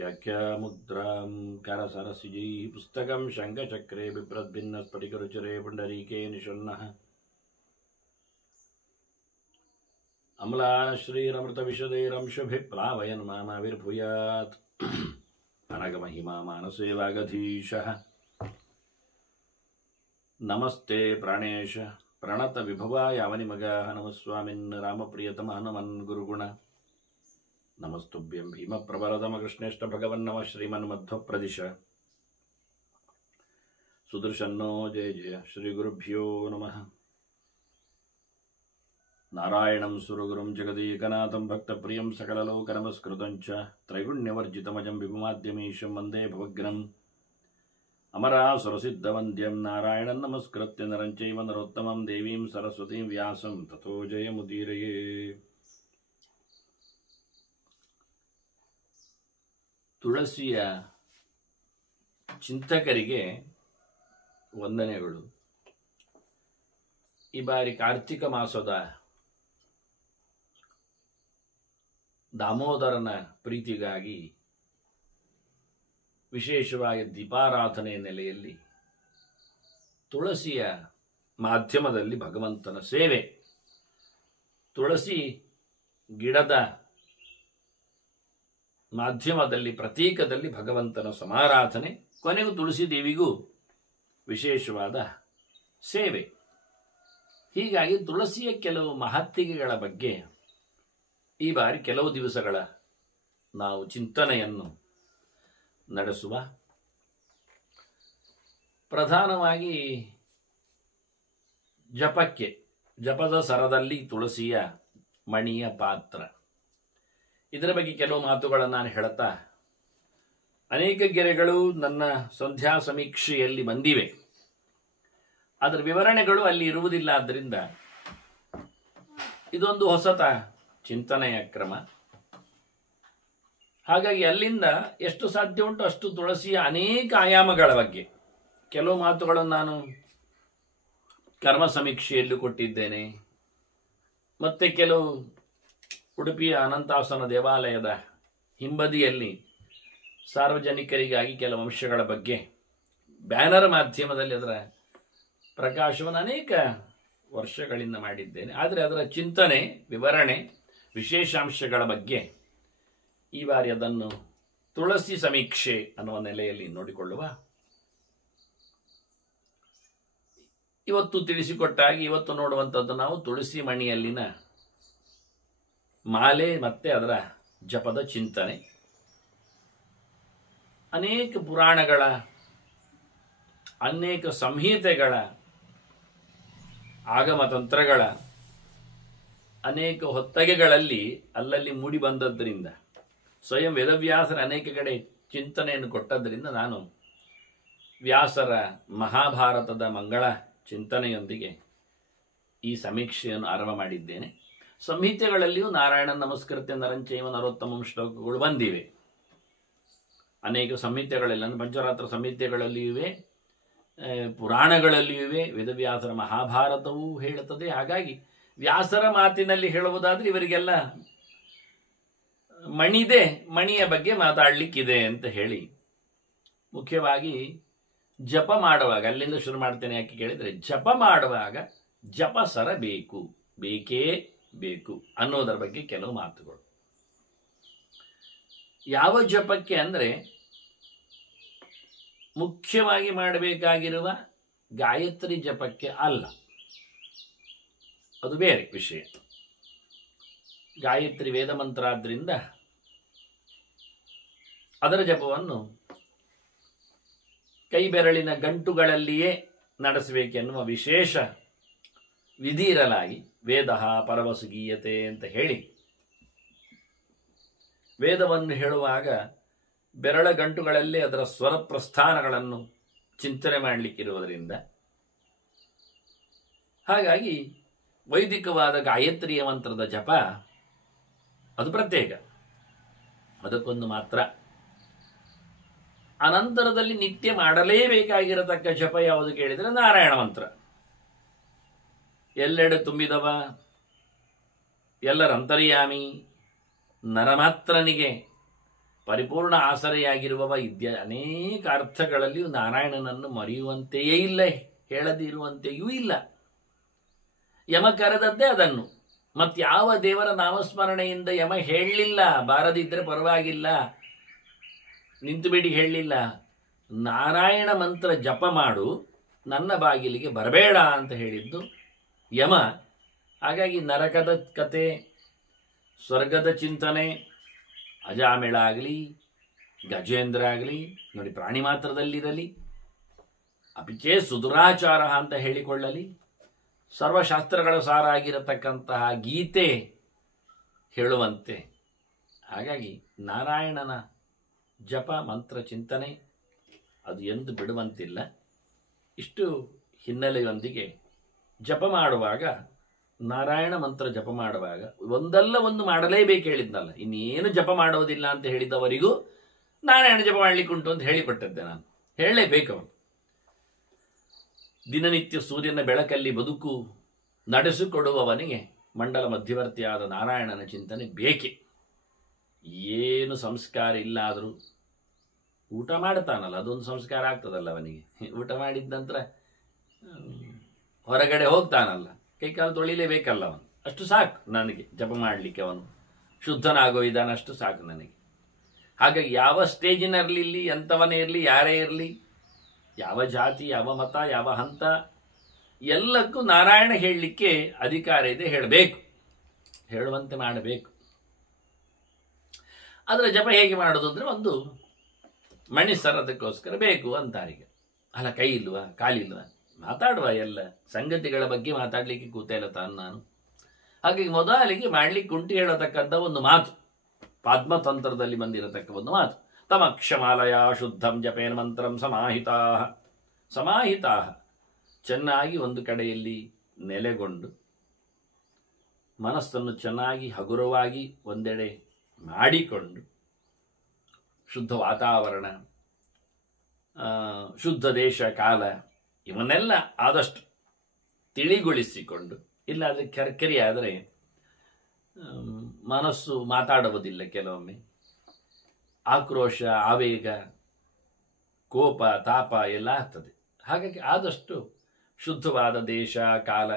व्याख्यामुद्रां करसरसिजैः पुस्तकं शङ्खचक्रे बिभ्रद्भिन्नस्फटिकरुचिरे पुण्डरीके निषण्णः अम्लानश्रीरमृतविशदैरंशुभिप्लावयन् मामाविर्भूयात् अनगमहिमा मानसे वागधीशः नमस्ते प्राणेश प्रणतविभवाय अवनिमगाः नमस्वामिन् रामप्रियतम हनुमन् गुरुगुण नमस्तुभ्यं भीमप्रबलतमकृष्णेष्ट भगवन्नमः श्रीमन्मध्वप्रदिश सुदर्शन्नो जय जय श्रीगुरुभ्यो नमः नारायणं सुरगुरुं जगदेकनाथं भक्तप्रियं सकललोकनमस्कृतं च त्रैगुण्यवर्जितमजं विभुमाद्यमीशं वन्दे भवग्नम् अमरासुरसिद्धवन्द्यं नारायणं नमस्कृत्य नरं चैव नरोत्तमं देवीं सरस्वतीं व्यासं ततो जयमुदीरये। ತುಳಸಿಯ ಚಿಂತಕರಿಗೆ ವಂದನೆಗಳು. ಈ ಬಾರಿ ಕಾರ್ತಿಕ ಮಾಸದ ದಾಮೋದರನ ಪ್ರೀತಿಗಾಗಿ ವಿಶೇಷವಾಗಿ ದೀಪಾರಾಧನೆ ನೆಲೆಯಲ್ಲಿ ತುಳಸಿಯ ಮಾಧ್ಯಮದಲ್ಲಿ ಭಗವಂತನ ಸೇವೆ, ತುಳಸಿ ಗಿಡದ ಮಾಧ್ಯಮದಲ್ಲಿ ಪ್ರತೀಕದಲ್ಲಿ ಭಗವಂತನ ಸಮಾರಾಧನೆ, ಕೊನೆಗೂ ತುಳಸಿ ದೇವಿಗೂ ವಿಶೇಷವಾದ ಸೇವೆ. ಹೀಗಾಗಿ ತುಳಸಿಯ ಕೆಲವು ಮಹತ್ತಿಗೆಗಳ ಬಗ್ಗೆ ಈ ಬಾರಿ ಕೆಲವು ದಿವಸಗಳ ನಾವು ಚಿಂತನೆಯನ್ನು ನಡೆಸುವ. ಪ್ರಧಾನವಾಗಿ ಜಪಕ್ಕೆ, ಜಪದ ಸರದಲ್ಲಿ ತುಳಸಿಯ ಮಣಿಯ ಪಾತ್ರ, ಇದರ ಬಗ್ಗೆ ಕೆಲವು ಮಾತುಗಳನ್ನು ನಾನು ಹೇಳುತ್ತಾ, ಅನೇಕ ಗೆರೆಗಳು ನನ್ನ ಸಂಧ್ಯಾ ಸಮೀಕ್ಷೆಯಲ್ಲಿ ಬಂದಿವೆ, ಅದರ ವಿವರಣೆಗಳು ಅಲ್ಲಿ ಇರುವುದಿಲ್ಲ. ಆದ್ದರಿಂದ ಇದೊಂದು ಹೊಸತ ಚಿಂತನೆಯ ಕ್ರಮ. ಹಾಗಾಗಿ ಅಲ್ಲಿಂದ ಎಷ್ಟು ಸಾಧ್ಯ ಉಂಟು ಅಷ್ಟು ತುಳಸಿಯ ಅನೇಕ ಆಯಾಮಗಳ ಬಗ್ಗೆ ಕೆಲವು ಮಾತುಗಳನ್ನು ನಾನು ಕರ್ಮ ಸಮೀಕ್ಷೆಯಲ್ಲೂ ಕೊಟ್ಟಿದ್ದೇನೆ. ಮತ್ತೆ ಕೆಲವು ಉಡುಪಿಯ ಅನಂತಾಸನ ದೇವಾಲಯದ ಹಿಂಬದಿಯಲ್ಲಿ ಸಾರ್ವಜನಿಕರಿಗಾಗಿ ಕೆಲವು ಅಂಶಗಳ ಬಗ್ಗೆ ಬ್ಯಾನರ್ ಮಾಧ್ಯಮದಲ್ಲಿ ಅದರ ಪ್ರಕಾಶವನ್ನು ಅನೇಕ ವರ್ಷಗಳಿಂದ ಮಾಡಿದ್ದೇನೆ. ಆದರೆ ಅದರ ಚಿಂತನೆ, ವಿವರಣೆ, ವಿಶೇಷಾಂಶಗಳ ಬಗ್ಗೆ ಈ ಬಾರಿ ಅದನ್ನು ತುಳಸಿ ಸಮೀಕ್ಷೆ ಅನ್ನುವ ನೆಲೆಯಲ್ಲಿ ನೋಡಿಕೊಳ್ಳುವ. ಇವತ್ತು ತಿಳಿಸಿಕೊಟ್ಟಾಗಿ ಇವತ್ತು ನೋಡುವಂಥದ್ದು ನಾವು ತುಳಸಿ ಮಣಿಯಲ್ಲಿನ ಮಾಲೆ ಮತ್ತೆ ಅದರ ಜಪದ ಚಿಂತನೆ. ಅನೇಕ ಪುರಾಣಗಳ, ಅನೇಕ ಸಂಹಿತೆಗಳ, ಆಗಮತಂತ್ರಗಳ ಅನೇಕ ಹೊತ್ತಗೆಗಳಲ್ಲಿ ಅಲ್ಲಲ್ಲಿ ಮೂಡಿ ಬಂದದ್ದರಿಂದ, ಸ್ವಯಂ ವೇದವ್ಯಾಸರ ಅನೇಕ ಕಡೆ ಚಿಂತನೆಯನ್ನು ಕೊಟ್ಟದ್ದರಿಂದ ನಾನು ವ್ಯಾಸರ ಮಹಾಭಾರತದ ಮಂಗಳ ಚಿಂತನೆಯೊಂದಿಗೆ ಈ ಸಮೀಕ್ಷೆಯನ್ನು ಆರಂಭ ಮಾಡಿದ್ದೇನೆ. ಸಂಹಿತೆಗಳಲ್ಲಿಯೂ ನಾರಾಯಣ ನಮಸ್ಕೃತ್ಯ ನರಂಚೈವ ನರೋತ್ತಮಂ ಶ್ಲೋಕಗಳು ಬಂದಿವೆ. ಅನೇಕ ಸಂಹಿತೆಗಳೆಲ್ಲ ಪಂಚರಾತ್ರ ಸಂಹಿತೆಗಳಲ್ಲಿಯೂ ಇವೆ, ಪುರಾಣಗಳಲ್ಲಿಯೂ ಇವೆ, ವೇದವ್ಯಾಸರ ಮಹಾಭಾರತವೂ ಹೇಳುತ್ತದೆ. ಹಾಗಾಗಿ ವ್ಯಾಸರ ಮಾತಿನಲ್ಲಿ ಹೇಳುವುದಾದ್ರೆ ಇವರಿಗೆಲ್ಲ ಮಣಿದೆ, ಮಣಿಯ ಬಗ್ಗೆ ಮಾತಾಡಲಿಕ್ಕಿದೆ ಅಂತ ಹೇಳಿ ಮುಖ್ಯವಾಗಿ ಜಪ ಮಾಡುವಾಗ, ಅಲ್ಲಿಂದ ಶುರು ಮಾಡ್ತೇನೆ. ಯಾಕೆ ಕೇಳಿದರೆ, ಜಪ ಮಾಡುವಾಗ ಜಪಸರ ಬೇಕು, ಬೇಕೇ ಬೇಕು ಅನ್ನೋದರ ಬಗ್ಗೆ ಕೆಲವು ಮಾತುಗಳು. ಯಾವ ಜಪಕ್ಕೆ ಅಂದರೆ ಮುಖ್ಯವಾಗಿ ಮಾಡಬೇಕಾಗಿರುವ ಗಾಯತ್ರಿ ಜಪಕ್ಕೆ ಅಲ್ಲ, ಅದು ಬೇರೆ ವಿಷಯ. ಗಾಯತ್ರಿ ವೇದ ಮಂತ್ರ ಆದ್ರಿಂದ ಅದರ ಜಪವನ್ನು ಕೈ ಬೆರಳಿನ ಗಂಟುಗಳಲ್ಲಿಯೇ ನಡೆಸಬೇಕೆನ್ನುವ ವಿಶೇಷ ವಿಧಿ ಇರಲಾಗಿ ವೇದ ಪರವಸು ಗೀಯತೆ ಅಂತ ಹೇಳಿ, ವೇದವನ್ನು ಹೇಳುವಾಗ ಬೆರಳ ಗಂಟುಗಳಲ್ಲೇ ಅದರ ಸ್ವರ ಪ್ರಸ್ಥಾನಗಳನ್ನು ಚಿಂತನೆ ಮಾಡಲಿಕ್ಕಿರುವುದರಿಂದ, ಹಾಗಾಗಿ ವೈದಿಕವಾದ ಗಾಯತ್ರಿಯ ಮಂತ್ರದ ಜಪ ಅದು ಪ್ರತ್ಯೇಕ, ಅದಕ್ಕೊಂದು ಮಾತ್ರ. ಅನಂತರದಲ್ಲಿ ನಿತ್ಯ ಮಾಡಲೇಬೇಕಾಗಿರತಕ್ಕ ಜಪ ಯಾವುದು ಕೇಳಿದರೆ ನಾರಾಯಣ ಮಂತ್ರ. ಎಲ್ಲೆಡೆ ತುಂಬಿದವ, ಎಲ್ಲರಂತರ್ಯಾಮಿ, ನರಮಾತ್ರನಿಗೆ ಪರಿಪೂರ್ಣ ಆಸರೆಯಾಗಿರುವವ ಅನೇಕ ಅರ್ಥಗಳಲ್ಲಿಯೂ ನಾರಾಯಣನನ್ನು ಮರೆಯುವಂತೆಯೇ ಇಲ್ಲ, ಹೇಳದಿರುವಂತೆಯೂ ಇಲ್ಲ. ಯಮ ಕರೆದದ್ದೇ ಅದನ್ನು. ಮತ್ಯಾವ ದೇವರ ನಾಮಸ್ಮರಣೆಯಿಂದ ಯಮ ಹೇಳಲಿಲ್ಲ, ಬಾರದಿದ್ದರೆ ಪರವಾಗಿಲ್ಲ, ನಿಂತುಬಿಡಿ ಹೇಳಲಿಲ್ಲ. ನಾರಾಯಣ ಮಂತ್ರ ಜಪ ಮಾಡು, ನನ್ನ ಬಾಗಿಲಿಗೆ ಬರಬೇಡ ಅಂತ ಹೇಳಿದ್ದು ಯಮ. ಹಾಗಾಗಿ ನರಕದ ಕತೆ, ಸ್ವರ್ಗದ ಚಿಂತನೆ, ಅಜಾಮೇಳ ಆಗಲಿ, ಗಜೇಂದ್ರ ಆಗಲಿ, ನೋಡಿ ಪ್ರಾಣಿ ಮಾತ್ರದಲ್ಲಿರಲಿ, ಅಪಿಚೇ ಸುದುರಾಚಾರ ಅಂತ ಹೇಳಿಕೊಳ್ಳಲಿ, ಸರ್ವಶಾಸ್ತ್ರಗಳ ಸಾರ ಆಗಿರತಕ್ಕಂತಹ ಗೀತೆ ಹೇಳುವಂತೆ. ಹಾಗಾಗಿ ನಾರಾಯಣನ ಜಪ ಮಂತ್ರ ಚಿಂತನೆ ಅದು ಎಂದು ಬಿಡುವಂತಿಲ್ಲ. ಇಷ್ಟು ಹಿನ್ನೆಲೆಯೊಂದಿಗೆ ಜಪ ಮಾಡುವಾಗ, ನಾರಾಯಣ ಮಂತ್ರ ಜಪ ಮಾಡುವಾಗ ಒಂದಲ್ಲ ಒಂದು ಮಾಡಲೇಬೇಕು ಹೇಳಿದ್ನಲ್ಲ, ಇನ್ನೇನು ಜಪ ಮಾಡೋದಿಲ್ಲ ಅಂತ ಹೇಳಿದವರಿಗೂ ನಾರಾಯಣ ಜಪ ಮಾಡಲಿಕ್ಕುಂಟು ಅಂತ ಹೇಳಿಕೊಟ್ಟದ್ದೆ ನಾನು. ಹೇಳಲೇಬೇಕು. ಅವನು ದಿನನಿತ್ಯ ಸೂರ್ಯನ ಬೆಳಕಲ್ಲಿ ಬದುಕು ನಡೆಸಿಕೊಡುವವನಿಗೆ ಮಂಡಲ ಮಧ್ಯವರ್ತಿಯಾದ ನಾರಾಯಣನ ಚಿಂತನೆ ಬೇಕೆ. ಏನು ಸಂಸ್ಕಾರ ಇಲ್ಲ ಆದರೂ ಊಟ ಮಾಡ್ತಾನಲ್ಲ, ಅದೊಂದು ಸಂಸ್ಕಾರ ಆಗ್ತದಲ್ಲ ಅವನಿಗೆ. ಊಟ ಮಾಡಿದ ನಂತರ ಹೊರಗಡೆ ಹೋಗ್ತಾನಲ್ಲ, ಕೈಕಾಲು ತೊಳಿಲೇಬೇಕಲ್ಲ ಅವನು. ಅಷ್ಟು ಸಾಕು ನನಗೆ ಜಪ ಮಾಡಲಿಕ್ಕೆ, ಅವನು ಶುದ್ಧನಾಗೋ ವಿಧಾನ ಅಷ್ಟು ಸಾಕು ನನಗೆ. ಹಾಗಾಗಿ ಯಾವ ಸ್ಟೇಜಿನಲ್ಲಿರಲಿ, ಎಂಥವನೇ ಇರಲಿ, ಯಾರೇ ಇರಲಿ, ಯಾವ ಜಾತಿ, ಯಾವ ಮತ, ಯಾವ ಹಂತ, ಎಲ್ಲಕ್ಕೂ ನಾರಾಯಣ ಹೇಳಲಿಕ್ಕೆ ಅಧಿಕಾರ ಇದೆ, ಹೇಳಬೇಕು, ಹೇಳುವಂತೆ ಮಾಡಬೇಕು. ಅದರ ಜಪ ಹೇಗೆ ಮಾಡೋದು ಅಂದರೆ, ಒಂದು ಮಣಿಸರದಕ್ಕೋಸ್ಕರ ಬೇಕು ಅಂತಾರೀಗ. ಅಲ್ಲ, ಕೈ ಇಲ್ವಾ, ಕಾಲಿಲ್ವಾ, ಮಾತಾಡುವ ಎಲ್ಲ ಸಂಗತಿಗಳ ಬಗ್ಗೆ ಮಾತಾಡಲಿಕ್ಕೆ ಕೂತ ಇಲ್ಲ ತಾನು ನಾನು. ಹಾಗಾಗಿ ಮೊದಲಿಗೆ ಮಾಡಲಿಕ್ಕೆ ಉಂಟು ಹೇಳತಕ್ಕಂಥ ಒಂದು ಮಾತು, ಪಾದ್ಮತಂತ್ರದಲ್ಲಿ ಬಂದಿರತಕ್ಕ ಒಂದು ಮಾತು. ತಮಕ್ಷಮಾಲಯ ಶುದ್ಧಂ ಜಪೇನ ಮಂತ್ರಂ ಸಮಾಹಿತಾ. ಸಮಾಹಿತಾ, ಚೆನ್ನಾಗಿ ಒಂದು ಕಡೆಯಲ್ಲಿ ನೆಲೆಗೊಂಡು ಮನಸ್ಸನ್ನು ಚೆನ್ನಾಗಿ ಹಗುರವಾಗಿ ಒಂದೆಡೆ ಮಾಡಿಕೊಂಡು, ಶುದ್ಧ ವಾತಾವರಣ, ಶುದ್ಧ ದೇಶ ಕಾಲ ಇವನ್ನೆಲ್ಲ ಆದಷ್ಟು ತಿಳಿಗೊಳಿಸಿಕೊಂಡು, ಇಲ್ಲಾದರೆ ಕೆರ್ಕೆರಿ ಆದರೆ ಮನಸ್ಸು ಮಾತಾಡುವುದಿಲ್ಲ, ಕೆಲವೊಮ್ಮೆ ಆಕ್ರೋಶ, ಆವೇಗ, ಕೋಪ, ತಾಪ ಎಲ್ಲ ಆಗ್ತದೆ. ಹಾಗಾಗಿ ಆದಷ್ಟು ಶುದ್ಧವಾದ ದೇಶ ಕಾಲ,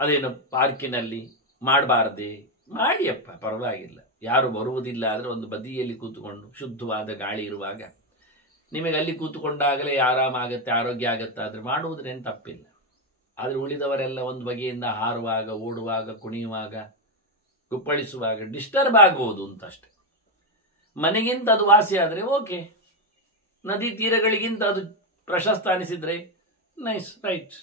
ಅದೇನು ಪಾರ್ಕಿನಲ್ಲಿ ಮಾಡಬಾರ್ದೆ, ಮಾಡಿಯಪ್ಪ ಪರವಾಗಿಲ್ಲ, ಯಾರು ಬರುವುದಿಲ್ಲ ಆದರೆ ಒಂದು ಬದಿಯಲ್ಲಿ ಕೂತುಕೊಂಡು ಶುದ್ಧವಾದ ಗಾಳಿ ಇರುವಾಗ ನಿಮಗೆ ಅಲ್ಲಿ ಕೂತುಕೊಂಡಾಗಲೇ ಆರಾಮಾಗತ್ತೆ, ಆರೋಗ್ಯ ಆಗತ್ತೆ, ಆದರೆ ಮಾಡುವುದ್ರೇನು ತಪ್ಪಿಲ್ಲ. ಆದರೆ ಉಳಿದವರೆಲ್ಲ ಒಂದು ಬಗೆಯಿಂದ ಹಾರುವಾಗ, ಓಡುವಾಗ, ಕುಣಿಯುವಾಗ, ಕುಪ್ಪಳಿಸುವಾಗ ಡಿಸ್ಟರ್ಬ್ ಆಗಬಹುದು ಅಂತಷ್ಟೆ. ಮನೆಗಿಂತ ಅದು ವಾಸಿ ಆದರೆ ಓಕೆ, ನದಿ ತೀರಗಳಿಗಿಂತ ಅದು ಪ್ರಶಸ್ತ ಅನಿಸಿದರೆ ನೈಸ್, ರೈಟ್.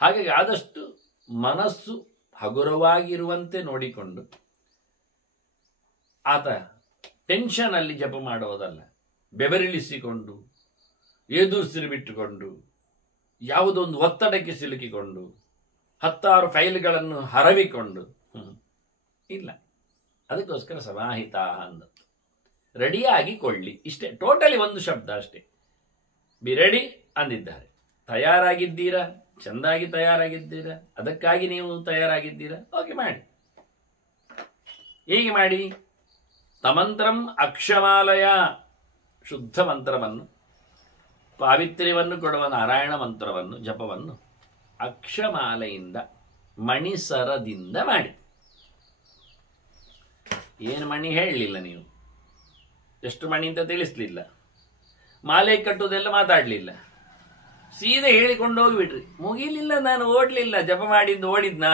ಹಾಗಾಗಿ ಆದಷ್ಟು ಮನಸ್ಸು ಹಗುರವಾಗಿರುವಂತೆ ನೋಡಿಕೊಂಡು, ಆತ ಟೆನ್ಷನ್ ಅಲ್ಲಿ ಜಪ ಮಾಡುವುದಲ್ಲ, ಬೆವರಿಳಿಸಿಕೊಂಡು, ಎದುರಿಸಿರು ಬಿಟ್ಟುಕೊಂಡು, ಯಾವುದೊಂದು ಒತ್ತಡಕ್ಕೆ ಸಿಲುಕಿಕೊಂಡು, 10 ಫೈಲ್ಗಳನ್ನು ಹರವಿಕೊಂಡು ಇಲ್ಲ. ಅದಕ್ಕೋಸ್ಕರ ಸಮಾಹಿತ ಅಂದದ್ದು. ರೆಡಿಯಾಗಿ ಕೊಳ್ಳಿ, ಇಷ್ಟೇ. ಟೋಟಲಿ ಒಂದು ಶಬ್ದ ಅಷ್ಟೇ, ಬಿ ರೆಡಿ ಅಂದಿದ್ದಾರೆ. ತಯಾರಾಗಿದ್ದೀರಾ, ಚೆಂದಾಗಿ ತಯಾರಾಗಿದ್ದೀರಾ, ಅದಕ್ಕಾಗಿ ನೀವು ತಯಾರಾಗಿದ್ದೀರಾ, ಓಕೆ ಮಾಡಿ. ಹೇಗೆ ಮಾಡಿ? ತಮಂತ್ರಂ ಅಕ್ಷಮಾಲಯ, ಶುದ್ಧ ಮಂತ್ರವನ್ನು, ಪಾವಿತ್ರ್ಯವನ್ನು ಕೊಡುವ ನಾರಾಯಣ ಮಂತ್ರವನ್ನು, ಜಪವನ್ನು ಅಕ್ಷಮಾಲೆಯಿಂದ, ಮಣಿಸರದಿಂದ ಮಾಡಿ. ಏನು ಮಣಿ ಹೇಳಲಿಲ್ಲ ನೀವು, ಎಷ್ಟು ಮಣಿ ಅಂತ ತಿಳಿಸ್ಲಿಲ್ಲ, ಮಾಲೆ ಕಟ್ಟುವುದೆಲ್ಲ ಮಾತಾಡಲಿಲ್ಲ, ಸೀದೆ ಹೇಳಿಕೊಂಡು ಹೋಗಿಬಿಟ್ರಿ. ಮುಗಿಲಿಲ್ಲ, ನಾನು ಓಡಲಿಲ್ಲ, ಜಪ ಮಾಡಿದ್ದು ಓಡಿದ್ನಾ?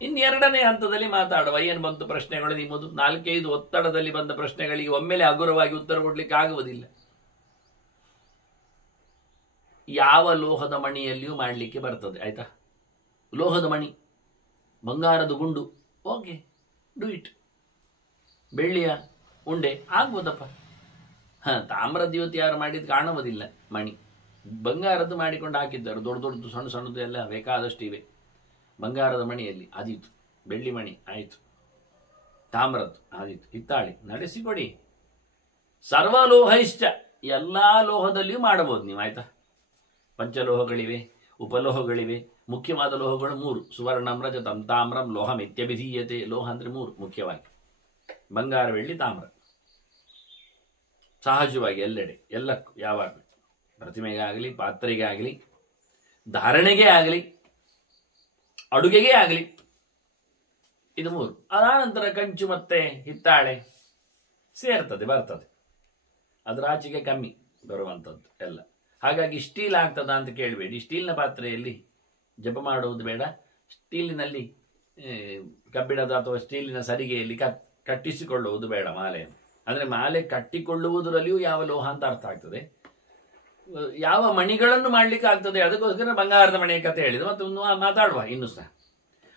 ಇನ್ನೆರಡನೇ ಹಂತದಲ್ಲಿ ಮಾತಾಡುವ. ಏನು ಬಂತು ಪ್ರಶ್ನೆಗಳು ನಿಮ್ಮದು? 4-5 ಒತ್ತಡದಲ್ಲಿ ಬಂದ ಪ್ರಶ್ನೆಗಳಿಗೆ ಒಮ್ಮೆಲೆ ಹಗುರವಾಗಿ ಉತ್ತರ ಕೊಡ್ಲಿಕ್ಕೆ ಆಗುವುದಿಲ್ಲ. ಯಾವ ಲೋಹದ ಮಣಿಯಲ್ಲಿಯೂ ಮಾಡಲಿಕ್ಕೆ ಬರ್ತದೆ, ಆಯ್ತಾ? ಲೋಹದ ಮಣಿ, ಬಂಗಾರದ ಗುಂಡು, ಓಕೆ, ಡೂ ಇಟ್. ಬೆಳ್ಳಿಯ ಉಂಡೆ ಆಗ್ಬೋದಪ್ಪ. ತಾಮ್ರದ ಇವತ್ತು ಯಾರು ಮಾಡಿದ್ದು ಕಾಣುವುದಿಲ್ಲ ಮಣಿ. ಬಂಗಾರದ್ದು ಮಾಡಿಕೊಂಡು ಹಾಕಿದ್ದರು, ದೊಡ್ಡ ದೊಡ್ಡದು, ಸಣ್ಣ ಸಣ್ಣದು ಎಲ್ಲ ಬೇಕಾದಷ್ಟು ಇವೆ. ಬಂಗಾರದ ಮಣಿಯಲ್ಲಿ ಆದೀತು, ಬೆಳ್ಳಿ ಮಣಿ ಆಯಿತು, ತಾಮ್ರದ್ದು ಆದೀತು, ಹಿತ್ತಾಳಿ ನಡೆಸಿಕೊಡಿ. ಸರ್ವಲೋಹ ಇಷ್ಟ, ಎಲ್ಲ ಲೋಹದಲ್ಲಿಯೂ ಮಾಡಬಹುದು ನೀವು, ಆಯ್ತಾ? ಪಂಚಲೋಹಗಳಿವೆ, ಉಪಲೋಹಗಳಿವೆ. ಮುಖ್ಯವಾದ ಲೋಹಗಳು 3: ಸುವರ್ಣಂ ರಜತಂ ತಾಮ್ರಂ ಲೋಹಂ ಇತ್ಯಭಿಧೀಯತೆ. ಲೋಹ ಅಂದರೆ 3 ಮುಖ್ಯವಾಗಿ: ಬಂಗಾರ, ಬೆಳ್ಳಿ, ತಾಮ್ರ. ಸಹಜವಾಗಿ ಎಲ್ಲೆಡೆ ಎಲ್ಲಕ್ಕೂ ಯಾವಾಗಲೂ ಪ್ರತಿಮೆಗೆ ಆಗಲಿ, ಪಾತ್ರೆಗೆ ಆಗಲಿ, ಧಾರಣೆಗೆ ಆಗಲಿ, ಅಡುಗೆಗೆ ಆಗಲಿ, ಇದು 3. ಅದಾನಂತರ ಕಂಚು ಮತ್ತೆ ಹಿತ್ತಾಳೆ ಸೇರ್ತದೆ, ಬರ್ತದೆ. ಅದರ ಆಚೆಗೆ ಕಮ್ಮಿ ಬರುವಂಥದ್ದು ಎಲ್ಲ. ಹಾಗಾಗಿ ಸ್ಟೀಲ್ ಆಗ್ತದ ಅಂತ ಕೇಳಬೇಡಿ. ಸ್ಟೀಲ್ನ ಪಾತ್ರೆಯಲ್ಲಿ ಜಪ ಮಾಡುವುದು ಬೇಡ. ಸ್ಟೀಲಿನಲ್ಲಿ ಕಬ್ಬಿಣದ ಅಥವಾ ಸ್ಟೀಲಿನ ಸರಿಗೆಯಲ್ಲಿ ಕಟ್ಟಿಸಿಕೊಳ್ಳುವುದು ಬೇಡ ಮಾಲೆಯನ್ನು. ಅಂದರೆ ಮಾಲೆ ಕಟ್ಟಿಕೊಳ್ಳುವುದರಲ್ಲಿಯೂ ಯಾವ ಲೋಹ ಅಂತ ಅರ್ಥ ಆಗ್ತದೆ, ಯಾವ ಮಣಿಗಳನ್ನು ಮಾಡಲಿಕ್ಕೆ ಆಗ್ತದೆ. ಅದಕ್ಕೋಸ್ಕರ ಬಂಗಾರದ ಮಣಿಯ ಕಥೆ ಹೇಳಿದ್ರು. ಮತ್ತು ಮಾತಾಡುವ ಇನ್ನು ಸಹ.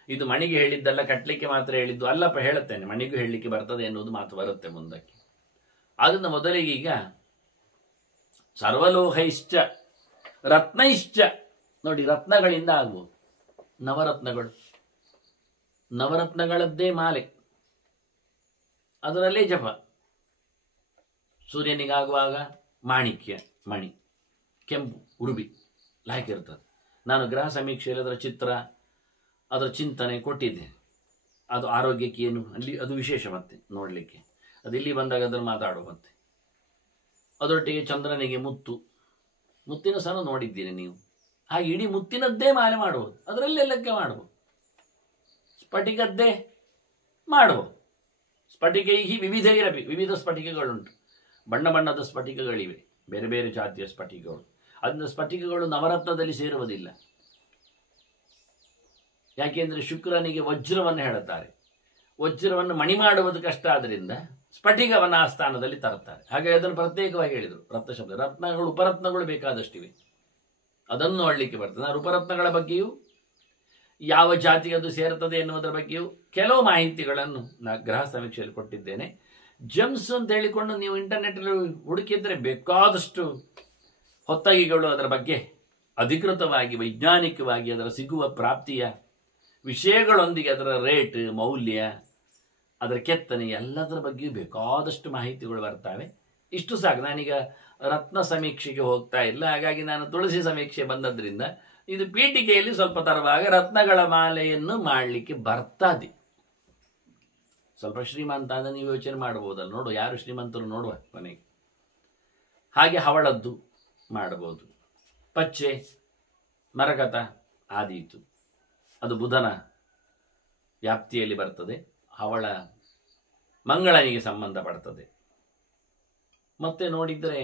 ಇದು ಮಣಿಗೆ ಹೇಳಿದ್ದಲ್ಲ, ಕಟ್ಟಲಿಕ್ಕೆ ಮಾತ್ರ ಹೇಳಿದ್ದು ಅಲ್ಲಪ್ಪ, ಹೇಳುತ್ತೇನೆ. ಮಣಿಗೂ ಹೇಳಲಿಕ್ಕೆ ಬರ್ತದೆ ಎನ್ನುವುದು ಮಾತು ಬರುತ್ತೆ ಮುಂದಕ್ಕೆ. ಅದನ್ನು ಮೊದಲಿಗೀಗ ಸರ್ವಲೋಹೈಶ್ಚ ರತ್ನೈಶ್ಚ, ನೋಡಿ ರತ್ನಗಳಿಂದ ಆಗ್ಬೋದು. ನವರತ್ನಗಳು, ನವರತ್ನಗಳದ್ದೇ ಮಾಲೆ, ಅದರಲ್ಲೇ ಜಪ. ಸೂರ್ಯನಿಗಾಗುವಾಗ ಮಾಣಿಕ್ಯ ಮಣಿ, ಕೆಂಪು ಉಡುಬಿ ಹಾಕಿರ್ತದೆ. ನಾನು ಗ್ರಹ ಸಮೀಕ್ಷೆಯಲ್ಲಿ ಅದರ ಚಿತ್ರ, ಅದರ ಚಿಂತನೆ ಕೊಟ್ಟಿದ್ದೆ. ಅದು ಆರೋಗ್ಯಕ್ಕೆ ಏನು ಅಲ್ಲಿ ಅದು ವಿಶೇಷ ಮತ್ತೆ ನೋಡಲಿಕ್ಕೆ. ಅದು ಇಲ್ಲಿ ಬಂದಾಗ ಅದನ್ನು ಮಾತಾಡುವ ಮತ್ತೆ. ಅದರೊಟ್ಟಿಗೆ ಚಂದ್ರನಿಗೆ ಮುತ್ತಿನ ಸಹ ನೋಡಿದ್ದೀರಿ ನೀವು. ಹಾಗೆ ಇಡೀ ಮುತ್ತಿನದ್ದೇ ಮಾಲೆ ಮಾಡುವುದು, ಅದರಲ್ಲೆಲ್ಲಕ್ಕೆ ಮಾಡುವುದು. ಸ್ಫಟಿಕದ್ದೇ ಮಾಡುವುದು. ಸ್ಫಟಿಕೈಹಿ ವಿವಿಧೈರಪಿ, ವಿವಿಧ ಸ್ಫಟಿಕಗಳುಂಟು. ಬಣ್ಣ ಬಣ್ಣದ ಸ್ಫಟಿಕಗಳಿವೆ, ಬೇರೆ ಬೇರೆ ಜಾತಿಯ ಸ್ಫಟಿಕಗಳು. ಅದನ್ನ ಸ್ಫಟಿಕಗಳು ನವರತ್ನದಲ್ಲಿ ಸೇರುವುದಿಲ್ಲ. ಯಾಕೆಂದರೆ ಶುಕ್ರನಿಗೆ ವಜ್ರವನ್ನು ಹೇಳುತ್ತಾರೆ. ವಜ್ರವನ್ನು ಮಣಿ ಮಾಡುವುದು ಕಷ್ಟ, ಆದ್ದರಿಂದ ಸ್ಫಟಿಕವನ್ನು ಆ ಸ್ಥಾನದಲ್ಲಿ ತರುತ್ತಾರೆ. ಹಾಗಾಗಿ ಅದನ್ನು ಪ್ರತ್ಯೇಕವಾಗಿ ಹೇಳಿದರು. ರತ್ನ ಶಬ್ದ, ರತ್ನಗಳು ಉಪರತ್ನಗಳು ಬೇಕಾದಷ್ಟಿವೆ, ಅದನ್ನು ನೋಡಲಿಕ್ಕೆ ಬರ್ತದೆ. ನಾನು ಉಪರತ್ನಗಳ ಬಗ್ಗೆಯೂ ಯಾವ ಜಾತಿಗೆ ಅದು ಸೇರುತ್ತದೆ ಎನ್ನುವುದರ ಬಗ್ಗೆಯೂ ಕೆಲವು ಮಾಹಿತಿಗಳನ್ನು ಗ್ರಹ ಸಮೀಕ್ಷೆಯಲ್ಲಿ ಕೊಟ್ಟಿದ್ದೇನೆ. ಜಮ್ಸ್ ಅಂತ ಹೇಳಿಕೊಂಡು ನೀವು ಇಂಟರ್ನೆಟ್ನಲ್ಲಿ ಹುಡುಕಿದ್ರೆ ಬೇಕಾದಷ್ಟು ಹೊತ್ತಗಿಗಳು ಅದರ ಬಗ್ಗೆ ಅಧಿಕೃತವಾಗಿ ವೈಜ್ಞಾನಿಕವಾಗಿ ಅದರ ಸಿಗುವ ಪ್ರಾಪ್ತಿಯ ವಿಷಯಗಳೊಂದಿಗೆ ಅದರ ರೇಟ್, ಮೌಲ್ಯ, ಅದರ ಕೆತ್ತನೆ ಎಲ್ಲದರ ಬಗ್ಗೆಯೂ ಬೇಕಾದಷ್ಟು ಮಾಹಿತಿಗಳು ಬರ್ತವೆ. ಇಷ್ಟು ಸಾಕು. ನಾನೀಗ ರತ್ನ ಸಮೀಕ್ಷೆಗೆ ಹೋಗ್ತಾ ಇಲ್ಲ, ಹಾಗಾಗಿ ನಾನು ತುಳಸಿ ಸಮೀಕ್ಷೆ ಬಂದದ್ರಿಂದ ಇದು ಪೀಠಿಕೆಯಲ್ಲಿ ಸ್ವಲ್ಪ ತರುವಾಗ ರತ್ನಗಳ ಮಾಲೆಯನ್ನು ಮಾಡಲಿಕ್ಕೆ ಬರ್ತದೆ. ಸ್ವಲ್ಪ ಶ್ರೀಮಂತ ಅಂತ ನೀವು ಯೋಚನೆ ಮಾಡಬಹುದಲ್ಲ, ನೋಡುವ ಯಾರು ಶ್ರೀಮಂತರು ನೋಡುವ ಕೊನೆಗೆ. ಹಾಗೆ ಹವಳದ್ದು ಮಾಡಬಹುದು. ಪಚ್ಚೆ, ಮರಕತ ಆದೀತು, ಅದು ಬುಧನ ವ್ಯಾಪ್ತಿಯಲ್ಲಿ ಬರ್ತದೆ. ಹವಳ ಮಂಗಳನಿಗೆ ಸಂಬಂಧಪಡ್ತದೆ. ಮತ್ತೆ ನೋಡಿದರೆ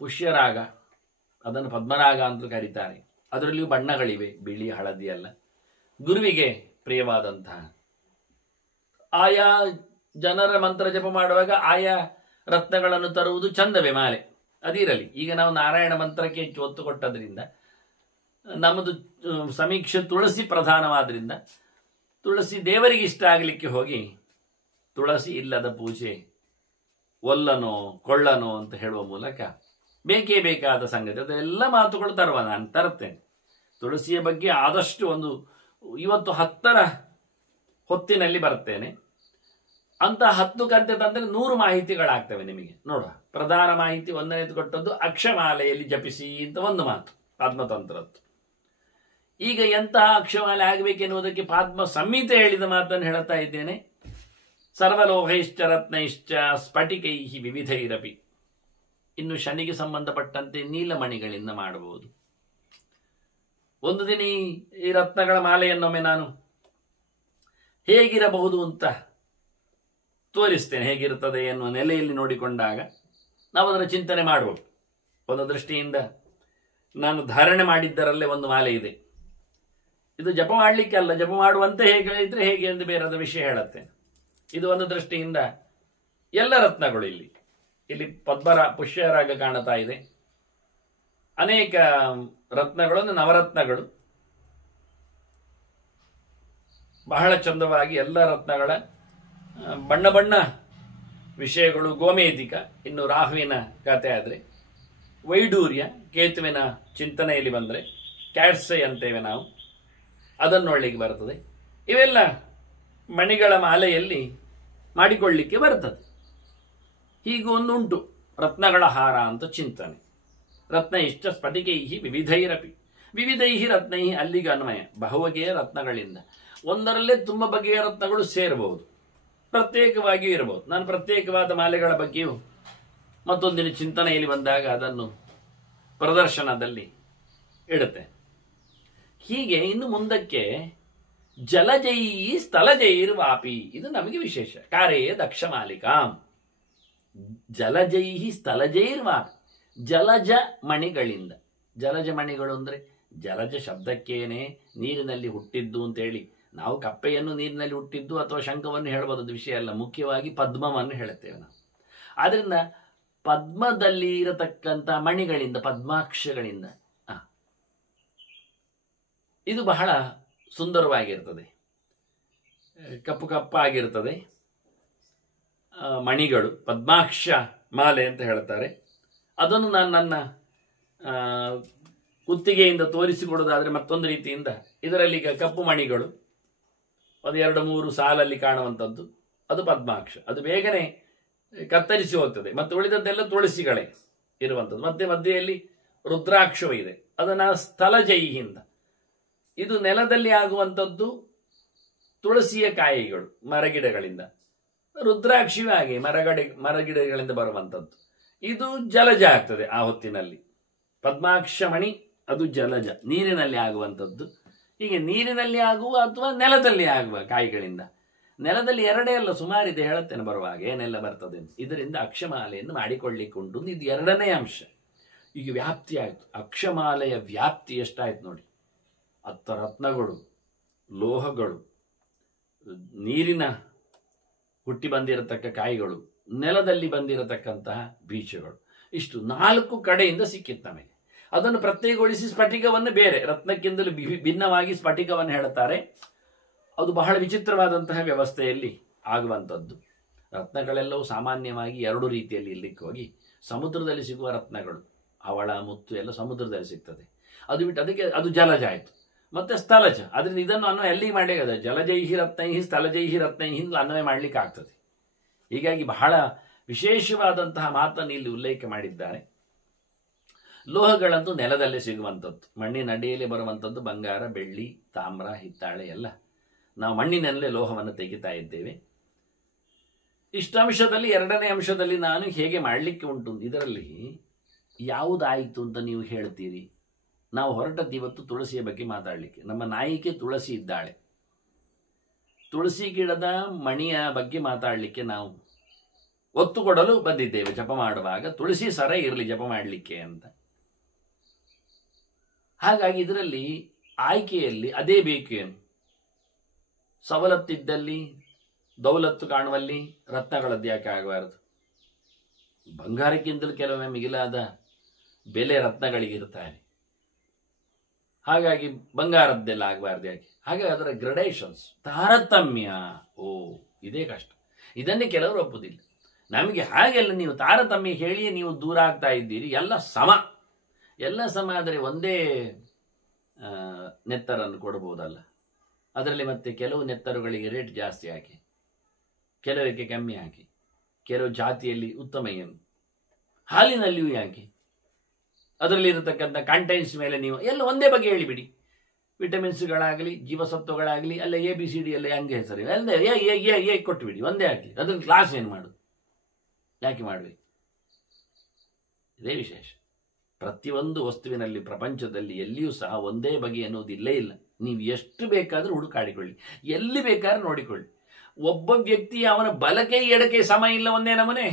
ಪುಷ್ಯರಾಗ, ಅದನ್ನು ಪದ್ಮರಾಗ ಅಂತ ಕರೀತಾರೆ. ಅದರಲ್ಲಿಯೂ ಬಣ್ಣಗಳಿವೆ, ಬಿಳಿ ಹಳದಿ ಅಲ್ಲ. ಗುರುವಿಗೆ ಪ್ರಿಯವಾದಂತಹ ಆಯಾ ಜನರ ಮಂತ್ರ ಜಪ ಮಾಡುವಾಗ ಆಯಾ ರತ್ನಗಳನ್ನು ತರುವುದು ಚಂದವೇ ಮಾಲೆ, ಅದಿರಲಿ. ಈಗ ನಾವು ನಾರಾಯಣ ಮಂತ್ರಕ್ಕೆ ಹೆಚ್ಚು ಒತ್ತು ಕೊಟ್ಟದ್ರಿಂದ, ನಮ್ಮದು ಸಮೀಕ್ಷೆ ತುಳಸಿ ಪ್ರಧಾನವಾದ್ರಿಂದ ತುಳಸಿ ದೇವರಿಗೆ ಇಷ್ಟ ಆಗಲಿಕ್ಕೆ ಹೋಗಿ ತುಳಸಿ ಇಲ್ಲದ ಪೂಜೆ ಒಲ್ಲನೋ ಕೊಳ್ಳನೋ ಅಂತ ಹೇಳುವ ಮೂಲಕ ಬೇಕೇ ಬೇಕಾದ ಸಂಗತಿ ಅದೆಲ್ಲ ಮಾತುಗಳು ತರುವ. ನಾನು ತರುತ್ತೇನೆ ತುಳಸಿಯ ಬಗ್ಗೆ ಆದಷ್ಟು. ಇವತ್ತು 10ರ ಹೊತ್ತಿನಲ್ಲಿ ಬರ್ತೇನೆ. ಅಂತ 10 ಕಂತೆ ತಂದರೆ 100 ಮಾಹಿತಿಗಳಾಗ್ತವೆ ನಿಮಗೆ. ನೋಡುವ, ಪ್ರಧಾನ ಮಾಹಿತಿ ಒಂದನೇದು ಕೊಟ್ಟದ್ದು ಅಕ್ಷಮಾಲೆಯಲ್ಲಿ ಜಪಿಸಿ ಅಂತ ಒಂದು ಮಾತು, ಪದ್ಮತಂತ್ರದ್ದು. ಈಗ ಎಂತಹ ಅಕ್ಷಮಾಲೆ ಆಗಬೇಕೆನ್ನುವುದಕ್ಕೆ ಪದ್ಮ ಸಂಹಿತೆ ಹೇಳಿದ ಮಾತನ್ನು ಹೇಳುತ್ತಾ ಇದ್ದೇನೆ. ಸರ್ವಲೋಹೈಶ್ಚ ರತ್ನೈಶ್ಚ ಸ್ಫಟಿಕೈಹಿ ವಿವಿಧೈರಪಿ. ಇನ್ನು ಶನಿಗೆ ಸಂಬಂಧಪಟ್ಟಂತೆ ನೀಲಮಣಿಗಳಿಂದ ಮಾಡಬಹುದು. ಒಂದು ದಿನ ಈ ರತ್ನಗಳ ಮಾಲೆಯನ್ನೊಮ್ಮೆ ನಾನು ಹೇಗಿರಬಹುದು ಅಂತ ತೋರಿಸ್ತೇನೆ. ಹೇಗಿರುತ್ತದೆ ಎನ್ನುವ ನೆಲೆಯಲ್ಲಿ ನೋಡಿಕೊಂಡಾಗ ನಾವು ಅದರ ಚಿಂತನೆ ಮಾಡಬಹುದು. ಒಂದು ದೃಷ್ಟಿಯಿಂದ ನಾನು ಧಾರಣೆ ಮಾಡಿದ್ದರಲ್ಲೇ ಒಂದು ಮಾಲೆ ಇದೆ. ಇದು ಜಪ ಮಾಡಲಿಕ್ಕೆ ಅಲ್ಲ, ಜಪ ಮಾಡುವಂತೆ ಹೇಗೆ ಇದ್ರೆ ಹೇಗೆ ಎಂದು ಬೇರೆದ ವಿಷಯ ಹೇಳುತ್ತೆ. ಇದು ಒಂದು ದೃಷ್ಟಿಯಿಂದ ಎಲ್ಲ ರತ್ನಗಳು ಇಲ್ಲಿ ಪುಷ್ಯರಾಗ ಕಾಣುತ್ತಾ ಇದೆ. ಅನೇಕ ರತ್ನಗಳು, ನವರತ್ನಗಳು ಬಹಳ ಚಂದವಾಗಿ ಎಲ್ಲ ರತ್ನಗಳ ಬಣ್ಣ ಬಣ್ಣ ವಿಷಯಗಳು. ಗೋಮೇಧಿಕ, ಇನ್ನು ರಾಹುವಿನ ಕಥೆ ಆದರೆ ವೈಡೂರ್ಯ, ಕೇತುವಿನ ಚಿಂತನೆಯಲ್ಲಿ ಬಂದರೆ ಕ್ಯಾಟ್ಸೈ ಅಂತೇವೆ ನಾವು, ಅದನ್ನು ನೋಡಲಿಕ್ಕೆ ಬರ್ತದೆ. ಇವೆಲ್ಲ ಮಣಿಗಳ ಮಾಲೆಯಲ್ಲಿ ಮಾಡಿಕೊಳ್ಳಲಿಕ್ಕೆ ಬರ್ತದೆ. ಹೀಗೂ ಒಂದುಂಟು ರತ್ನಗಳ ಹಾರ ಅಂತ ಚಿಂತನೆ. ರತ್ನ ಇಷ್ಟ ಸ್ಫಟಿಕೈಹಿ ವಿವಿಧೈರಪಿ. ವಿವಿಧೈಹಿ ರತ್ನೈಹಿ ಅಲ್ಲಿಗೆ ಅನ್ವಯ. ಬಹುಬಗೆಯ ರತ್ನಗಳಿಂದ ಒಂದರಲ್ಲೇ ತುಂಬ ಬಗೆಯ ರತ್ನಗಳು ಸೇರಬಹುದು. ಪ್ರತ್ಯೇಕವಾಗಿಯೂ ಇರಬಹುದು. ನಾನು ಪ್ರತ್ಯೇಕವಾದ ಮಾಲೆಗಳ ಬಗ್ಗೆಯೂ ಮತ್ತೊಂದಿನ ಚಿಂತನೆಯಲ್ಲಿ ಬಂದಾಗ ಅದನ್ನು ಪ್ರದರ್ಶನದಲ್ಲಿ ಇಡುತ್ತೆ. ಹೀಗೆ ಇನ್ನು ಮುಂದಕ್ಕೆ ಜಲಜಯಿ ಸ್ಥಲಜೈರ್ವಾಪಿ, ಇದು ನಮಗೆ ವಿಶೇಷ. ಕಾರ್ಯೇ ದಕ್ಷ ಮಾಲಿಕಾಂ ಜಲಜೈ ಸ್ಥಲಜೈರ್ವಾಪಿ, ಜಲಜ ಮಣಿಗಳಿಂದ. ಜಲಜ ಮಣಿಗಳು ಅಂದರೆ ಜಲಜ ಶಬ್ದಕ್ಕೇನೆ ನೀರಿನಲ್ಲಿ ಹುಟ್ಟಿದ್ದು ಅಂತೇಳಿ ನಾವು ಕಪ್ಪೆಯನ್ನು ನೀರಿನಲ್ಲಿ ಹುಟ್ಟಿದ್ದು ಅಥವಾ ಶಂಖವನ್ನು ಹೇಳಬಹುದು, ಅದು ವಿಷಯ ಅಲ್ಲ. ಮುಖ್ಯವಾಗಿ ಪದ್ಮವನ್ನು ಹೇಳುತ್ತೇವೆ ನಾವು. ಆದ್ರಿಂದ ಪದ್ಮದಲ್ಲಿ ಇರತಕ್ಕಂಥ ಮಣಿಗಳಿಂದ, ಪದ್ಮಾಕ್ಷಗಳಿಂದ ಇದು ಬಹಳ ಸುಂದರವಾಗಿರ್ತದೆ, ಕಪ್ಪು ಕಪ್ಪಾಗಿರ್ತದೆ. ಮಣಿಗಳು ಪದ್ಮಾಕ್ಷ ಮಾಲೆ ಅಂತ ಹೇಳ್ತಾರೆ. ಅದನ್ನು ನಾನು ನನ್ನ ಕುತ್ತಿಗೆಯಿಂದ ತೋರಿಸಿಕೊಡೋದಾದ್ರೆ ಮತ್ತೊಂದು ರೀತಿಯಿಂದ, ಇದರಲ್ಲಿ ಈಗ ಕಪ್ಪು ಮಣಿಗಳು ಒಂದು 2-3 ಸಾಲಲ್ಲಿ ಕಾಣುವಂಥದ್ದು, ಅದು ಪದ್ಮಾಕ್ಷ. ಅದು ಬೇಗನೆ ಕತ್ತರಿಸಿ ಹೋಗ್ತದೆ. ಮತ್ತು ಉಳಿದದ್ದೆಲ್ಲ ತುಳಸಿಗಳೇ ಇರುವಂಥದ್ದು. ಮಧ್ಯೆಯಲ್ಲಿ ರುದ್ರಾಕ್ಷವೂ ಇದೆ. ಅದನ್ನು ಸ್ಥಲಜೈಹಿಂದ, ಇದು ನೆಲದಲ್ಲಿ ಆಗುವಂಥದ್ದು ತುಳಸಿಯ ಕಾಯಿಗಳು ಮರಗಿಡಗಳಿಂದ. ರುದ್ರಾಕ್ಷಿಯೂ ಹಾಗೆ ಮರಗಿಡಗಳಿಂದ ಬರುವಂಥದ್ದು. ಇದು ಜಲಜ ಆಗ್ತದೆ ಆ ಹೊತ್ತಿನಲ್ಲಿ. ಪದ್ಮಾಕ್ಷ ಮಣಿ ಅದು ಜಲಜ, ನೀರಿನಲ್ಲಿ ಆಗುವಂಥದ್ದು. ಹೀಗೆ ನೀರಿನಲ್ಲಿ ಆಗುವ ಅಥವಾ ನೆಲದಲ್ಲಿ ಆಗುವ ಕಾಯಿಗಳಿಂದ. ನೆಲದಲ್ಲಿ ಎರಡೇ ಅಲ್ಲ, ಸುಮಾರಿದೆ, ಹೇಳುತ್ತೇನೆ ಬರುವಾಗ ಏನೆಲ್ಲ ಬರ್ತದೆ. ಇದರಿಂದ ಅಕ್ಷಮಾಲೆಯನ್ನು ಮಾಡಿಕೊಳ್ಳಿಕ್ಕುಂಟು. ಇದು 2ನೇ ಅಂಶ. ಈಗ ವ್ಯಾಪ್ತಿ ಆಯಿತು. ಅಕ್ಷಮಾಲೆಯ ವ್ಯಾಪ್ತಿ ಎಷ್ಟಾಯ್ತು ನೋಡಿ. 10 ರತ್ನಗಳು, ಲೋಹಗಳು, ನೀರಿನ ಹುಟ್ಟಿ ಬಂದಿರತಕ್ಕ ಕಾಯಿಗಳು, ನೆಲದಲ್ಲಿ ಬಂದಿರತಕ್ಕಂತಹ ಬೀಜಗಳು, ಇಷ್ಟು 4 ಕಡೆಯಿಂದ ಸಿಕ್ಕಿತ್ತು ನಮಗೆ. ಅದನ್ನು ಪ್ರತ್ಯೇಕಗೊಳಿಸಿ ಸ್ಫಟಿಕವನ್ನು ಬೇರೆ, ರತ್ನಕ್ಕಿಂತಲೂ ಭಿನ್ನವಾಗಿ ಸ್ಫಟಿಕವನ್ನು ಹೇಳುತ್ತಾರೆ. ಅದು ಬಹಳ ವಿಚಿತ್ರವಾದಂತಹ ವ್ಯವಸ್ಥೆಯಲ್ಲಿ ಆಗುವಂಥದ್ದು. ರತ್ನಗಳೆಲ್ಲವೂ ಸಾಮಾನ್ಯವಾಗಿ 2 ರೀತಿಯಲ್ಲಿ ಇರಲಿಕ್ಕೆ ಹೋಗಿ, ಸಮುದ್ರದಲ್ಲಿ ಸಿಗುವ ರತ್ನಗಳು, ಹವಳ, ಮುತ್ತು ಎಲ್ಲ ಸಮುದ್ರದಲ್ಲಿ ಸಿಗ್ತದೆ. ಅದು ಬಿಟ್ಟು ಅದಕ್ಕೆ ಅದು ಜಲಜ ಆಯಿತು. ಮತ್ತೆ ಸ್ಥಲಜ, ಅದರಿಂದ ಇದನ್ನು ಅನ್ವಯ ಎಲ್ಲಿ ಮಾಡಲಿಕ್ಕೆ ಜಲಜೈಹಿ ರತ್ನೈಹಿ ಸ್ಥಲಜೈಹಿ ರತ್ನೈಹಿ ಅನ್ವಯ ಮಾಡಲಿಕ್ಕೆ ಆಗ್ತದೆ. ಹೀಗಾಗಿ ಬಹಳ ವಿಶೇಷವಾದಂತಹ ಮಾತನ್ನು ಇಲ್ಲಿ ಉಲ್ಲೇಖ ಮಾಡಿದ್ದಾರೆ. ಲೋಹಗಳಂತೂ ನೆಲದಲ್ಲೇ ಸಿಗುವಂಥದ್ದು, ಮಣ್ಣಿನ ಅಡಿಯಲ್ಲಿ ಬರುವಂಥದ್ದು. ಬಂಗಾರ, ಬೆಳ್ಳಿ, ತಾಮ್ರ, ಹಿತ್ತಾಳೆ ಎಲ್ಲ ನಾವು ಮಣ್ಣಿನಲ್ಲೇ ಲೋಹವನ್ನು ತೆಗಿತಾ ಇದ್ದೇವೆ. ಇಷ್ಟಂಶದಲ್ಲಿ 2ನೇ ಅಂಶದಲ್ಲಿ ನಾನು ಹೇಗೆ ಮಾಡಲಿಕ್ಕೆ ಉಂಟು. ಇದರಲ್ಲಿ ಯಾವುದಾಯಿತು ಅಂತ ನೀವು ಹೇಳ್ತೀರಿ. ನಾವು ಹೊರಟದ್ದು ಇವತ್ತು ತುಳಸಿಯ ಬಗ್ಗೆ ಮಾತಾಡಲಿಕ್ಕೆ. ನಮ್ಮ ನಾಯಿಕೆ ತುಳಸಿ ಇದ್ದಾಳೆ. ತುಳಸಿ ಗಿಡದ ಮಣಿಯ ಬಗ್ಗೆ ಮಾತಾಡಲಿಕ್ಕೆ ನಾವು ಒತ್ತು ಕೊಡಲು ಬಂದಿದ್ದೇವೆ. ಜಪ ಮಾಡುವಾಗ ತುಳಸಿ ಸರ ಇರಲಿ ಜಪ ಮಾಡಲಿಕ್ಕೆ ಅಂತ. ಹಾಗಾಗಿ ಇದರಲ್ಲಿ ಆಯ್ಕೆಯಲ್ಲಿ ಅದೇ ಬೇಕೇನು. ಸವಲತ್ತಿದ್ದಲ್ಲಿ, ದೌಲತ್ತು ಕಾಣುವಲ್ಲಿ ರತ್ನಗಳದ್ದು ಯಾಕೆ ಆಗಬಾರದು? ಬಂಗಾರಕ್ಕಿಂತಲೂ ಕೆಲವೊಮ್ಮೆ ಮಿಗಿಲಾದ ಬೆಲೆ ರತ್ನಗಳಿಗಿರುತ್ತಾರೆ. ಹಾಗಾಗಿ ಬಂಗಾರದ್ದೆಲ್ಲ ಆಗಬಾರ್ದು ಯಾಕೆ? ಹಾಗಾಗಿ ಅದರ ಗ್ರಡೇಷನ್ಸ್, ತಾರತಮ್ಯ, ಇದೇ ಕಷ್ಟ. ಇದನ್ನೇ ಕೆಲವರು ಒಪ್ಪುದಿಲ್ಲ. ನಮಗೆ ಹಾಗೆಲ್ಲ ನೀವು ತಾರತಮ್ಯ ಹೇಳಿಯೇ ನೀವು ದೂರ ಆಗ್ತಾ ಇದ್ದೀರಿ. ಎಲ್ಲ ಸಮ, ಎಲ್ಲ ಸಮ ಆದರೆ ಒಂದೇ ನೆತ್ತರನ್ನು ಕೊಡಬಹುದಲ್ಲ. ಅದರಲ್ಲಿ ಮತ್ತೆ ಕೆಲವು ನೆತ್ತರುಗಳಿಗೆ ರೇಟ್ ಜಾಸ್ತಿ ಹಾಕಿ, ಕೆಲವಕ್ಕೆ ಕಮ್ಮಿ ಹಾಕಿ, ಕೆಲವು ಜಾತಿಯಲ್ಲಿ ಉತ್ತಮ ಏನು, ಹಾಲಿನಲ್ಲಿಯೂ ಯಾಕೆ, ಅದರಲ್ಲಿ ಇರತಕ್ಕಂಥ ಕಂಟೆಂಟ್ಸ್ ಮೇಲೆ ನೀವು ಎಲ್ಲ ಒಂದೇ ಬಗ್ಗೆ ಹೇಳಿಬಿಡಿ. ವಿಟಮಿನ್ಸ್ಗಳಾಗಲಿ, ಜೀವಸತ್ವಗಳಾಗಲಿ, ಅಲ್ಲ ABCD ಎಲ್ಲ ಹಂಗೆ ಹೆಸರು ಅಲ್ಲದೆ ಎ ಕೊಟ್ಟುಬಿಡಿ, ಒಂದೇ ಆಗಲಿ. ಅದನ್ನು ಕ್ಲಾಸ್ ಏನು ಮಾಡೋದು, ಯಾಕೆ ಮಾಡಬೇಕು? ಇದೇ ವಿಶೇಷ. ಪ್ರತಿಯೊಂದು ವಸ್ತುವಿನಲ್ಲಿ ಪ್ರಪಂಚದಲ್ಲಿ ಎಲ್ಲಿಯೂ ಸಹ ಒಂದೇ ಬಗೆ ಅನ್ನೋದು ಇಲ್ಲೇ ಇಲ್ಲ. ನೀವು ಎಷ್ಟು ಬೇಕಾದರೂ ಹುಡುಕಾಡಿಕೊಳ್ಳಿ, ಎಲ್ಲಿ ಬೇಕಾದ್ರೂ ನೋಡಿಕೊಳ್ಳಿ. ಒಬ್ಬ ವ್ಯಕ್ತಿ ಅವನ ಬಲಕೈ ಎಡಕೈ ಸಮ ಇಲ್ಲ ಒಂದೇ ನಮನೆ,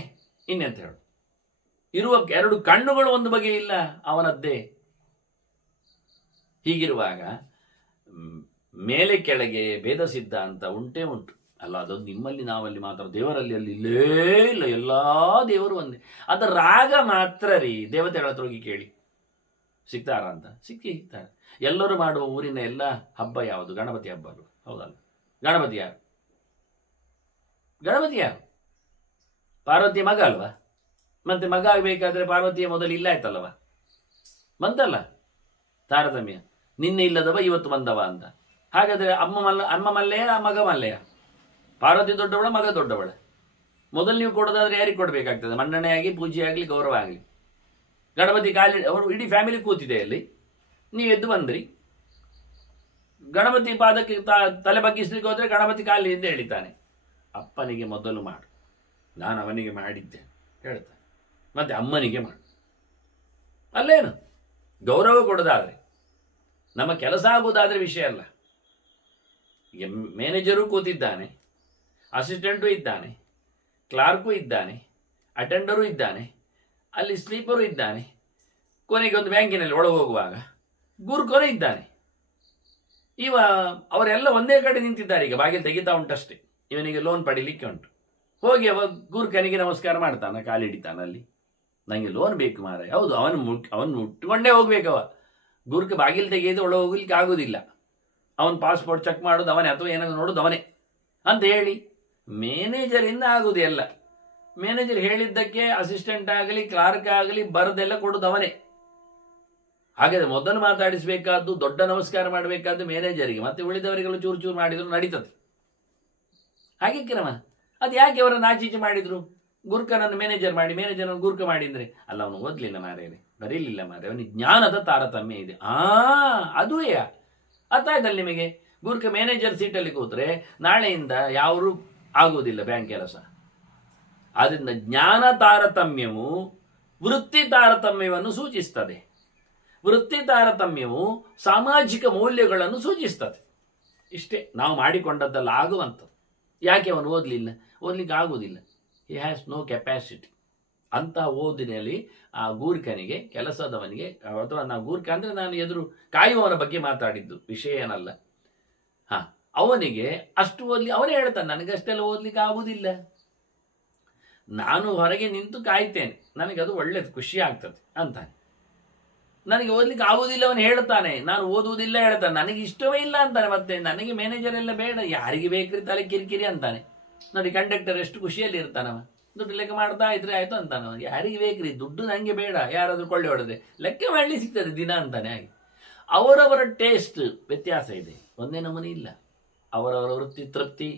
ಇನ್ನೆಂತ ಹೇಳು. ಇರುವ 2 ಕಣ್ಣುಗಳು ಒಂದು ಬಗೆ ಇಲ್ಲ ಅವನದ್ದೇ. ಹೀಗಿರುವಾಗ ಮೇಲೆ ಕೆಳಗೆ ಭೇದ ಸಿದ್ಧಾಂತ ಉಂಟೇ ಉಂಟು ಅಲ್ಲ. ಅದೊಂದು ನಿಮ್ಮಲ್ಲಿ ನಾವಲ್ಲಿ ಮಾತ್ರ, ದೇವರಲ್ಲಿ ಅಲ್ಲಿ ಇಲ್ಲೇ ಇಲ್ಲ. ಎಲ್ಲಾ ದೇವರು ಒಂದೇ. ಅದರ ರಾಗ ಮಾತ್ರ ರೀ. ದೇವತೆಗಳ ಹತ್ರ ಹೋಗಿ ಕೇಳಿ ಸಿಗ್ತಾರ ಅಂತ. ಸಿಗ್ತಾರೆ. ಎಲ್ಲರೂ ಮಾಡುವ ಊರಿನ ಎಲ್ಲ ಹಬ್ಬ ಯಾವುದು? ಗಣಪತಿ ಹಬ್ಬ ಅಲ್ವ? ಹೌದಲ್ಲ? ಗಣಪತಿ ಯಾರು? ಗಣಪತಿ ಯಾರು? ಪಾರ್ವತಿಯ ಮಗ ಅಲ್ವಾ? ಮತ್ತೆ ಮಗ ಆಗಬೇಕಾದ್ರೆ ಪಾರ್ವತಿಯ ಮೊದಲು ಇಲ್ಲ ಆಯ್ತಲ್ಲವ, ಬಂತಲ್ಲ ತಾರತಮ್ಯ. ನಿನ್ನೆ ಇಲ್ಲದವ ಇವತ್ತು ಬಂದವ ಅಂತ. ಹಾಗಾದ್ರೆ ಅಮ್ಮ ಮಲ್ಲೆಯ, ಮಗ ಮಲ್ಲೆಯ? ಪಾರ್ವತಿ ದೊಡ್ಡವಳ, ಮಗ ದೊಡ್ಡವಳ? ಮೊದಲು ನೀವು ಕೊಡೋದಾದ್ರೆ ಯಾರಿಗೆ ಕೊಡಬೇಕಾಗ್ತದೆ? ಮನ್ನಣೆ ಆಗಿ, ಪೂಜೆ ಆಗಲಿ, ಗೌರವ ಆಗಲಿ. ಗಣಪತಿ ಕಾಲಿ, ಅವರು ಇಡೀ ಫ್ಯಾಮಿಲಿ ಕೂತಿದೆ ಅಲ್ಲಿ, ನೀವು ಎದ್ದು ಬಂದ್ರಿ. ಗಣಪತಿ ಪಾದಕ್ಕೆ ತಲೆ ಬಗ್ಗಿಸ್ಲಿಕ್ಕೆ ಹೋದ್ರೆ ಗಣಪತಿ ಕಾಲಿನಿಂದ ಎಳಿತಾನೆ. ಅಪ್ಪನಿಗೆ ಮೊದಲು ಮಾಡು, ನಾನು ಅವನಿಗೆ ಮಾಡಿದ್ದೆ ಹೇಳ್ತಾನೆ. ಮತ್ತೆ ಅಮ್ಮನಿಗೆ ಮಾಡು. ಅಲ್ಲೇನು ಗೌರವ ಕೊಡೋದಾದ್ರೆ, ನಮ್ಮ ಕೆಲಸ ಆಗುವುದಾದ್ರೆ ವಿಷಯ ಅಲ್ಲ. ಈಗ ಮ್ಯಾನೇಜರು ಕೂತಿದ್ದಾನೆ, ಅಸಿಸ್ಟೆಂಟು ಇದ್ದಾನೆ, ಕ್ಲಾರ್ಕು ಇದ್ದಾನೆ, ಅಟೆಂಡರು ಇದ್ದಾನೆ, ಅಲ್ಲಿ ಸ್ಲೀಪರು ಇದ್ದಾನೆ, ಕೊನೆಗೆ ಒಂದು ಬ್ಯಾಂಕಿನಲ್ಲಿ ಒಳಗೆ ಹೋಗುವಾಗ ಗುರುಕೊನೆ ಇದ್ದಾನೆ. ಅವರೆಲ್ಲ ಒಂದೇ ಕಡೆ ನಿಂತಿದ್ದಾರೆ. ಈಗ ಬಾಗಿಲು ತೆಗಿತಾ ಉಂಟಷ್ಟೇ. ಇವನಿಗೆ ಲೋನ್ ಪಡಿಲಿಕ್ಕೆ ಉಂಟು. ಹೋಗಿ ಅವ ಗುರುಕನಿಗೆ ನಮಸ್ಕಾರ ಮಾಡ್ತಾನೆ, ಕಾಲಿಡಿತಾನೆ. ಅಲ್ಲಿ ನನಗೆ ಲೋನ್ ಬೇಕು ಮಾರಾಯ. ಹೌದು, ಅವನು ಮುಟ್ಕೊಂಡೇ ಹೋಗ್ಬೇಕವ. ಗುರುಕ ಬಾಗಿಲು ತೆಗೆಯದು ಒಳಗೆ ಹೋಗ್ಲಿಕ್ಕೆ ಆಗೋದಿಲ್ಲ. ಅವನ ಪಾಸ್ಪೋರ್ಟ್ ಚೆಕ್ ಮಾಡೋದು ಅವನೇ, ಅಥವಾ ಏನಾದ್ರು ನೋಡೋದು ಅವನೇ ಅಂತ ಹೇಳಿ ಮ್ಯಾನೇಜರಿಂದ ಆಗುದು ಎಲ್ಲ. ಮ್ಯಾನೇಜರ್ ಹೇಳಿದ್ದಕ್ಕೆ ಅಸಿಸ್ಟೆಂಟ್ ಆಗಲಿ ಕ್ಲಾರ್ಕ್ ಆಗಲಿ ಬರದೆಲ್ಲ ಕೊಡೋದು ಅವನೇ. ಹಾಗಾದ್ರೆ ಮೊದಲು ಮಾತಾಡಿಸಬೇಕಾದ್ದು, ದೊಡ್ಡ ನಮಸ್ಕಾರ ಮಾಡಬೇಕಾದ್ದು ಮ್ಯಾನೇಜರಿಗೆ, ಮತ್ತೆ ಉಳಿದವರಿಗೆಲ್ಲ ಚೂರು ಚೂರು ಮಾಡಿದ್ರು ನಡೀತದೆ. ಹಾಗೆ ಕ್ರಮ. ಅದು ಯಾಕೆ ಅವರನ್ನು ಆಚೀಚೆ ಮಾಡಿದ್ರು? ಗುರುಕನನ್ನು ಮ್ಯಾನೇಜರ್ ಮಾಡಿ, ಮ್ಯಾನೇಜರ್ ಗುರುಕ ಮಾಡಿದ್ರೆ ಅಲ್ಲ, ಅವನು ಓದ್ಲಿಲ್ಲ ಮಾರೇನೆ, ಬರೀಲಿಲ್ಲ ಮಾರೇ, ಅವನಿಗೆ ಜ್ಞಾನದ ತಾರತಮ್ಯ ಇದೆ. ಅದುವೇ ಅರ್ಥಾಯ್ತಲ್ಲ ನಿಮಗೆ? ಗುರುಕ ಮ್ಯಾನೇಜರ್ ಸೀಟಲ್ಲಿ ಕೂತ್ರೆ ನಾಳೆಯಿಂದ ಯಾರು ಆಗುವುದಿಲ್ಲ ಬ್ಯಾಂಕ್ ಕೆಲಸ. ಆದ್ರಿಂದ ಜ್ಞಾನ ತಾರತಮ್ಯವು ವೃತ್ತಿ ತಾರತಮ್ಯವನ್ನು ಸೂಚಿಸ್ತದೆ. ವೃತ್ತಿ ತಾರತಮ್ಯವು ಸಾಮಾಜಿಕ ಮೌಲ್ಯಗಳನ್ನು ಸೂಚಿಸ್ತದೆ. ಇಷ್ಟೇ ನಾವು ಮಾಡಿಕೊಂಡದ್ದಲ್ಲ, ಆಗುವಂಥದ್ದು. ಯಾಕೆ ಅವನು ಓದ್ಲಿಕ್ಕೆ ಆಗುವುದಿಲ್ಲ, ಹಿ ಹ್ಯಾಸ್ ನೋ ಕೆಪಾಸಿಟಿ ಅಂತ ಓದಿನಲ್ಲಿ ಆ ಗೂರ್ಖನಿಗೆ, ಕೆಲಸದವನಿಗೆ, ಅಥವಾ ನಾವು ಗೂರ್ಖ ಅಂದರೆ ನಾನು ಎದುರು ಕಾಯುವವನ ಬಗ್ಗೆ ಮಾತಾಡಿದ್ದು ವಿಷಯ ಏನಲ್ಲ. ಅವನಿಗೆ ಅಷ್ಟು ಅವನೇ ಹೇಳ್ತಾನೆ, ನನಗಷ್ಟೆಲ್ಲ ಓದ್ಲಿಕ್ಕೆ ಆಗುವುದಿಲ್ಲ, ನಾನು ಹೊರಗೆ ನಿಂತು ಕಾಯ್ತೇನೆ, ನನಗದು ಒಳ್ಳೇದು, ಖುಷಿ ಆಗ್ತದೆ ಅಂತಾನೆ. ನನಗೆ ಓದ್ಲಿಕ್ಕೆ ಆಗುವುದಿಲ್ಲ ಅವನು ಹೇಳ್ತಾನೆ, ನಾನು ಓದುವುದಿಲ್ಲ ಹೇಳ್ತಾನೆ, ನನಗೆ ಇಷ್ಟವೇ ಇಲ್ಲ ಅಂತಾನೆ. ಮತ್ತೆ ನನಗೆ ಮ್ಯಾನೇಜರ್ ಎಲ್ಲ ಬೇಡ, ಯಾರಿಗೆ ಬೇಕ್ರಿ ತಲೆ ಕಿರಿಕಿರಿ ಅಂತಾನೆ. ನೋಡಿ ಕಂಡಕ್ಟರ್ ಎಷ್ಟು ಖುಷಿಯಲ್ಲಿ ಇರ್ತಾನವ, ದುಡ್ಡು ಲೆಕ್ಕ ಮಾಡ್ತಾ ಇದ್ರೆ ಆಯ್ತು ಅಂತಾನ. ಯಾರಿಗೆ ಬೇಕ್ರಿ ದುಡ್ಡು, ನನಗೆ ಬೇಡ, ಯಾರಾದ್ರೂ ಕೊಳ್ಳೆ ಹೊಡೆದ್ರೆ ಲೆಕ್ಕ ಮಾಡಲಿ ಸಿಗ್ತದೆ ದಿನ ಅಂತಾನೆ. ಹಾಗೆ ಅವರವರ ಟೇಸ್ಟ್ ವ್ಯತ್ಯಾಸ ಇದೆ, ಒಂದೇ ನಮೂನೆ ಇಲ್ಲ, ಅವರವರ ವೃತ್ತಿ ತೃಪ್ತಿ.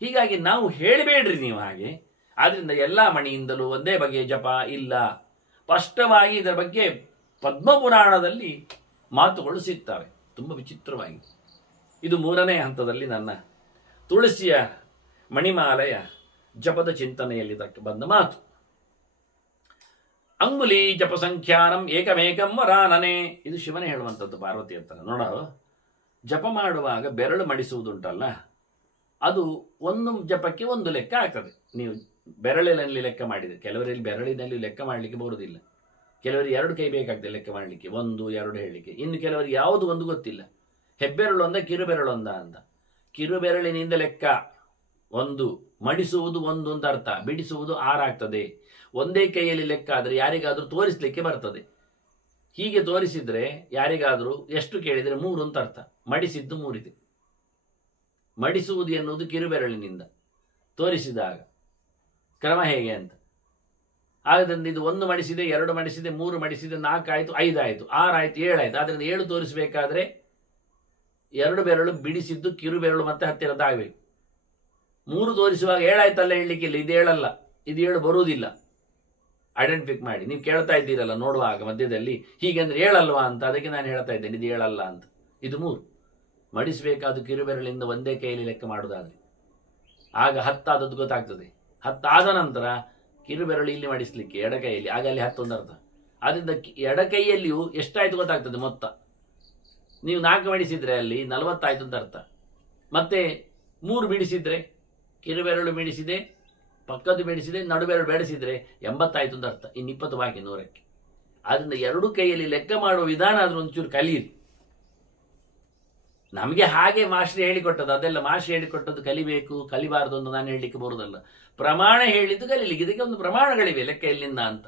ಹೀಗಾಗಿ ನಾವು ಹೇಳಬೇಡ್ರಿ ನೀವು ಹಾಗೆ. ಆದ್ರಿಂದ ಎಲ್ಲ ಮಣಿಯಿಂದಲೂ ಒಂದೇ ಬಗೆಯ ಜಪ ಇಲ್ಲ. ಸ್ಪಷ್ಟವಾಗಿ ಇದರ ಬಗ್ಗೆ ಪದ್ಮಪುರಾಣದಲ್ಲಿ ಮಾತುಗಳು ಸಿಗ್ತವೆ, ತುಂಬ ವಿಚಿತ್ರವಾಗಿ. ಇದು 3ನೇ ಹಂತದಲ್ಲಿ ನನ್ನ ತುಳಸಿಯ ಮಣಿಮಾಲೆಯ ಜಪದ ಚಿಂತನೆಯಲ್ಲಿ ಬಂದ ಮಾತು. ಅಂಗುಲಿ ಜಪ ಸಂಖ್ಯಾನಂ ಏಕಮೇಕಂ ವರಾನನೆ. ಇದು ಶಿವನೇ ಹೇಳುವಂಥದ್ದು ಪಾರ್ವತಿ ಹತ್ರ. ನೋಡ, ಜಪ ಮಾಡುವಾಗ ಬೆರಳು ಮಡಿಸುವುದುಂಟಲ್ಲ, ಅದು ಒಂದು ಜಪಕ್ಕೆ ಒಂದು ಲೆಕ್ಕ ಆಗ್ತದೆ. ನೀವು ಬೆರಳಿನಲ್ಲಿ ಲೆಕ್ಕ ಮಾಡಿದರೆ, ಕೆಲವರಲ್ಲಿ ಬೆರಳಿನಲ್ಲಿ ಲೆಕ್ಕ ಮಾಡಲಿಕ್ಕೆ ಬರುವುದಿಲ್ಲ, ಕೆಲವರಿಗೆ 2 ಕೈ ಬೇಕಾಗ್ತದೆ ಲೆಕ್ಕ ಮಾಡಲಿಕ್ಕೆ, 1 2 ಹೇಳಲಿಕ್ಕೆ. ಇನ್ನು ಕೆಲವರಿಗೆ ಯಾವುದು ಒಂದು ಗೊತ್ತಿಲ್ಲ, ಹೆಬ್ಬೆರಳು ಒಂದ ಕಿರುಬೆರಳು ಒಂದ ಅಂತ. ಕಿರುಬೆರಳಿನಿಂದ ಲೆಕ್ಕ 1, ಮಡಿಸುವುದು 1 ಅಂತ ಅರ್ಥ, ಬಿಡಿಸುವುದು 6 ಆಗ್ತದೆ. ಒಂದೇ ಕೈಯಲ್ಲಿ ಲೆಕ್ಕ ಆದರೆ ಯಾರಿಗಾದ್ರೂ ತೋರಿಸ್ಲಿಕ್ಕೆ ಬರ್ತದೆ. ಹೀಗೆ ತೋರಿಸಿದ್ರೆ ಯಾರಿಗಾದ್ರೂ ಎಷ್ಟು ಕೇಳಿದರೆ 3 ಅಂತ ಅರ್ಥ, ಮಡಿಸಿದ್ದು 3 ಇದೆ. ಮಡಿಸುವುದು ಎನ್ನುವುದು ಕಿರುಬೆರಳಿನಿಂದ ತೋರಿಸಿದಾಗ ಕ್ರಮ ಹೇಗೆ ಅಂತ. ಆದ್ದರಿಂದ ಇದು 1 ಮಡಿಸಿದೆ, 2 ಮಡಿಸಿದೆ, 3 ಮಡಿಸಿದೆ, 4 ಆಯಿತು, 5 ಆಯಿತು, 6 ಆಯಿತು, 7 ಆಯಿತು. ಆದ್ದರಿಂದ 7 ತೋರಿಸಬೇಕಾದ್ರೆ 2 ಬೆರಳು ಬಿಡಿಸಿದ್ದು ಕಿರುಬೆರಳು ಮತ್ತೆ ಹತ್ತಿರದಾಗಬೇಕು. 3 ತೋರಿಸುವಾಗ 7 ಆಯ್ತಲ್ಲ ಹೇಳಲಿಕ್ಕಿಲ್ಲ, ಇದು 7 ಅಲ್ಲ, ಇದು 7 ಬರುವುದಿಲ್ಲ. ಐಡೆಂಟಿಫೈ ಮಾಡಿ. ನೀವು ಕೇಳ್ತಾ ಇದ್ದೀರಲ್ಲ ನೋಡುವಾಗ ಮಧ್ಯದಲ್ಲಿ, ಹೀಗೆಂದ್ರೆ 7 ಅಲ್ವಾ ಅಂತ, ಅದಕ್ಕೆ ನಾನು ಹೇಳ್ತಾ ಇದ್ದೇನೆ ಇದು 7 ಅಲ್ಲ ಅಂತ. ಇದು 3 ಮಡಿಸಬೇಕಾದ ಕಿರುಬೆರಳಿಂದ ಒಂದೇ ಕೈಯಲ್ಲಿ ಲೆಕ್ಕ ಮಾಡುವುದಾದ್ರೆ ಆಗ 10 ಆದದ್ದು ಗೊತ್ತಾಗ್ತದೆ. 10 ಆದ ನಂತರ ಕಿರುಬೆರಳು ಇಲ್ಲಿ ಮಡಿಸ್ಲಿಕ್ಕೆ ಎಡಕೈಯಲ್ಲಿ, ಆಗ ಅಲ್ಲಿ 10 ಒಂದು ಅರ್ಥ. ಆದ್ರಿಂದ ಎಡಕೈಯಲ್ಲಿಯೂ ಎಷ್ಟಾಯ್ತು ಗೊತ್ತಾಗ್ತದೆ ಮೊತ್ತ. ನೀವು 4 ಮಡಿಸಿದ್ರೆ ಅಲ್ಲಿ 40 ಆಯ್ತು ಅಂತ ಅರ್ಥ. ಮತ್ತೆ 3 ಬಿಡಿಸಿದ್ರೆ, ಕಿರುಬೆರಳು ಬಿಡಿಸಿದೆ, ಪಕ್ಕದ್ದು ಬಿಡಿಸಿದೆ, ನಡುಬೆರಳು ಬೆಳೆಸಿದ್ರೆ 80 ಆಯ್ತು ಅಂತ ಅರ್ಥ. ಇನ್ನು 20 ಬಾಕಿ 100ಕ್ಕೆ. ಆದ್ರಿಂದ 2 ಕೈಯಲ್ಲಿ ಲೆಕ್ಕ ಮಾಡುವ ವಿಧಾನ ಆದ್ರೂ ಒಂಚೂರು ಕಲಿಯಿರಿ. ನಮಗೆ ಹಾಗೆ ಮಾಸ್ಟ್ರಿ ಹೇಳಿಕೊಟ್ಟದ್ದು, ಅದೆಲ್ಲ ಮಾಸ್ಟ್ರಿ ಹೇಳಿಕೊಟ್ಟದ್ದು ಕಲಿಬೇಕು ಕಲಿಬಾರದು ಅಂತ ನಾನು ಹೇಳಲಿಕ್ಕೆ ಬರುವುದಲ್ಲ. ಪ್ರಮಾಣ ಹೇಳಿದ್ದು ಕಲೀಲಿಕ್ಕೆ, ಇದಕ್ಕೆ ಒಂದು ಪ್ರಮಾಣಗಳಿವೆ ಲೆಕ್ಕ ಎಲ್ಲಿಂದ ಅಂತ.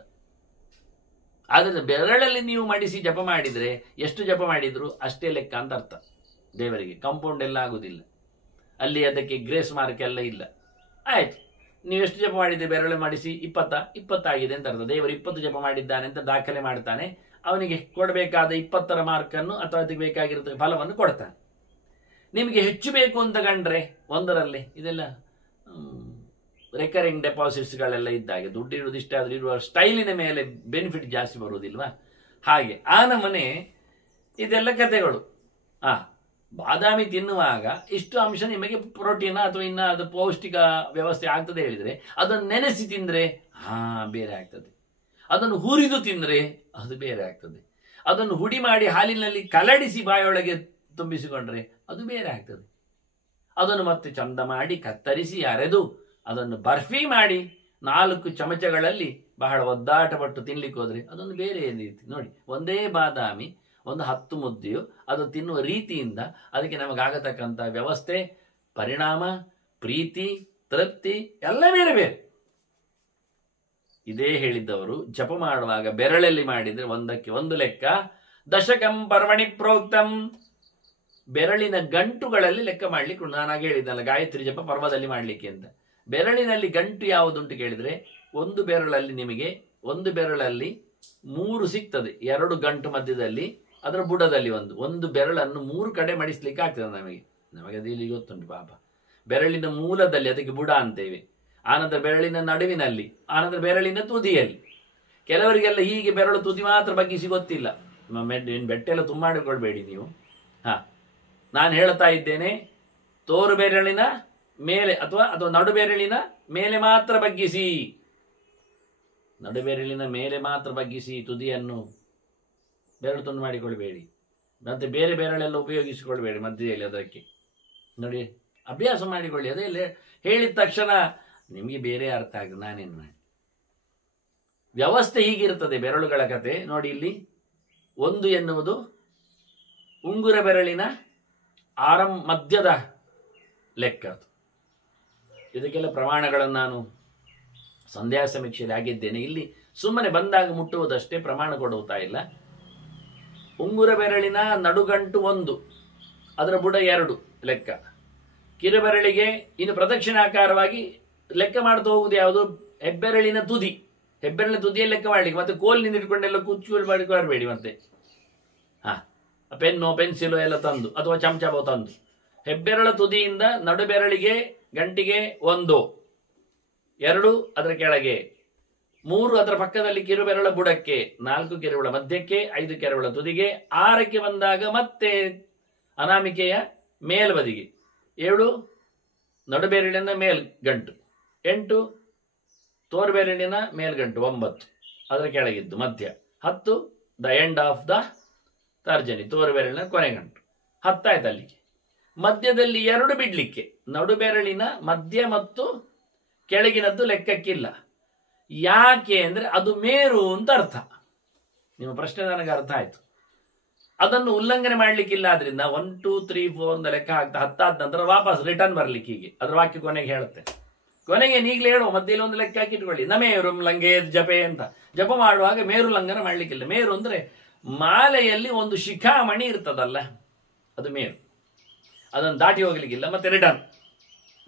ಆದ್ರಿಂದ ಬೆರಳಲ್ಲಿ ನೀವು ಮಡಿಸಿ ಜಪ ಮಾಡಿದ್ರೆ ಎಷ್ಟು ಜಪ ಮಾಡಿದ್ರು ಅಷ್ಟೇ ಲೆಕ್ಕ ಅಂತ ಅರ್ಥ. ದೇವರಿಗೆ ಕಾಂಪೌಂಡ್ ಎಲ್ಲ ಆಗುದಿಲ್ಲ, ಅಲ್ಲಿ ಅದಕ್ಕೆ ಗ್ರೇಸ್ ಮಾರ್ಕ್ ಎಲ್ಲ ಇಲ್ಲ. ಆಯ್ತು, ನೀವು ಎಷ್ಟು ಜಪ ಮಾಡಿದ್ರೆ ಬೆರಳು ಮಾಡಿಸಿ 20 ಆಗಿದೆ ಅಂತ ಅರ್ಥ. ದೇವರು 20 ಜಪ ಮಾಡಿದ್ದಾನೆ ಅಂತ ದಾಖಲೆ ಮಾಡ್ತಾನೆ. ಅವನಿಗೆ ಕೊಡಬೇಕಾದ 20ರ ಮಾರ್ಕನ್ನು ಅಥವಾ ಅದಕ್ಕೆ ಬೇಕಾಗಿರೋ ಫಲವನ್ನು ಕೊಡ್ತಾನೆ. ನಿಮಗೆ ಹೆಚ್ಚು ಬೇಕು ಅಂತ ಕಂಡ್ರೆ 1ರಲ್ಲಿ, ಇದೆಲ್ಲ ರೆಕರಿಂಗ್ ಡೆಪಾಸಿಟ್ಸ್ಗಳೆಲ್ಲ ಇದ್ದಾಗೆ ದುಡ್ಡು ಇರುವುದು ಇಷ್ಟ ಆದ್ರೆ ಇರುವ ಸ್ಟೈಲಿನ ಮೇಲೆ ಬೆನಿಫಿಟ್ ಜಾಸ್ತಿ ಬರುವುದಿಲ್ವಾ? ಹಾಗೆ ಆ ನಮನೆ ಇದೆಲ್ಲ ಕಥೆಗಳು. ಬಾದಾಮಿ ತಿನ್ನುವಾಗ ಇಷ್ಟು ಅಂಶ ನಿಮಗೆ ಪ್ರೋಟೀನ್ ಅಥವಾ ಇನ್ನ ಅದು ಪೌಷ್ಟಿಕ ವ್ಯವಸ್ಥೆ ಆಗ್ತದೆ ಹೇಳಿದ್ರೆ ಅದನ್ನು ನೆನೆಸಿ ತಿಂದ್ರೆ ಬೇರೆ ಆಗ್ತದೆ. ಅದನ್ನು ಹುರಿದು ತಿಂದ್ರೆ ಅದು ಬೇರೆ ಆಗ್ತದೆ. ಅದನ್ನು ಹುಡಿ ಮಾಡಿ ಹಾಲಿನಲ್ಲಿ ಕಲಡಿಸಿ ಬಾಯೊಳಗೆ ತುಂಬಿಸಿಕೊಂಡ್ರೆ ಅದು ಬೇರೆ ಆಗ್ತದೆ. ಅದನ್ನು ಮತ್ತೆ ಚಂದ ಮಾಡಿ ಕತ್ತರಿಸಿ ಅರೆದು ಅದನ್ನು ಬರ್ಫಿ ಮಾಡಿ 4 ಚಮಚಗಳಲ್ಲಿ ಬಹಳ ಒದ್ದಾಟ ಪಟ್ಟು ತಿನ್ಲಿಕ್ಕೆ ಹೋದ್ರೆ ಅದೊಂದು ಬೇರೆ ರೀತಿ. ನೋಡಿ, ಒಂದೇ ಬಾದಾಮಿ ಒಂದು 10 ಮುದ್ದೆಯು ಅದು ತಿನ್ನುವ ರೀತಿಯಿಂದ ಅದಕ್ಕೆ ನಮಗಾಗತಕ್ಕಂಥ ವ್ಯವಸ್ಥೆ, ಪರಿಣಾಮ, ಪ್ರೀತಿ, ತೃಪ್ತಿ ಎಲ್ಲ ಬೇರೆ ಬೇರೆ. ಇದೇ ಹೇಳಿದ್ದವರು ಜಪ ಮಾಡುವಾಗ ಬೆರಳಲ್ಲಿ ಮಾಡಿದ್ರೆ 1ಕ್ಕೆ 1 ಲೆಕ್ಕ. ದಶಕಂ ಪರ್ವಣಿ ಪ್ರೋಕ್ತಂ, ಬೆರಳಿನ ಗಂಟುಗಳಲ್ಲಿ ಲೆಕ್ಕ ಮಾಡ್ಲಿಕ್ಕೆ ಉಂಟು. ನಾನಾಗ ಹೇಳಿದ್ದಲ್ಲ ಗಾಯತ್ರಿ ಜಪ ಪರ್ವದಲ್ಲಿ ಮಾಡ್ಲಿಕ್ಕೆ ಅಂತ. ಬೆರಳಿನಲ್ಲಿ ಗಂಟು ಯಾವುದುಂಟು ಕೇಳಿದ್ರೆ ಒಂದು ಬೆರಳಲ್ಲಿ ನಿಮಗೆ 1 ಬೆರಳಲ್ಲಿ 3 ಸಿಗ್ತದೆ. 2 ಗಂಟು ಮಧ್ಯದಲ್ಲಿ ಅದರ ಬುಡದಲ್ಲಿ ಒಂದು ಬೆರಳನ್ನು 3 ಕಡೆ ಮಡಿಸ್ಲಿಕ್ಕೆ ಆಗ್ತದೆ ನಮಗೆ ಅದು ಇಲ್ಲಿ ಗೊತ್ತುಂಟು ಪಾಪ. ಬೆರಳಿನ ಮೂಲದಲ್ಲಿ ಅದಕ್ಕೆ ಬುಡ ಅಂತೇವೆ, ಆನಂತರ ಬೆರಳಿನ ನಡುವಿನಲ್ಲಿ, ಆನಂತರ ಬೆರಳಿನ ತುದಿಯಲ್ಲಿ. ಕೆಲವರಿಗೆಲ್ಲ ಹೀಗೆ ಬೆರಳು ತುದಿ ಮಾತ್ರ ಬಗ್ಗಿಸಿ ಗೊತ್ತಿಲ್ಲ. ಬೆಟ್ಟೆಲ್ಲ ತುಂಬಿಕೊಳ್ಬೇಡಿ ನೀವು. ನಾನು ಹೇಳ್ತಾ ಇದ್ದೇನೆ, ತೋರು ಬೆರಳಿನ ಮೇಲೆ ಅಥವಾ ನಡು ಬೆರಳಿನ ಮೇಲೆ ಮಾತ್ರ ಬಗ್ಗಿಸಿ, ನಡುಬೆರಳಿನ ಮೇಲೆ ಮಾತ್ರ ಬಗ್ಗಿಸಿ ತುದಿಯನ್ನು ಬೆರಳು ತುಂಡು ಮಾಡಿಕೊಳ್ಬೇಡಿ. ಮತ್ತೆ ಬೇರೆ ಬೆರಳೆಲ್ಲ ಉಪಯೋಗಿಸಿಕೊಳ್ಬೇಡಿ ಮಧ್ಯದಲ್ಲಿ. ಅದಕ್ಕೆ ನೋಡಿ, ಅಭ್ಯಾಸ ಮಾಡಿಕೊಳ್ಳಿ. ಅದೇ ಹೇಳಿದ ತಕ್ಷಣ ನಿಮಗೆ ಬೇರೆ ಅರ್ಥ ಆಗ್ತದೆ. ನಾನೇನು ಮಾಡಿ ವ್ಯವಸ್ಥೆ ಹೀಗಿರ್ತದೆ ಬೆರಳುಗಳ ಕತೆ ನೋಡಿ. ಇಲ್ಲಿ 1 ಎನ್ನುವುದು ಉಂಗುರ ಬೆರಳಿನ ಮಧ್ಯದ ಲೆಕ್ಕ. ಇದಕ್ಕೆಲ್ಲ ಪ್ರಮಾಣಗಳನ್ನು ನಾನು ಸಂಧ್ಯಾ ಸಮೀಕ್ಷೆಯಲ್ಲಿ ಆಗಿದ್ದೇನೆ. ಇಲ್ಲಿ ಸುಮ್ಮನೆ ಬಂದಾಗ ಮುಟ್ಟುವುದಷ್ಟೇ, ಪ್ರಮಾಣ ಕೊಡುತ್ತಾ ಇಲ್ಲ. ಉಂಗುರ ಬೆರಳಿನ ನಡುಗಂಟು 1, ಅದರ ಬುಡ 2 ಲೆಕ್ಕ. ಕಿರುಬೆರಳಿಗೆ ಇನ್ನು ಪ್ರದಕ್ಷಿಣಾಕಾರವಾಗಿ ಲೆಕ್ಕ ಮಾಡ್ತಾ ಹೋಗುವುದು ಯಾವುದು? ಹೆಬ್ಬೆರಳಿನ ತುದಿ. ಹೆಬ್ಬೆರಳಿನ ತುದಿಯಲ್ಲಿ ಲೆಕ್ಕ ಮಾಡ್ಲಿಕ್ಕೆ ಮತ್ತೆ ಕೋಲ್ನಿಂದ ಇಟ್ಕೊಂಡೆಲ್ಲ ಕುಚ್ಚು ಬರಬೇಡಿ. ಮತ್ತೆ ಪೆನ್ನು ಪೆನ್ಸಿಲು ಎಲ್ಲ ತಂದು ಅಥವಾ ಚಮಚಬೋ ತಂದು ಹೆಬ್ಬೆರಳ ತುದಿಯಿಂದ ನಡುಬೆರಳಿಗೆ ಗಂಟಿಗೆ 1, 2 ಅದರ ಕೆಳಗೆ, 3 ಅದರ ಪಕ್ಕದಲ್ಲಿ ಕಿರುಬೆರಳ ಬುಡಕ್ಕೆ, 4 ಕಿರುಬೆರಳ ಮಧ್ಯಕ್ಕೆ, 5 ಕಿರುಬೆರಳ ತುದಿಗೆ, 6ಕ್ಕೆ ಬಂದಾಗ ಮತ್ತೆ ಅನಾಮಿಕೆಯ ಮೇಲ್ಬದಿಗೆ, 7 ನಡುಬೆರಳಿನ ಮೇಲ್ಗಂಟು, 8 ತೋರ್ಬೆರಳಿನ ಮೇಲ್ಗಂಟು, 9 ಅದರ ಕೆಳಗಿದ್ದು ಮಧ್ಯ, 10 ದ ಎಂಡ್ ಆಫ್ ದ ತರ್ಜನಿ, ತೋರ್ಬೆರಳಿನ ಕೊನೆಗಂಟು. 10 ಆಯ್ತು ಅಲ್ಲಿಗೆ. ಮಧ್ಯದಲ್ಲಿ 2 ಬಿಡ್ಲಿಕ್ಕೆ, ನಡುಬೆರಳಿನ ಮಧ್ಯ ಮತ್ತು ಕೆಳಗಿನದ್ದು ಲೆಕ್ಕಕ್ಕಿಲ್ಲ. ಯಾಕೆ ಅಂದ್ರೆ ಅದು ಮೇರು ಅಂತ ಅರ್ಥ. ನಿಮ್ಮ ಪ್ರಶ್ನೆ ನನಗೆ ಅರ್ಥ ಆಯ್ತು. ಅದನ್ನು ಉಲ್ಲಂಘನೆ ಮಾಡ್ಲಿಕ್ಕಿಲ್ಲ. ಆದ್ರಿಂದ 1 2 3 4 ಅಂತ ಲೆಕ್ಕ ಆಗ್ತಾ 10 ಆದ ನಂತರ ವಾಪಸ್ ರಿಟರ್ನ್ ಬರ್ಲಿಕ್ಕೆ ಹೀಗೆ ಅದ್ರ ವಾಕ್ಯ ಕೊನೆಗೆ ಹೇಳುತ್ತೆ. ಕೊನೆಗೆ ನೀಗ್ಲೇ ಹೇಳುವ ಮಧ್ಯದಲ್ಲಿ ಒಂದು ಲೆಕ್ಕ ಹಾಕಿಟ್ಕೊಳ್ಳಿ, ನಮೇರು ಲಂಗೆ ಜಪೆ ಅಂತ. ಜಪ ಮಾಡುವಾಗ ಮೇರು ಲಂಘನ ಮಾಡ್ಲಿಕ್ಕಿಲ್ಲ. ಮೇರು ಅಂದ್ರೆ ಮಾಲೆಯಲ್ಲಿ ಒಂದು ಶಿಖಾಮಣಿ ಇರ್ತದಲ್ಲ, ಅದು ಮೇರು. ಅದನ್ನು ದಾಟಿ ಹೋಗ್ಲಿಕ್ಕಿಲ್ಲ. ಮತ್ತೆ ರಿಟರ್ನ್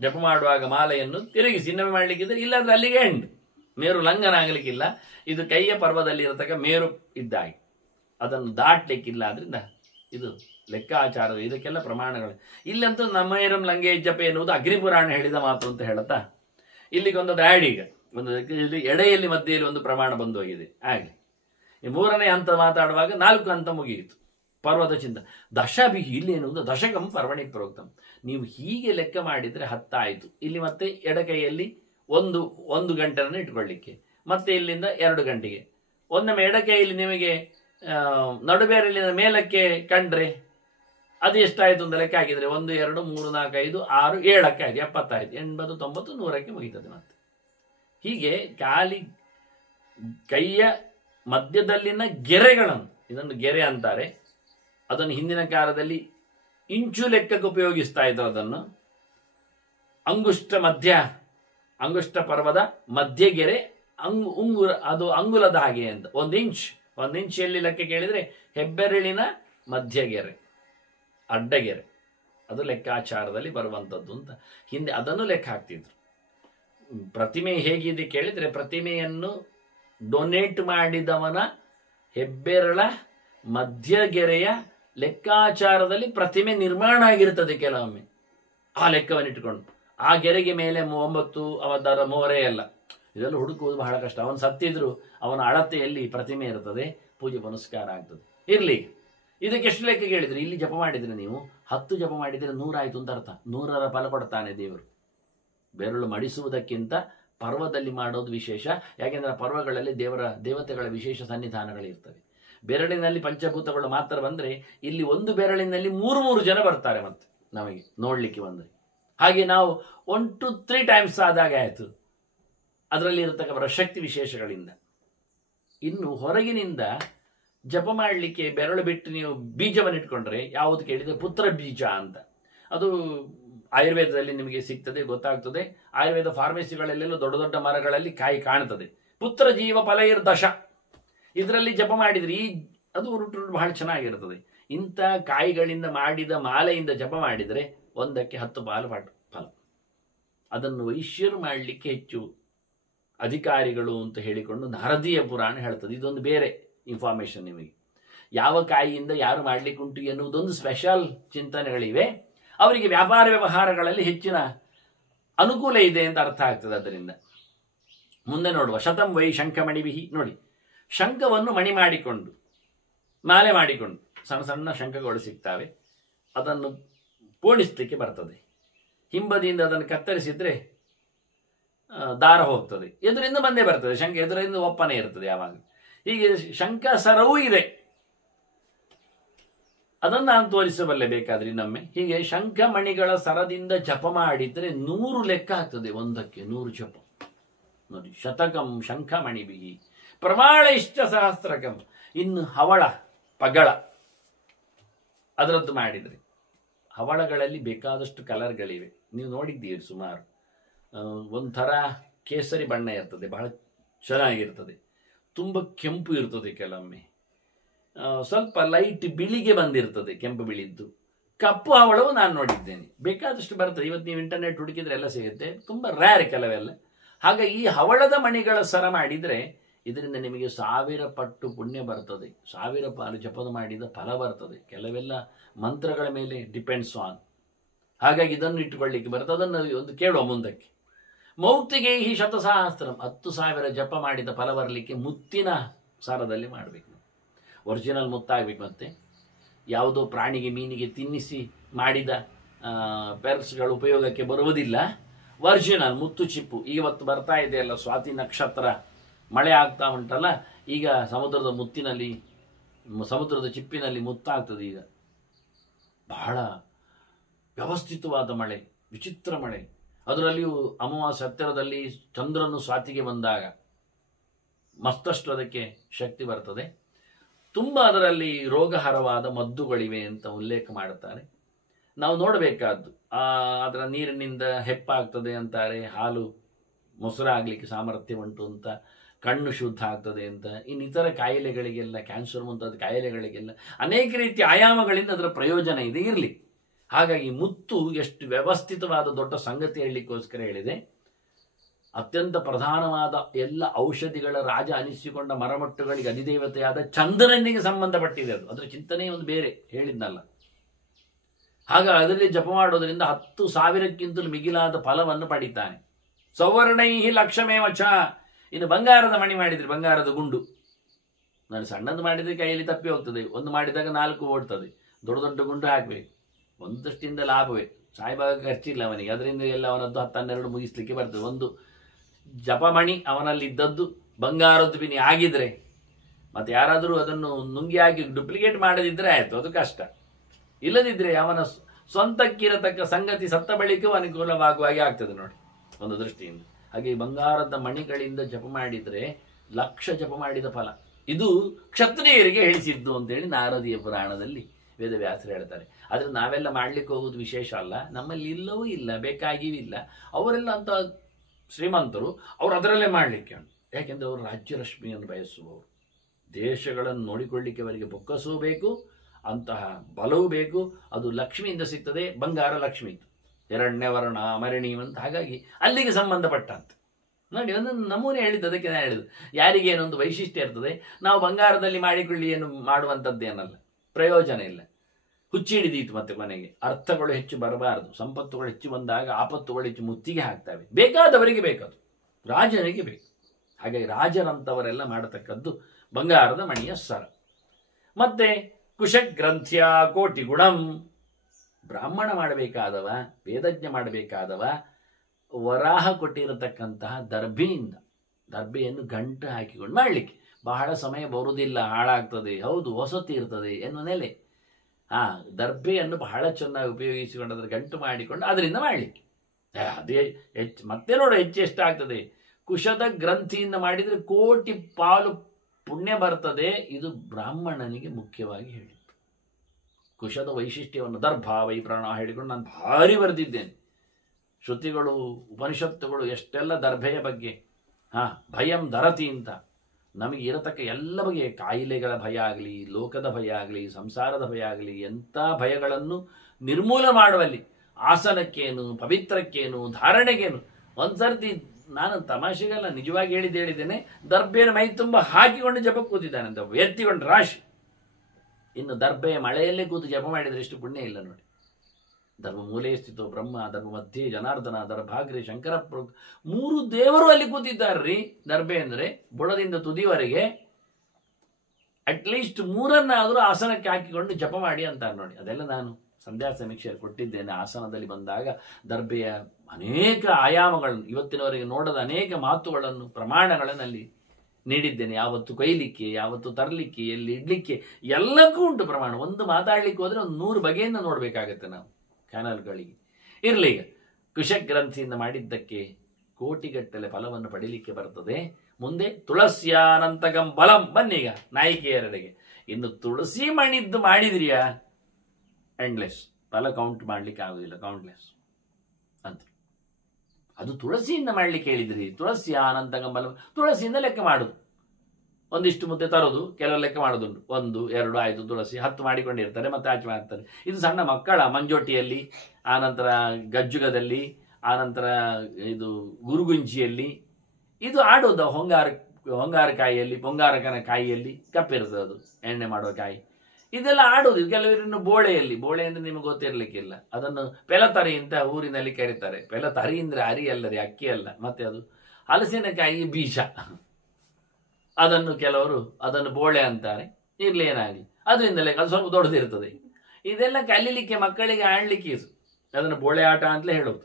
ಜಪ ಮಾಡುವಾಗ ಮಾಲೆಯನ್ನು ತಿರುಗಿಸಿ ಇನ್ನೊಮ್ಮೆ ಮಾಡ್ಲಿಕ್ಕಿದ್ರೆ, ಇಲ್ಲಾಂದ್ರೆ ಅಲ್ಲಿಗೆ ಎಂಡ್. ಮೇರು ಲಂಘನ ಆಗ್ಲಿಕ್ಕಿಲ್ಲ. ಇದು ಕೈಯ ಪರ್ವದಲ್ಲಿ ಇರತಕ್ಕ ಮೇರು ಇದ್ದಾಗಿ, ಅದನ್ನು ದಾಟ್ಲಿಕ್ಕಿಲ್ಲ. ಆದ್ರಿಂದ ಇದು ಲೆಕ್ಕಾಚಾರ, ಇದಕ್ಕೆಲ್ಲ ಪ್ರಮಾಣಗಳು. ಇಲ್ಲಂತೂ ನಮೇರಂ ಲಂಗೆ ಜಪೆ ಎನ್ನುವುದು ಅಗ್ನಿಪುರಾಣ ಹೇಳಿದ ಮಾತು ಅಂತ ಹೇಳುತ್ತಾ ಇಲ್ಲಿಗೊಂದು ಆ್ಯಡ್. ಈಗ ಇಲ್ಲಿ ಎಡೆಯಲ್ಲಿ ಮಧ್ಯೆಯಲ್ಲಿ ಒಂದು ಪ್ರಮಾಣ ಬಂದು ಹೋಗಿದೆ. ಆಗಲಿ, ಈ 3ನೇ ಹಂತ ಮಾತಾಡುವಾಗ 4 ಹಂತ ಮುಗಿಯಿತು. ಪರ್ವತ ಚಿಂತ ದಶಭಿ, ಇಲ್ಲಿ ಎನ್ನುವುದು ದಶಕಂ ಪರ್ವಣಿ ಪ್ರೋಕ್ತಂ. ನೀವು ಹೀಗೆ ಲೆಕ್ಕ ಮಾಡಿದ್ರೆ 10 ಆಯಿತು. ಇಲ್ಲಿ ಮತ್ತೆ ಎಡಕೈಯಲ್ಲಿ ಒಂದು ಗಂಟೆಯನ್ನು ಇಟ್ಕೊಳ್ಳಿಕ್ಕೆ, ಮತ್ತೆ ಇಲ್ಲಿಂದ 2 ಗಂಟೆಗೆ. ಒಮ್ಮೆ ಎಡಕೈಯಲ್ಲಿ ನಿಮಗೆ ನಡುಬೆರಳಿನ ಮೇಲಕ್ಕೆ ಕಂಡ್ರೆ ಅದು ಎಷ್ಟಾಯಿತು ಅಂತ ಲೆಕ್ಕ ಹಾಕಿದ್ರೆ 1 2 3 4 5 6 7ಕ್ಕೆ ಆಯ್ತು, 70 ಆಯ್ತು, 80 90 100ಕ್ಕೆ ಮುಗಿತದೆ. ಮತ್ತೆ ಹೀಗೆ ಖಾಲಿ ಕೈಯ ಮಧ್ಯದಲ್ಲಿನ ಗೆರೆಗಳನ್ನು, ಇದನ್ನು ಗೆರೆ ಅಂತಾರೆ. ಅದನ್ನು ಹಿಂದಿನ ಕಾಲದಲ್ಲಿ ಇಂಚು ಲೆಕ್ಕಕ್ಕೆ ಉಪಯೋಗಿಸ್ತಾ ಇದ್ರು. ಅದನ್ನು ಅಂಗುಷ್ಟ ಪರ್ವದ ಮಧ್ಯಗೆರೆ ಉಂಗುರ, ಅದು ಅಂಗುಲದ ಹಾಗೆ ಅಂತ. 1 ಇಂಚ್ ಎಲ್ಲಿ ಲೆಕ್ಕ ಕೇಳಿದ್ರೆ ಹೆಬ್ಬೆರಳಿನ ಮಧ್ಯಗೆರೆ, ಅಡ್ಡಗೆರೆ, ಅದು ಲೆಕ್ಕಾಚಾರದಲ್ಲಿ ಬರುವಂಥದ್ದು ಅಂತ ಹಿಂದೆ ಅದನ್ನು ಲೆಕ್ಕ ಹಾಕ್ತಿದ್ರು. ಪ್ರತಿಮೆ ಹೇಗಿದೆ ಕೇಳಿದ್ರೆ, ಪ್ರತಿಮೆಯನ್ನು ಡೊನೇಟ್ ಮಾಡಿದವನ ಹೆಬ್ಬೆರಳ ಮಧ್ಯಗೆರೆಯ ಲೆಕ್ಕಾಚಾರದಲ್ಲಿ ಪ್ರತಿಮೆ ನಿರ್ಮಾಣ ಆಗಿರ್ತದೆ. ಕೆಲವೊಮ್ಮೆ ಆ ಲೆಕ್ಕವನ್ನು ಇಟ್ಟುಕೊಂಡು ಆ ಗೆರೆಗೆ ಮೇಲೆ 9 ಅವತಾರ ಮೋರೆ ಎಲ್ಲ, ಇದೆಲ್ಲ ಹುಡುಕುವುದು ಬಹಳ ಕಷ್ಟ. ಅವನು ಸತ್ತಿದ್ರು ಅವನ ಅಳತೆಯಲ್ಲಿ ಪ್ರತಿಮೆ ಇರ್ತದೆ, ಪೂಜೆ ಪುನಸ್ಕಾರ ಆಗ್ತದೆ. ಇರ್ಲಿ, ಇದಕ್ಕೆ ಎಷ್ಟು ಲೆಕ್ಕ ಕೇಳಿದ್ರಿ? ಇಲ್ಲಿ ಜಪ ಮಾಡಿದ್ರೆ ನೀವು 10 ಜಪ ಮಾಡಿದರೆ 100 ಆಯಿತು ಅಂತ ಅರ್ಥ. 100ರ ಫಲ ಕೊಡ್ತಾನೆ ದೇವರು. ಬೆರಳು ಮಡಿಸುವುದಕ್ಕಿಂತ ಪರ್ವದಲ್ಲಿ ಮಾಡೋದು ವಿಶೇಷ. ಯಾಕೆಂದರೆ ಪರ್ವಗಳಲ್ಲಿ ದೇವತೆಗಳ ವಿಶೇಷ ಸನ್ನಿಧಾನಗಳಿರ್ತವೆ. ಬೆರಳಿನಲ್ಲಿ ಪಂಚಭೂತಗಳು ಮಾತ್ರ ಬಂದರೆ ಇಲ್ಲಿ ಒಂದು ಬೆರಳಿನಲ್ಲಿ 3 ಜನ ಬರ್ತಾರೆ ಮತ್ತೆ ನಮಗೆ ನೋಡಲಿಕ್ಕೆ ಬಂದರೆ. ಹಾಗೆ ನಾವು 1 to 3 ಟೈಮ್ಸ್ ಆದಾಗ ಆಯಿತು ಅದರಲ್ಲಿ ಇರತಕ್ಕ ಶಕ್ತಿ ವಿಶೇಷಗಳಿಂದ. ಇನ್ನು ಹೊರಗಿನಿಂದ ಜಪ ಮಾಡಲಿಕ್ಕೆ ಬೆರಳು ಬಿಟ್ಟು ನೀವು ಬೀಜವನ್ನು ಇಟ್ಕೊಂಡ್ರೆ ಯಾವುದು ಕೇಳಿದರೆ ಪುತ್ರ ಬೀಜ ಅಂತ, ಅದು ಆಯುರ್ವೇದದಲ್ಲಿ ನಿಮಗೆ ಸಿಗ್ತದೆ, ಗೊತ್ತಾಗ್ತದೆ. ಆಯುರ್ವೇದ ಫಾರ್ಮಸಿಗಳಲ್ಲೆಲ್ಲ ದೊಡ್ಡ ದೊಡ್ಡ ಮರಗಳಲ್ಲಿ ಕಾಯಿ ಕಾಣ್ತದೆ. ಪುತ್ರ ಜೀವ ಫಲೈರ್ ದಶ, ಇದರಲ್ಲಿ ಜಪ ಮಾಡಿದ್ರೆ ಅದು ರೂಟು ಬಹಳ ಚೆನ್ನಾಗಿರ್ತದೆ. ಇಂಥ ಕಾಯಿಗಳಿಂದ ಮಾಡಿದ ಮಾಲೆಯಿಂದ ಜಪ ಮಾಡಿದರೆ 1ಕ್ಕೆ 10 ಪಾಲು ಫಲ. ಅದನ್ನು ವೈಶ್ಯರು ಮಾಡಲಿಕ್ಕೆ ಹೆಚ್ಚು ಅಧಿಕಾರಿಗಳು ಅಂತ ಹೇಳಿಕೊಂಡು ನಾರದೀಯ ಪುರಾಣ ಹೇಳ್ತದೆ. ಇದೊಂದು ಬೇರೆ ಇನ್ಫಾರ್ಮೇಶನ್ ನಿಮಗೆ. ಯಾವ ಕಾಯಿಯಿಂದ ಯಾರು ಮಾಡಲಿಕ್ಕೆ ಉಂಟು ಎನ್ನುವುದೊಂದು ಸ್ಪೆಷಲ್ ಚಿಂತನೆಗಳಿವೆ. ಅವರಿಗೆ ವ್ಯಾಪಾರ ವ್ಯವಹಾರಗಳಲ್ಲಿ ಹೆಚ್ಚಿನ ಅನುಕೂಲ ಇದೆ ಅಂತ ಅರ್ಥ ಆಗ್ತದೆ. ಅದರಿಂದ ಮುಂದೆ ನೋಡುವ. ಶತಂ ವೈ ಶಂಖಮಣಿಬಿಹಿ. ನೋಡಿ, ಶಂಖವನ್ನು ಮಣಿ ಮಾಡಿಕೊಂಡು ಮಾಲೆ ಮಾಡಿಕೊಂಡು ಸಣ್ಣ ಸಣ್ಣ ಶಂಖಗಳು ಸಿಗ್ತವೆ. ಅದನ್ನು ಪೋಣಿಸ್ಲಿಕ್ಕೆ ಬರ್ತದೆ. ಹಿಂಬದಿಯಿಂದ ಅದನ್ನು ಕತ್ತರಿಸಿದ್ರೆ ದಾರ ಹೋಗ್ತದೆ, ಎದುರಿಂದ ಬಂದೇ ಬರ್ತದೆ. ಶಂಖ ಎದುರಿಂದ ಒಪ್ಪನೆ ಇರ್ತದೆ ಯಾವಾಗ. ಹೀಗೆ ಶಂಖ ಸರವೂ ಇದೆ, ಅದನ್ನು ನಾನು ತೋರಿಸಬಲ್ಲೆ ಬೇಕಾದ್ರೆ ಇನ್ನೊಮ್ಮೆ. ಹೀಗೆ ಶಂಖ ಮಣಿಗಳ ಸರದಿಂದ ಜಪ ಮಾಡಿದ್ರೆ 100 ಲೆಕ್ಕ ಆಗ್ತದೆ. 1ಕ್ಕೆ 100 ಜಪ ನೋಡಿ. ಶತಕಂ ಶಂಖ ಮಣಿಬಿಹಿ ಪ್ರಮಾಣ ಇಷ್ಟ ಸಹಸ್ರಕಂ. ಇನ್ನು ಹವಳ ಪಗಳ ಅದರದ್ದು ಮಾಡಿದ್ರೆ, ಹವಳಗಳಲ್ಲಿ ಬೇಕಾದಷ್ಟು ಕಲರ್ಗಳಿವೆ, ನೀವು ನೋಡಿದ್ದೀರಿ ಸುಮಾರು. ಒಂಥರ ಕೇಸರಿ ಬಣ್ಣ ಇರ್ತದೆ, ಬಹಳ ಚೆನ್ನಾಗಿರ್ತದೆ. ತುಂಬ ಕೆಂಪು ಇರ್ತದೆ, ಕೆಲವೊಮ್ಮೆ ಸ್ವಲ್ಪ ಲೈಟ್ ಬಿಳಿಗೆ ಬಂದಿರ್ತದೆ, ಕೆಂಪು ಬಿಳಿದ್ದು. ಕಪ್ಪು ಹವಳವು ನಾನು ನೋಡಿದ್ದೇನೆ, ಬೇಕಾದಷ್ಟು ಬರ್ತದೆ. ಇವತ್ತು ನೀವು ಇಂಟರ್ನೆಟ್ ಹುಡುಕಿದ್ರೆ ಎಲ್ಲ ಸಿಗುತ್ತೆ, ತುಂಬ ರ್ಯಾರ್ ಕೆಲವೆಲ್ಲ. ಹಾಗೆ ಈ ಹವಳದ ಮಣಿಗಳ ಸರ ಮಾಡಿದರೆ ಇದರಿಂದ ನಿಮಗೆ 1000 ಪಟ್ಟು ಪುಣ್ಯ ಬರ್ತದೆ, 1000 ಪಾಲು ಜಪದ ಮಾಡಿದ ಫಲ ಬರ್ತದೆ. ಕೆಲವೆಲ್ಲ ಮಂತ್ರಗಳ ಮೇಲೆ ಡಿಪೆಂಡ್ಸ್ ಆನ್. ಹಾಗಾಗಿ ಇದನ್ನು ಇಟ್ಟುಕೊಳ್ಳಿಕ್ಕೆ ಬರ್ತದೆ. ಅದನ್ನು ಒಂದು ಕೇಳುವ ಮುಂದಕ್ಕೆ. ಮೌಕ್ತಿಗೆ ಈ ಶತಸಹಸ್ರಂ 10,000 ಜಪ ಮಾಡಿದ ಫಲ ಬರಲಿಕ್ಕೆ ಮುತ್ತಿನ ಸಾರದಲ್ಲಿ ಮಾಡಬೇಕು. ಒರಿಜಿನಲ್ ಮುತ್ತಾಗಬೇಕು. ಮತ್ತೆ ಯಾವುದೋ ಪ್ರಾಣಿಗೆ ಮೀನಿಗೆ ತಿನ್ನಿಸಿ ಮಾಡಿದ ಪೆರ್ಸ್ಗಳು ಉಪಯೋಗಕ್ಕೆ ಬರುವುದಿಲ್ಲ. ಒರಿಜಿನಲ್ ಮುತ್ತು ಚಿಪ್ಪು. ಇವತ್ತು ಬರ್ತಾ ಇದೆಯಲ್ಲ ಸ್ವಾತಿ ನಕ್ಷತ್ರ, ಮಳೆ ಆಗ್ತಾ ಉಂಟಲ್ಲ, ಈಗ ಸಮುದ್ರದ ಮುತ್ತಿನಲ್ಲಿ, ಸಮುದ್ರದ ಚಿಪ್ಪಿನಲ್ಲಿ ಮುತ್ತಾಗ್ತದೆ. ಈಗ ಬಹಳ ವ್ಯವಸ್ಥಿತವಾದ ಮಳೆ, ವಿಚಿತ್ರ ಮಳೆ. ಅದರಲ್ಲಿಯೂ ಅಮಾವಾಸ್ಯೆ ಹತ್ತಿರದಲ್ಲಿ ಚಂದ್ರನು ಸ್ವಾತಿಗೆ ಬಂದಾಗ ಮತ್ತಷ್ಟು ಅದಕ್ಕೆ ಶಕ್ತಿ ಬರ್ತದೆ. ತುಂಬ ಅದರಲ್ಲಿ ರೋಗಹರವಾದ ಮದ್ದುಗಳಿವೆ ಅಂತ ಉಲ್ಲೇಖ ಮಾಡುತ್ತಾರೆ. ನಾವು ನೋಡಬೇಕಾದ್ದು ಅದರ ನೀರಿನಿಂದ ಹೆಪ್ಪಾಗ್ತದೆ ಅಂತಾರೆ, ಹಾಲು ಮೊಸರಾಗಲಿಕ್ಕೆ ಸಾಮರ್ಥ್ಯ ಉಂಟು ಅಂತ, ಕಣ್ಣು ಶುದ್ಧ ಆಗ್ತದೆ ಅಂತ, ಇನ್ನಿತರ ಕಾಯಿಲೆಗಳಿಗೆಲ್ಲ, ಕ್ಯಾನ್ಸರ್ ಮುಂತಾದ ಕಾಯಿಲೆಗಳಿಗೆಲ್ಲ ಅನೇಕ ರೀತಿಯ ಆಯಾಮಗಳಿಂದ ಅದರ ಪ್ರಯೋಜನ ಇದೆ ಇರಲಿ. ಹಾಗಾಗಿ ಮುತ್ತು ಎಷ್ಟು ವ್ಯವಸ್ಥಿತವಾದ ದೊಡ್ಡ ಸಂಗತಿ ಹೇಳಲಿಕ್ಕೋಸ್ಕರ ಹೇಳಿದೆ. ಅತ್ಯಂತ ಪ್ರಧಾನವಾದ ಎಲ್ಲ ಔಷಧಿಗಳ ರಾಜ ಅನಿಸಿಕೊಂಡ ಮರಮಟ್ಟುಗಳಿಗೆ ಅಧಿದೇವತೆಯಾದ ಚಂದ್ರನಿಗೆ ಸಂಬಂಧಪಟ್ಟಿದೆ ಅದು. ಅದರ ಚಿಂತನೆ ಒಂದು ಬೇರೆ ಹೇಳಿದ್ನಲ್ಲ. ಹಾಗಾಗಿ ಅದರಲ್ಲಿ ಜಪ ಮಾಡೋದ್ರಿಂದ 10,000ಕ್ಕಿಂತಲೂ ಮಿಗಿಲಾದ ಫಲವನ್ನು ಪಡಿತಾನೆ. ಸೌವರ್ಣೈಹಿ ಲಕ್ಷಮೇವ ಚ. ಇನ್ನು ಬಂಗಾರದ ಮಣಿ ಮಾಡಿದ್ರೆ, ಬಂಗಾರದ ಗುಂಡು, ನಾನು ಸಣ್ಣದು ಮಾಡಿದ್ರೆ ಕೈಯಲ್ಲಿ ತಪ್ಪಿ ಹೋಗ್ತದೆ, ಒಂದು ಮಾಡಿದಾಗ 4 ಓಡ್ತದೆ. ದೊಡ್ಡ ದೊಡ್ಡ ಗುಂಡು ಹಾಕಬೇಕು, ಒಂದಷ್ಟಿಂದ ಲಾಭವೇ. ಸಾಯಿಬಾಗ ಖರ್ಚಿಲ್ಲ ಅವನಿಗೆ, ಅದರಿಂದ ಎಲ್ಲ ಅವನದ್ದು 10-12 ಮುಗಿಸ್ಲಿಕ್ಕೆ ಬರ್ತದೆ. ಒಂದು ಜಪಮಣಿ ಅವನಲ್ಲಿ ಇದ್ದದ್ದು ಬಂಗಾರದ್ದು ಬಿನಿ ಆಗಿದ್ರೆ, ಮತ್ತೆ ಯಾರಾದರೂ ಅದನ್ನು ನುಂಗಿ ಹಾಕಿ ಡುಪ್ಲಿಕೇಟ್ ಮಾಡದಿದ್ರೆ ಆಯಿತು, ಅದು ಕಷ್ಟ. ಇಲ್ಲದಿದ್ದರೆ ಅವನ ಸ್ವಂತಕ್ಕಿರತಕ್ಕ ಸಂಗತಿ ಸತ್ತ ಬಳಿಕವೂ ಅನುಕೂಲವಾಗುವಾಗೆ ಆಗ್ತದೆ ನೋಡಿ, ಒಂದು ದೃಷ್ಟಿಯಿಂದ. ಹಾಗೆ ಬಂಗಾರದ ಮಣಿಗಳಿಂದ ಜಪ ಮಾಡಿದರೆ 1,00,000 ಜಪ ಮಾಡಿದ ಫಲ. ಇದು ಕ್ಷತ್ರಿಯರಿಗೆ ಹೇಳಿಸಿದ್ದು ಅಂತೇಳಿ ನಾರದೀಯ ಪುರಾಣದಲ್ಲಿ ವೇದವ್ಯಾಸರು ಹೇಳ್ತಾರೆ. ಆದರೆ ನಾವೆಲ್ಲ ಮಾಡ್ಲಿಕ್ಕೆ ಹೋಗೋದು ವಿಶೇಷ ಅಲ್ಲ, ನಮ್ಮಲ್ಲಿ ಇಲ್ಲವೂ ಇಲ್ಲ, ಬೇಕಾಗಿಯೂ ಇಲ್ಲ. ಅವರೆಲ್ಲ ಅಂತ ಶ್ರೀಮಂತರು, ಅವರು ಅದರಲ್ಲೇ ಮಾಡಲಿಕ್ಕೆ ಉಂಟು. ಯಾಕೆಂದರೆ ಅವರು ರಾಜ್ಯರಶ್ಮಿಯನ್ನು ಬಯಸುವವರು, ದೇಶಗಳನ್ನು ನೋಡಿಕೊಳ್ಳಿಕ್ಕೆ ಅವರಿಗೆ ಬೊಕ್ಕಸವೂ ಬೇಕು, ಅಂತಹ ಬಲವೂ ಬೇಕು. ಅದು ಲಕ್ಷ್ಮಿಯಿಂದ ಸಿಗ್ತದೆ. ಬಂಗಾರ ಲಕ್ಷ್ಮಿ, ಹಿರಣ್ಯವರ್ಣ ಮರಣೀಯಂತ. ಹಾಗಾಗಿ ಅಲ್ಲಿಗೆ ಸಂಬಂಧಪಟ್ಟಂತೆ ನೋಡಿ, ಒಂದೊಂದು ನಮೂನೆ ಹೇಳಿದ್ದು. ಅದಕ್ಕೆ ನಾನು ಹೇಳಿದ್ದು, ಯಾರಿಗೇನೊಂದು ವೈಶಿಷ್ಟ್ಯ ಇರ್ತದೆ. ನಾವು ಬಂಗಾರದಲ್ಲಿ ಮಾಡಿಕೊಳ್ಳಿ ಏನು ಮಾಡುವಂಥದ್ದೇನಲ್ಲ, ಪ್ರಯೋಜನ ಇಲ್ಲ. ಹುಚ್ಚಿಡಿದೀತು ಮತ್ತೆ ಕೊನೆಗೆ. ಅರ್ಥಗಳು ಹೆಚ್ಚು ಬರಬಾರದು. ಸಂಪತ್ತುಗಳು ಹೆಚ್ಚು ಬಂದಾಗ ಆಪತ್ತುಗಳು ಹೆಚ್ಚು ಮುತ್ತಿಗೆ ಹಾಕ್ತವೆ. ಬೇಕಾದವರಿಗೆ ಬೇಕದು, ರಾಜನಿಗೆ ಬೇಕು. ಹಾಗಾಗಿ ರಾಜರಂಥವರೆಲ್ಲ ಮಾಡತಕ್ಕದ್ದು ಬಂಗಾರದ ಮಣಿಯ ಸರ. ಮತ್ತೆ ಕುಶಗ್ರಂಥ್ಯ ಕೋಟಿ ಗುಣಂ, ಬ್ರಾಹ್ಮಣ ಮಾಡಬೇಕಾದವ, ವೇದಜ್ಞ ಮಾಡಬೇಕಾದವ ವರಾಹ ಕೊಟ್ಟಿರತಕ್ಕಂತಹ ದರ್ಬೆಯನ್ನು ಗಂಟು ಹಾಕಿಕೊಂಡು ಮಾಡಲಿಕ್ಕೆ ಬಹಳ ಸಮಯ ಬರುವುದಿಲ್ಲ, ಹಾಳಾಗ್ತದೆ, ಹೌದು ವಸತಿ ಇರ್ತದೆ ಎನ್ನುವ ನೆಲೆ. ದರ್ಬೆಯನ್ನು ಬಹಳ ಚೆನ್ನಾಗಿ ಉಪಯೋಗಿಸಿಕೊಂಡು ಅದರ ಗಂಟು ಮಾಡಿಕೊಂಡು ಅದರಿಂದ ಮಾಡಲಿಕ್ಕೆ ಅದೇ ಹೆಚ್ಚು. ಮತ್ತೆ ನೋಡು ಹೆಚ್ಚು ಎಷ್ಟಾಗ್ತದೆ. ಕುಶದ ಗ್ರಂಥಿಯಿಂದ ಮಾಡಿದರೆ ಕೋಟಿ ಪಾಲು ಪುಣ್ಯ ಬರ್ತದೆ. ಇದು ಬ್ರಾಹ್ಮಣನಿಗೆ ಮುಖ್ಯವಾಗಿ ಹೇಳಿದ್ದು. ಕುಶದ ವೈಶಿಷ್ಟ್ಯವನ್ನು ದರ್ಭ ವೈಪ್ರಾಣ ಹೇಳಿಕೊಂಡು ನಾನು ಭಾರಿ ಬರೆದಿದ್ದೇನೆ. ಶ್ರುತಿಗಳು ಉಪನಿಷತ್ತುಗಳು ಎಷ್ಟೆಲ್ಲ ದರ್ಭೆಯ ಬಗ್ಗೆ, ಭಯಂ ದರತಿ ಅಂತ ನಮಗೆ ಇರತಕ್ಕ ಎಲ್ಲ ಬಗೆಯ ಕಾಯಿಲೆಗಳ ಭಯ ಆಗಲಿ, ಲೋಕದ ಭಯ ಆಗಲಿ, ಸಂಸಾರದ ಭಯ ಆಗಲಿ, ಎಂಥ ಭಯಗಳನ್ನು ನಿರ್ಮೂಲ ಮಾಡುವಲ್ಲಿ ಆಸನಕ್ಕೇನು, ಪವಿತ್ರಕ್ಕೇನು, ಧಾರಣೆಗೇನು. ಒಂದ್ಸರ್ತಿ ನಾನು ತಮಾಷೆಗೆಲ್ಲ ನಿಜವಾಗಿ ಹೇಳಿದ್ದೇನೆ, ದರ್ಬೆಯನ್ನು ಮೈ ತುಂಬ ಹಾಕಿಕೊಂಡು ಜಪ ಕೂತಿದ್ದಾನಂತ, ಎತ್ತಿಕೊಂಡು ರಾಶಿ. ಇನ್ನು ದರ್ಬೆಯ ಮಳೆಯಲ್ಲೇ ಕೂತು ಜಪ ಮಾಡಿದರೆ ಎಷ್ಟು ಪುಣ್ಯ ಇಲ್ಲ ನೋಡಿ. ಧರ್ಮ ಮೂಲೆ ಸ್ಥಿತೋ ಬ್ರಹ್ಮ, ಧರ್ಮ ಮಧ್ಯೆ ಜನಾರ್ದನ, ದರ್ಭಾಗ್ರೆ ಶಂಕರ, 3 ದೇವರು ಅಲ್ಲಿ ಕೂತಿದ್ದಾರ್ರಿ. ದರ್ಬೆ ಅಂದರೆ ಬುಡದಿಂದ ತುದಿವರೆಗೆ ಅಟ್ಲೀಸ್ಟ್ 3 ಆಸನಕ್ಕೆ ಹಾಕಿಕೊಂಡು ಜಪ ಮಾಡಿ ಅಂತಾರೆ ನೋಡಿ. ಅದೆಲ್ಲ ನಾನು ಸಂಧ್ಯಾ ಸಮೀಕ್ಷೆಯಲ್ಲಿ ಕೊಟ್ಟಿದ್ದೇನೆ. ಆಸನದಲ್ಲಿ ಬಂದಾಗ ದರ್ಬೆಯ ಅನೇಕ ಆಯಾಮಗಳನ್ನು, ಇವತ್ತಿನವರೆಗೆ ನೋಡದ ಅನೇಕ ಮಾತುಗಳನ್ನು, ಪ್ರಮಾಣಗಳನ್ನು ಅಲ್ಲಿ ನೀಡಿದ್ದೇನೆ. ಯಾವತ್ತು ಕೊಯ್ಲಿಕ್ಕೆ, ಯಾವತ್ತು ತರಲಿಕ್ಕೆ, ಎಲ್ಲಿ ಇಡ್ಲಿಕ್ಕೆ, ಎಲ್ಲಕ್ಕೂ ಉಂಟು ಪ್ರಮಾಣ. ಒಂದು ಮಾತಾಡ್ಲಿಕ್ಕೆ ಹೋದ್ರೆ ಒಂದು 100 ಬಗೆಯನ್ನು ನೋಡಬೇಕಾಗತ್ತೆ ನಾವು ಚಾನಲ್ಗಳಿಗೆ. ಇರಲಿ, ಈಗ ಕುಶಗ್ರಂಥಿಯಿಂದ ಮಾಡಿದ್ದಕ್ಕೆ ಕೋಟಿಗಟ್ಟಲೆ ಫಲವನ್ನು ಪಡೀಲಿಕ್ಕೆ ಬರ್ತದೆ. ಮುಂದೆ ತುಳಸ್ಯಾನಂತಗಂ ಬಲಂ. ಬನ್ನೀಗ ನಾಯಿಕೆಯರೆಡೆಗೆ. ಇನ್ನು ತುಳಸಿ ಮಣಿದ್ದು ಮಾಡಿದ್ರಿಯಾ, ಎಂಡ್ಲೆಸ್, ಫಲ ಕೌಂಟ್ ಮಾಡ್ಲಿಕ್ಕೆ ಆಗುದಿಲ್ಲ, ಕೌಂಟ್ಲೆಸ್ ಅಂತ. ಅದು ತುಳಸಿಯಿಂದ ಮಾಡ್ಲಿಕ್ಕೆ ಹೇಳಿದ್ರಿ. ತುಳಸ್ಯಾನಂತಗಂ ಬಲಂ, ತುಳಸಿಯಿಂದ ಲೆಕ್ಕ ಮಾಡುದು. ಒಂದಿಷ್ಟು ಮುದ್ದೆ ತರೋದು, ಕೆಲವು ಲೆಕ್ಕ ಮಾಡೋದುಂಟು. 1, 2 ಆಯಿತು, ತುಳಸಿ 10 ಮಾಡಿಕೊಂಡಿರ್ತಾರೆ, ಮತ್ತೆ ಆಚೆ ಮಾಡ್ತಾರೆ. ಇದು ಸಣ್ಣ ಮಕ್ಕಳ ಮಂಜೋಟಿಯಲ್ಲಿ, ಆನಂತರ ಗಜ್ಜುಗದಲ್ಲಿ, ಆನಂತರ ಇದು ಗುರುಗುಂಚಿಯಲ್ಲಿ ಇದು ಆಡೋದು. ಹೊಂಗಾರಕಾಯಿಯಲ್ಲಿ, ಪೊಂಗಾರಕನ ಕಾಯಿಯಲ್ಲಿ ಕಪ್ಪಿರ್ತದೆ, ಅದು ಎಣ್ಣೆ ಮಾಡುವ ಕಾಯಿ. ಇದೆಲ್ಲ ಆಡೋದು. ಕೆಲವರಿನ್ನು ಬೋಳೆಯಲ್ಲಿ, ಬೋಳೆ ಅಂದ್ರೆ ನಿಮಗೆ ಗೊತ್ತಿರ್ಲಿಕ್ಕಿಲ್ಲ, ಅದನ್ನು ಪೆಲತರಿ ಅಂತ ಊರಿನಲ್ಲಿ ಕರೀತಾರೆ. ಪೆಲತರಿ ಅಂದ್ರೆ ಅರಿ ಅಲ್ಲರಿ, ಅಕ್ಕಿ ಅಲ್ಲ. ಮತ್ತೆ ಅದು ಹಲಸಿನಕಾಯಿ ಬೀಜ, ಅದನ್ನು ಕೆಲವರು ಅದನ್ನು ಬೋಳೆ ಅಂತಾರೆ. ಇರ್ಲಿ, ಏನಾಗಲಿ, ಅದರಿಂದಲೇ ಅದು ಸ್ವಲ್ಪ ದೊಡ್ಡದಿರ್ತದೆ. ಇದೆಲ್ಲ ಕಲೀಲಿಕ್ಕೆ ಮಕ್ಕಳಿಗೆ ಆಡ್ಲಿಕ್ಕೆ ಅದನ್ನು ಬೋಳೆ ಆಟ ಅಂತಲೇ ಹೇಳೋದು.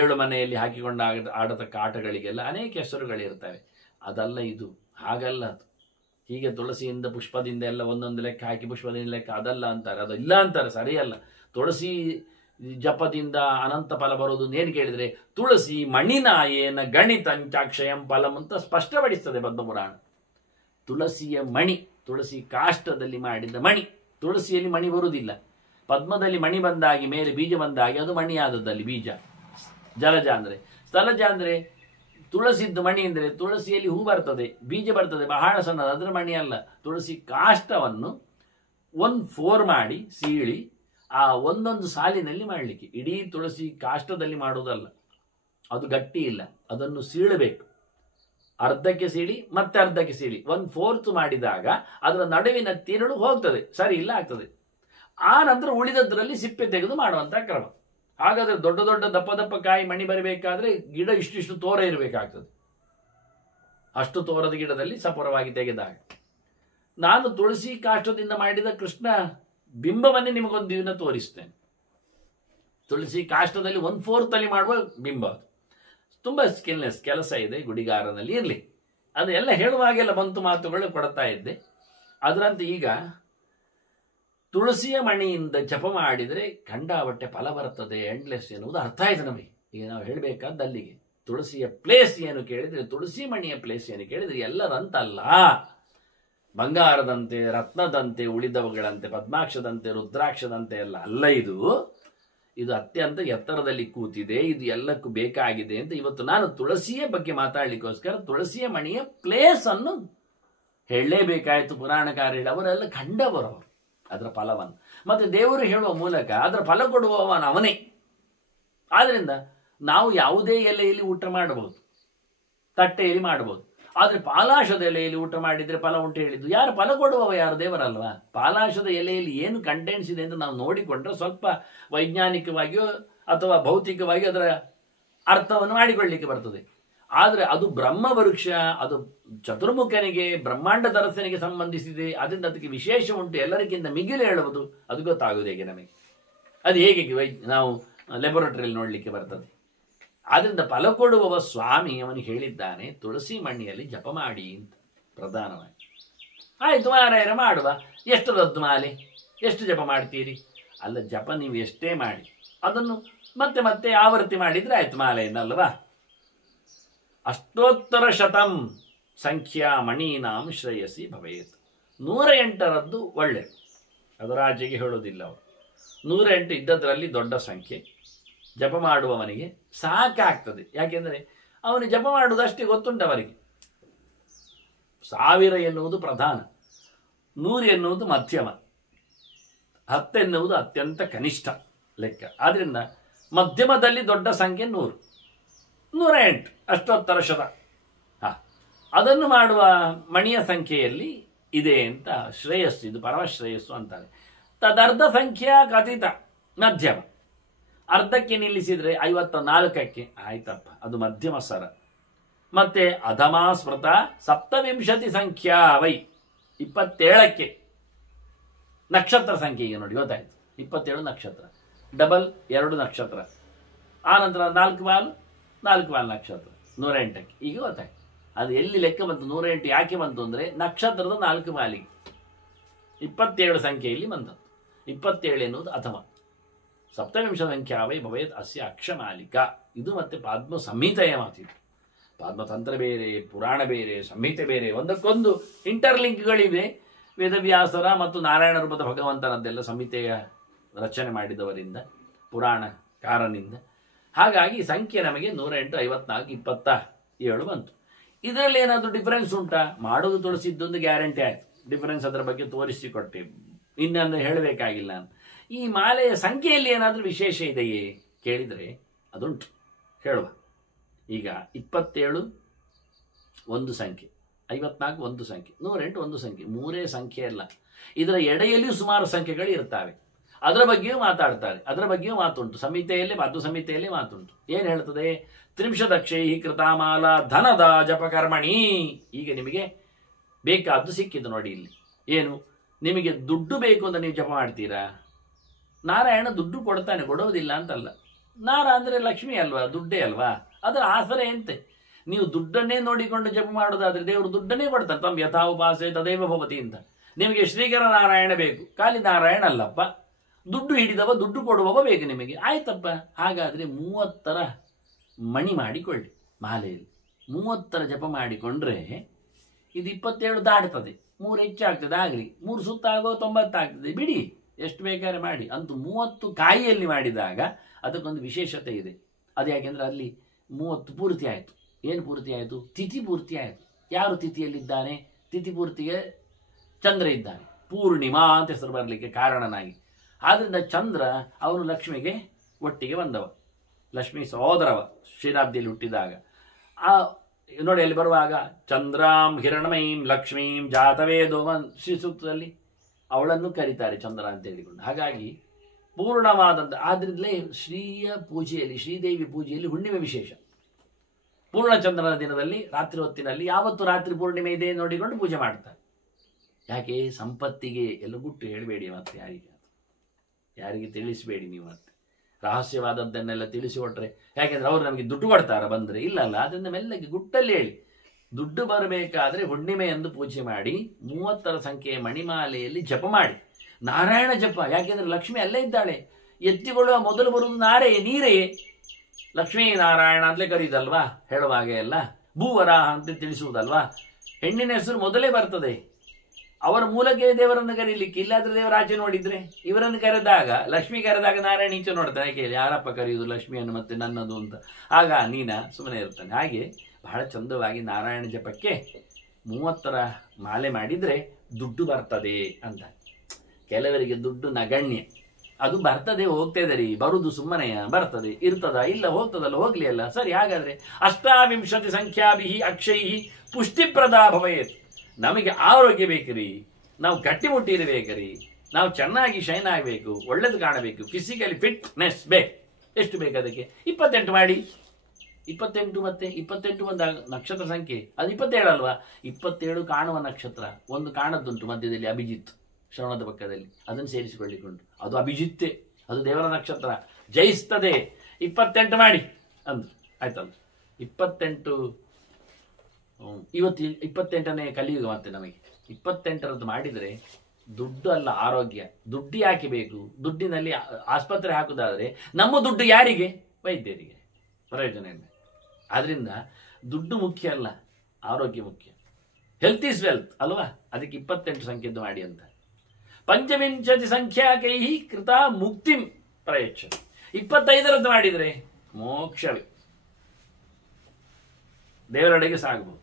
7 ಮನೆಯಲ್ಲಿ ಹಾಕಿಕೊಂಡು ಆಡತಕ್ಕ ಆಟಗಳಿಗೆಲ್ಲ ಅನೇಕ ಹೆಸರುಗಳಿರ್ತವೆ. ಅದಲ್ಲ ಇದು, ಹಾಗಲ್ಲ. ಅದು ಹೀಗೆ ತುಳಸಿಯಿಂದ ಪುಷ್ಪದಿಂದ ಎಲ್ಲ ಒಂದೊಂದು ಲೆಕ್ಕ ಹಾಕಿ ಪುಷ್ಪದಿಂದ ಲೆಕ್ಕ ಅದಲ್ಲ ಅಂತಾರೆ, ಅದು ಇಲ್ಲ ಅಂತಾರೆ, ಸರಿಯಲ್ಲ. ತುಳಸಿ ಜಪದಿಂದ ಅನಂತ ಫಲ ಬರೋದು ಏನು ಕೇಳಿದರೆ, ತುಳಸಿ ಮಣಿನಾಯೇನ ಗಣಿತಂಚಾಕ್ಷಯಂ ಫಲಂ ಅಂತ ಸ್ಪಷ್ಟಪಡಿಸ್ತದೆ ಪದ್ಮಪುರಾಣ. ತುಳಸಿಯ ಮಣಿ, ತುಳಸಿ ಕಾಷ್ಟದಲ್ಲಿ ಮಾಡಿದ ಮಣಿ. ತುಳಸಿಯಲ್ಲಿ ಮಣಿ ಬರುವುದಿಲ್ಲ. ಪದ್ಮದಲ್ಲಿ ಮಣಿ ಬಂದಾಗಿ, ಮೇಲೆ ಬೀಜ ಬಂದಾಗಿ ಅದು ಮಣಿ ಆದದ್ದಲ್ಲಿ ಬೀಜ. ಜಲಜ ಅಂದರೆ, ಸ್ಥಲಜ ಅಂದರೆ ತುಳಸಿದ್ದು ಮಣಿ ಅಂದರೆ ತುಳಸಿಯಲ್ಲಿ ಹೂ ಬರ್ತದೆ, ಬೀಜ ಬರ್ತದೆ, ಬಹಳ ಸಣ್ಣದು, ಅದರ ಮಣಿ ಅಲ್ಲ. ತುಳಸಿ ಕಾಷ್ಟವನ್ನು 1/4 ಮಾಡಿ ಸೀಳಿ ಆ ಒಂದೊಂದು ಸಾಲಿನಲ್ಲಿ ಮಾಡಲಿಕ್ಕೆ. ಇಡೀ ತುಳಸಿ ಕಾಷ್ಟದಲ್ಲಿ ಮಾಡುವುದಲ್ಲ, ಅದು ಗಟ್ಟಿ ಇಲ್ಲ, ಅದನ್ನು ಸೀಳಬೇಕು. ಅರ್ಧಕ್ಕೆ ಸೀಳಿ ಮತ್ತೆ ಅರ್ಧಕ್ಕೆ ಸೀಳಿ 1/4 ಮಾಡಿದಾಗ ಅದರ ನಡುವಿನ ತಿರುಳು ಹೋಗ್ತದೆ, ಸರಿ ಇಲ್ಲ ಆಗ್ತದೆ. ಆ ನಂತರ ಉಳಿದದ್ರಲ್ಲಿ ಸಿಪ್ಪೆ ತೆಗೆದು ಮಾಡುವಂತಹ ಕ್ರಮ. ಹಾಗಾದ್ರೆ ದೊಡ್ಡ ದೊಡ್ಡ ದಪ್ಪ ದಪ್ಪ ಕಾಯಿ ಮಣಿ ಬರಬೇಕಾದ್ರೆ ಗಿಡ ಇಷ್ಟಿಷ್ಟು ತೋರ ಇರಬೇಕಾಗ್ತದೆ. ಅಷ್ಟು ತೋರದ ಗಿಡದಲ್ಲಿ ಸಪುರವಾಗಿ ತೆಗೆದಾಗ. ನಾನು ತುಳಸಿ ಕಾಷ್ಟದಿಂದ ಮಾಡಿದ ಕೃಷ್ಣ ಬಿಂಬವನ್ನೇ ನಿಮಗೊಂದು ದಿನ ತೋರಿಸ್ತೇನೆ. ತುಳಸಿ ಕಾಷ್ಟದಲ್ಲಿ 1/4 ಮಾಡುವ ಬಿಂಬ. ಅದು ತುಂಬ ಸ್ಕಿಲ್ನೆಸ್ ಕೆಲಸ ಇದೆ ಗುಡಿಗಾರನಲ್ಲಿ. ಇರಲಿ, ಅದೆಲ್ಲ ಹೇಳುವಾಗೆಲ್ಲ ಬಂತು ಮಾತುಗಳು ಕೊಡ್ತಾ ಇದ್ದೆ. ಅದರಂತೆ ಈಗ ತುಳಸಿಯ ಮಣಿಯಿಂದ ಜಪ ಮಾಡಿದರೆ ಖಂಡಾಬಟ್ಟೆ ಫಲ ಬರ್ತದೆ, ಎಂಡ್ಲೆಸ್ ಎನ್ನುವುದು ಅರ್ಥ ಆಯ್ತು ನಮಗೆ. ಈಗ ನಾವು ಹೇಳಬೇಕಾದ ಅಲ್ಲಿಗೆ. ತುಳಸಿಯ ಪ್ಲೇಸ್ ಏನು ಕೇಳಿದರೆ, ತುಳಸಿ ಮಣಿಯ ಪ್ಲೇಸ್ ಏನು ಕೇಳಿದರೆ ಎಲ್ಲರಂತಲ್ಲ. ಬಂಗಾರದಂತೆ, ರತ್ನದಂತೆ, ಉಳಿದವುಗಳಂತೆ, ಪದ್ಮಾಕ್ಷದಂತೆ, ರುದ್ರಾಕ್ಷದಂತೆ ಎಲ್ಲ ಅಲ್ಲ. ಇದು ಅತ್ಯಂತ ಎತ್ತರದಲ್ಲಿ ಕೂತಿದೆ, ಇದು ಎಲ್ಲಕ್ಕೂ ಬೇಕಾಗಿದೆ ಅಂತ ಇವತ್ತು ನಾನು ತುಳಸಿಯ ಬಗ್ಗೆ ಮಾತಾಡಲಿಕ್ಕೋಸ್ಕರ ತುಳಸಿಯ ಮಣಿಯ ಪ್ಲೇಸ್ ಅನ್ನು ಹೇಳಲೇಬೇಕಾಯಿತು. ಪುರಾಣಕಾರರು ಅವರೆಲ್ಲ ಕಂಡವರವರು ಅದರ ಫಲವನ್ನು. ಮತ್ತೆ ದೇವರು ಹೇಳುವ ಮೂಲಕ ಅದರ ಫಲ ಕೊಡುವವನು ಅವನೇ. ಆದ್ರಿಂದ ನಾವು ಯಾವುದೇ ಎಲೆಯಲ್ಲಿ ಊಟ ಮಾಡಬಹುದು, ತಟ್ಟೆಯಲ್ಲಿ ಮಾಡಬಹುದು. ಆದರೆ ಪಾಲಾಶದ ಎಲೆಯಲ್ಲಿ ಊಟ ಮಾಡಿದರೆ ಫಲ ಉಂಟು ಹೇಳಿದ್ದು ಯಾರು? ಫಲ ಕೊಡುವವ ಯಾರು? ದೇವರಲ್ವಾ? ಪಾಲಾಶದ ಎಲೆಯಲ್ಲಿ ಏನು ಕಂಟೆಂಟ್ಸ್ ಇದೆ ಅಂತ ನಾವು ನೋಡಿಕೊಂಡ್ರೆ ಸ್ವಲ್ಪ ವೈಜ್ಞಾನಿಕವಾಗಿಯೋ ಅಥವಾ ಭೌತಿಕವಾಗಿಯೋ ಅದರ ಅರ್ಥವನ್ನು ಮಾಡಿಕೊಳ್ಳಲಿಕ್ಕೆ ಬರ್ತದೆ. ಆದರೆ ಅದು ಬ್ರಹ್ಮವೃಕ್ಷ, ಅದು ಚತುರ್ಮುಖನಿಗೆ ಬ್ರಹ್ಮಾಂಡ ದರಸನಿಗೆ ಸಂಬಂಧಿಸಿದೆ, ಅದರಿಂದ ಅದಕ್ಕೆ ವಿಶೇಷ ಉಂಟು, ಎಲ್ಲರಿಗಿಂತ ಮಿಗಿಲು ಹೇಳುವುದು, ಅದು ಗೊತ್ತಾಗುವುದು ಹೇಗೆ ನಮಗೆ? ಅದು ಹೇಗೆ ನಾವು ಲ್ಯಾಬೊರೇಟರಿಯಲ್ಲಿ ನೋಡಲಿಕ್ಕೆ ಬರ್ತದೆ? ಆದ್ರಿಂದ ಫಲ ಕೊಡುವವ ಸ್ವಾಮಿ ಅವನಿಗೆ ಹೇಳಿದ್ದಾನೆ, ತುಳಸಿ ಮಣ್ಣಿಯಲ್ಲಿ ಜಪ ಮಾಡಿ ಅಂತ ಪ್ರಧಾನವಾಗಿ. ಆಯ್ತು ಮಾರಾಯರ ಮಾಡುವ, ಎಷ್ಟು ರದ್ದು ಮಾಲೆ, ಎಷ್ಟು ಜಪ ಮಾಡ್ತೀರಿ? ಅಲ್ಲ, ಜಪ ನೀವು ಎಷ್ಟೇ ಮಾಡಿ ಅದನ್ನು ಮತ್ತೆ ಮತ್ತೆ ಆವೃತ್ತಿ ಮಾಡಿದ್ರೆ ಆಯ್ತು ಮಾಲೆಯನ್ನಲ್ವಾ? ಅಷ್ಟೋತ್ತರ ಶತಂ ಸಂಖ್ಯಾ ಮಣೀನಾಂ ಶ್ರೇಯಸಿ ಭವೇತ್. 108ರದ್ದು ಒಳ್ಳೆಯದು, ಅದರ ಆಚೆಗೆ ಹೇಳೋದಿಲ್ಲ ಅವರು. 108 ಇದ್ದದರಲ್ಲಿ ದೊಡ್ಡ ಸಂಖ್ಯೆ. ಜಪ ಮಾಡುವವನಿಗೆ ಸಾಕಾಗ್ತದೆ. ಯಾಕೆಂದರೆ ಅವನು ಜಪ ಮಾಡುವುದಷ್ಟೇ ಗೊತ್ತುಂಟವರಿಗೆ. 1000 ಎನ್ನುವುದು ಪ್ರಧಾನ, 100 ಎನ್ನುವುದು ಮಧ್ಯಮ, 10 ಎನ್ನುವುದು ಅತ್ಯಂತ ಕನಿಷ್ಠ ಲೆಕ್ಕ. ಆದ್ರಿಂದ ಮಧ್ಯಮದಲ್ಲಿ ದೊಡ್ಡ ಸಂಖ್ಯೆ 100, 108 ಅಷ್ಟೋತ್ತರ ಶತ. ಅದನ್ನು ಮಾಡುವ ಮಣಿಯ ಸಂಖ್ಯೆಯಲ್ಲಿ ಇದೆ ಅಂತ ಶ್ರೇಯಸ್ಸು, ಇದು ಪರಮಶ್ರೇಯಸ್ಸು ಅಂತಾರೆ. ತದರ್ಧ ಸಂಖ್ಯಾ ಕಥಿತ ಮಧ್ಯಮ, ಅರ್ಧಕ್ಕೆ ನಿಲ್ಲಿಸಿದ್ರೆ 54ಕ್ಕೆ ಆಯ್ತಪ್ಪ, ಅದು ಮಧ್ಯಮ ಸ್ವರ. ಮತ್ತೆ ಅಧಮಾ ಸ್ಮೃತ 27 ಸಂಖ್ಯಾ ವೈ, 27ಕ್ಕೆ ನಕ್ಷತ್ರ ಸಂಖ್ಯೆ. ಈಗ ನೋಡಿ ಗೊತ್ತಾಯ್ತು, 27 ನಕ್ಷತ್ರ, ಡಬಲ್ 2 ನಕ್ಷತ್ರ, ಆ ನಂತರ 4 ಬಾಲ್ ನಕ್ಷತ್ರ, 108ಕ್ಕೆ. ಈಗ ಗೊತ್ತಾಯ್ತು ಅದು ಎಲ್ಲಿ ಲೆಕ್ಕ ಬಂತು. 108 ಯಾಕೆ ಬಂತು ಅಂದರೆ ನಕ್ಷತ್ರದ 4 ಬಾಲಿಗೆ 27 ಸಂಖ್ಯೆಯಲ್ಲಿ ಬಂದದ್ದು. 27 ಎನ್ನುವುದು ಅಥಮ 27 ಸಂಖ್ಯಾವೈ ಭವೇತ್ ಅಸ್ಯ ಅಕ್ಷಮಾಲಿಕ. ಇದು ಮತ್ತೆ ಪಾದ್ಮ ಸಂಹಿತೆಯ ಮಾತಿದು. ಪಾದ್ಮತಂತ್ರ ಬೇರೆ, ಪುರಾಣ ಬೇರೆ, ಸಂಹಿತೆ ಬೇರೆ, ಒಂದಕ್ಕೊಂದು ಇಂಟರ್ಲಿಂಕ್ಗಳಿವೆ. ವೇದವ್ಯಾಸರ ಮತ್ತು ನಾರಾಯಣ ರೂಪದ ಭಗವಂತನದ್ದೆಲ್ಲ ಸಂಹಿತೆಯ ರಚನೆ ಮಾಡಿದವರಿಂದ, ಪುರಾಣಕಾರನಿಂದ. ಹಾಗಾಗಿ ಸಂಖ್ಯೆ ನಮಗೆ 108, 54, 27 ಬಂತು. ಇದರಲ್ಲಿ ಏನಾದರೂ ಡಿಫರೆನ್ಸ್ ಉಂಟಾ? ಮಾಡೋದು ತುಳಸಿದ್ದೊಂದು ಗ್ಯಾರಂಟಿ ಆಯ್ತು. ಡಿಫರೆನ್ಸ್ ಅದರ ಬಗ್ಗೆ ತೋರಿಸಿಕೊಟ್ಟೆ, ಇನ್ನೊಂದು ಹೇಳಬೇಕಾಗಿಲ್ಲ. ಈ ಮಾಲೆಯ ಸಂಖ್ಯೆಯಲ್ಲಿ ಏನಾದರೂ ವಿಶೇಷ ಇದೆಯೇ ಕೇಳಿದರೆ ಅದುಂಟು, ಹೇಳುವ. ಈಗ 27 ಒಂದು ಸಂಖ್ಯೆ, 54 ಒಂದು ಸಂಖ್ಯೆ, 108 ಒಂದು ಸಂಖ್ಯೆ, 3 ಸಂಖ್ಯೆ ಅಲ್ಲ. ಇದರ ಎಡೆಯಲ್ಲಿಯೂ ಸುಮಾರು ಸಂಖ್ಯೆಗಳು ಇರ್ತವೆ. ಅದರ ಬಗ್ಗೆಯೂ ಮಾತಾಡ್ತಾರೆ, ಅದರ ಬಗ್ಗೆಯೂ ಮಾತುಂಟು. ಸಂಹಿತೆಯಲ್ಲಿ, ಅದು ಸಂಹಿತೆಯಲ್ಲಿ ಮಾತುಂಟು. ಏನು ಹೇಳ್ತದೆ? ತ್ರಿಂಶದಕ್ಷೈ ಕೃತಾಮಾಲ ಧನದ ಜಪಕರ್ಮಣಿ. ಈಗ ನಿಮಗೆ ಬೇಕಾದ್ದು ಸಿಕ್ಕಿದ್ದು ನೋಡಿ ಇಲ್ಲಿ. ಏನು? ನಿಮಗೆ ದುಡ್ಡು ಬೇಕು ಅಂತ ನೀವು ಜಪ ಮಾಡ್ತೀರಾ? ನಾರಾಯಣ ದುಡ್ಡು ಕೊಡ್ತಾನೆ, ಕೊಡೋದಿಲ್ಲ ಅಂತಲ್ಲ. ನಾರ ಅಂದರೆ ಲಕ್ಷ್ಮಿ ಅಲ್ವಾ, ದುಡ್ಡೇ ಅಲ್ವಾ, ಅದರ ಆಸರೆ ಎಂತೆ. ನೀವು ದುಡ್ಡನ್ನೇ ನೋಡಿಕೊಂಡು ಜಪ ಮಾಡೋದಾದ್ರೆ ದೇವರು ದುಡ್ಡನ್ನೇ ಕೊಡ್ತಾನೆ. ತಮ್ಮ ಯಥಾ ಉಪಾಸೆ ತದೇವ ಭವತಿ ಅಂತ. ನಿಮಗೆ ಶ್ರೀಕರ ನಾರಾಯಣ ಬೇಕು, ಖಾಲಿ ನಾರಾಯಣ ಅಲ್ಲಪ್ಪ, ದುಡ್ಡು ಹಿಡಿದವ, ದುಡ್ಡು ಕೊಡುವವ ಬೇಕು ನಿಮಗೆ. ಆಯ್ತಪ್ಪ, ಹಾಗಾದರೆ 30ರ ಮಣಿ ಮಾಡಿಕೊಳ್ಳಿ ಮಾಲೆಯಲ್ಲಿ. 30ರ ಜಪ ಮಾಡಿಕೊಂಡ್ರೆ ಇದು 27 ದಾಟ್ತದೆ, 3 ಹೆಚ್ಚಾಗ್ತದೆ. ಆಗಲಿ 3 ಸುತ್ತಾಗೋ 90 ಆಗ್ತದೆ, ಬಿಡಿ, ಎಷ್ಟು ಬೇಕಾದ್ರೆ ಮಾಡಿ. ಅಂತೂ 30 ಕಾಯಿಯಲ್ಲಿ ಮಾಡಿದಾಗ ಅದಕ್ಕೊಂದು ವಿಶೇಷತೆ ಇದೆ. ಅದು ಯಾಕೆಂದ್ರೆ ಅಲ್ಲಿ 30 ಪೂರ್ತಿ ಆಯಿತು. ಏನು ಪೂರ್ತಿ ಆಯಿತು? ತಿಥಿ ಪೂರ್ತಿ ಆಯಿತು. ಯಾರು ತಿಥಿಯಲ್ಲಿದ್ದಾನೆ? ತಿಥಿ ಪೂರ್ತಿಗೆ ಚಂದ್ರ ಇದ್ದಾನೆ, ಪೂರ್ಣಿಮಾ ಅಂತ ಹೆಸರು ಬರಲಿಕ್ಕೆ ಕಾರಣನಾಗಿ. ಆದ್ರಿಂದ ಚಂದ್ರ ಅವನು ಲಕ್ಷ್ಮಿಗೆ ಒಟ್ಟಿಗೆ ಬಂದವ, ಲಕ್ಷ್ಮಿ ಸಹೋದರವ, ಶ್ರೀರಾಬ್ದಿಯಲ್ಲಿ ಹುಟ್ಟಿದಾಗ. ನೋಡಿ ಅಲ್ಲಿ ಬರುವಾಗ ಚಂದ್ರಾಂ ಹಿರಣ್ಮಯೀಂ ಲಕ್ಷ್ಮೀಂ ಜಾತವೇದೋ ಶ್ರೀ ಸೂಕ್ತದಲ್ಲಿ ಅವಳನ್ನು ಕರೀತಾರೆ ಚಂದ್ರ ಅಂತ ಹೇಳಿಕೊಂಡು. ಹಾಗಾಗಿ ಪೂರ್ಣವಾದಂಥ, ಆದ್ರಿಂದಲೇ ಶ್ರೀಯ ಪೂಜೆಯಲ್ಲಿ, ಶ್ರೀದೇವಿ ಪೂಜೆಯಲ್ಲಿ ಹುಣ್ಣಿಮೆ ವಿಶೇಷ. ಪೂರ್ಣಚಂದ್ರನ ದಿನದಲ್ಲಿ ರಾತ್ರಿ ಹೊತ್ತಿನಲ್ಲಿ, ಯಾವತ್ತು ರಾತ್ರಿ ಪೂರ್ಣಿಮೆ ಇದೆ ನೋಡಿಕೊಂಡು ಪೂಜೆ ಮಾಡ್ತಾರೆ. ಯಾಕೆ? ಸಂಪತ್ತಿಗೆ. ಎಲ್ಲ ಗುಟ್ಟು ಹೇಳಬೇಡಿ ಮತ್ತೆ ಯಾರಿಗೆ ತಿಳಿಸಬೇಡಿ ನೀವು. ಮತ್ತೆ ರಹಸ್ಯವಾದದ್ದನ್ನೆಲ್ಲ ತಿಳಿಸಿಕೊಟ್ರೆ, ಯಾಕೆಂದ್ರೆ ಅವರು ನಮಗೆ ದುಡ್ಡು ಕೊಡ್ತಾರ ಬಂದರೆ? ಇಲ್ಲಲ್ಲ, ಅದನ್ನು ಮೆಲ್ಲಗೆ ಗುಟ್ಟಲ್ಲಿ ಹೇಳಿ. ದುಡ್ಡು ಬರಬೇಕಾದ್ರೆ ಹುಣ್ಣಿಮೆ ಎಂದು ಪೂಜೆ ಮಾಡಿ 30ರ ಸಂಖ್ಯೆಯ ಮಣಿಮಾಲೆಯಲ್ಲಿ ಜಪ ಮಾಡಿ. ನಾರಾಯಣ ಜಪ, ಯಾಕೆಂದ್ರೆ ಲಕ್ಷ್ಮಿ ಅಲ್ಲೇ ಇದ್ದಾಳೆ. ಎತ್ತಿಕೊಳ್ಳುವ ಮೊದಲು ಬರುವುದು ನೀರೆಯೇ. ಲಕ್ಷ್ಮೀ ನಾರಾಯಣ ಅಂತಲೇ ಕರೀದಲ್ವಾ ಹೇಳುವಾಗೆ ಎಲ್ಲ. ಭೂವರಾಹ ಅಂತ ತಿಳಿಸುವುದಲ್ವಾ. ಹೆಣ್ಣಿನ ಹೆಸರು ಮೊದಲೇ ಬರ್ತದೆ. ಅವರ ಮೂಲಕ್ಕೆ ದೇವರನ್ನು ಕರೀಲಿಕ್ಕೆ, ಇಲ್ಲಾದ್ರೆ ದೇವರ ಆಚೆ ನೋಡಿದ್ರೆ. ಇವರನ್ನು ಕರೆದಾಗ, ಲಕ್ಷ್ಮಿ ಕರೆದಾಗ ನಾರಾಯಣ ಈಚೆ ನೋಡ್ತಾನೆ, ಕೇಳಿ ಯಾರಪ್ಪ ಕರೆಯುವುದು ಲಕ್ಷ್ಮಿಯನ್ನು ಮತ್ತೆ ನನ್ನದು ಅಂತ. ಆಗ ನೀನ ಸುಮ್ಮನೆ ಇರ್ತಾನೆ. ಹಾಗೆ ಬಹಳ ಚಂದವಾಗಿ ನಾರಾಯಣ ಜಪಕ್ಕೆ 30ರ ಮಾಲೆ ಮಾಡಿದ್ರೆ ದುಡ್ಡು ಬರ್ತದೆ ಅಂತ. ಕೆಲವರಿಗೆ ದುಡ್ಡು ನಗಣ್ಯ, ಅದು ಬರ್ತದೆ ಹೋಗ್ತದೆ ರೀ, ಬರುದು ಸುಮ್ಮನೆ ಬರ್ತದೆ, ಇರ್ತದ ಇಲ್ಲ, ಹೋಗ್ತದಲ್ಲ, ಹೋಗ್ಲಿ ಅಲ್ಲ, ಸರಿ. ಹಾಗಾದ್ರೆ 28 ಸಂಖ್ಯಾಭಿ ಅಕ್ಷೈ ಪುಷ್ಟಿಪ್ರದ ಭವೇತ್. ನಮಗೆ ಆರೋಗ್ಯ ಬೇಕ್ರಿ, ನಾವು ಗಟ್ಟಿಮುಟ್ಟಿ ಇರಬೇಕ್ರಿ, ನಾವು ಚೆನ್ನಾಗಿ ಶೈನ್ ಆಗಬೇಕು, ಒಳ್ಳೇದು ಕಾಣಬೇಕು, ಫಿಸಿಕಲಿ ಫಿಟ್ನೆಸ್ ಬೇಕು. ಎಷ್ಟು ಬೇಕು ಅದಕ್ಕೆ? 28 ಮಾಡಿ. 28 ಮತ್ತೆ 28 ಒಂದು ನಕ್ಷತ್ರ ಸಂಖ್ಯೆ, ಅದು 27 ಅಲ್ವಾ? 27 ಕಾಣುವ ನಕ್ಷತ್ರ, ಒಂದು ಕಾಣದ್ದುಂಟು ಮಧ್ಯದಲ್ಲಿ ಅಭಿಜಿತ್, ಶ್ರವಣದ ಪಕ್ಕದಲ್ಲಿ, ಅದನ್ನು ಸೇರಿಸಿಕೊಳ್ಳಿಕೊಂಡು ಅದು ಅಭಿಜಿತ್ತೇ, ಅದು ದೇವರ ನಕ್ಷತ್ರ, ಜಯಿಸ್ತದೆ. 28 ಮಾಡಿ ಅಂದ್ರು, ಆಯ್ತಲ್ಲ? 28 ಇವತ್ತು 28ನೇ ಕಲಿಯುಗ. ಮತ್ತೆ ನಮಗೆ 28ರದ್ದು ಮಾಡಿದರೆ ದುಡ್ಡು ಅಲ್ಲ, ಆರೋಗ್ಯ. ದುಡ್ಡು ಯಾಕೆ ಬೇಕು? ದುಡ್ಡಿನಲ್ಲಿ ಆಸ್ಪತ್ರೆ ಹಾಕುದಾದ್ರೆ ನಮ್ಮ ದುಡ್ಡು ಯಾರಿಗೆ? ವೈದ್ಯರಿಗೆ. ಪ್ರಯೋಜನ ಇಲ್ಲ. ಆದ್ರಿಂದ ದುಡ್ಡು ಮುಖ್ಯ ಅಲ್ಲ, ಆರೋಗ್ಯ ಮುಖ್ಯ. ಹೆಲ್ತ್ ಈಸ್ ವೆಲ್ತ್ ಅಲ್ವಾ? ಅದಕ್ಕೆ 28 ಸಂಖ್ಯೆದ್ದು ಮಾಡಿ ಅಂತ. ಪಂಚವಿಂಶತಿ ಸಂಖ್ಯಾಕೈ ಕೃತ ಮುಕ್ತಿಂ ಪ್ರಯಚ್ಛ. 25ರದ್ದು ಮಾಡಿದರೆ ಮೋಕ್ಷವೇ, ದೇವರೆಡೆಗೆ ಸಾಗಬಹುದು.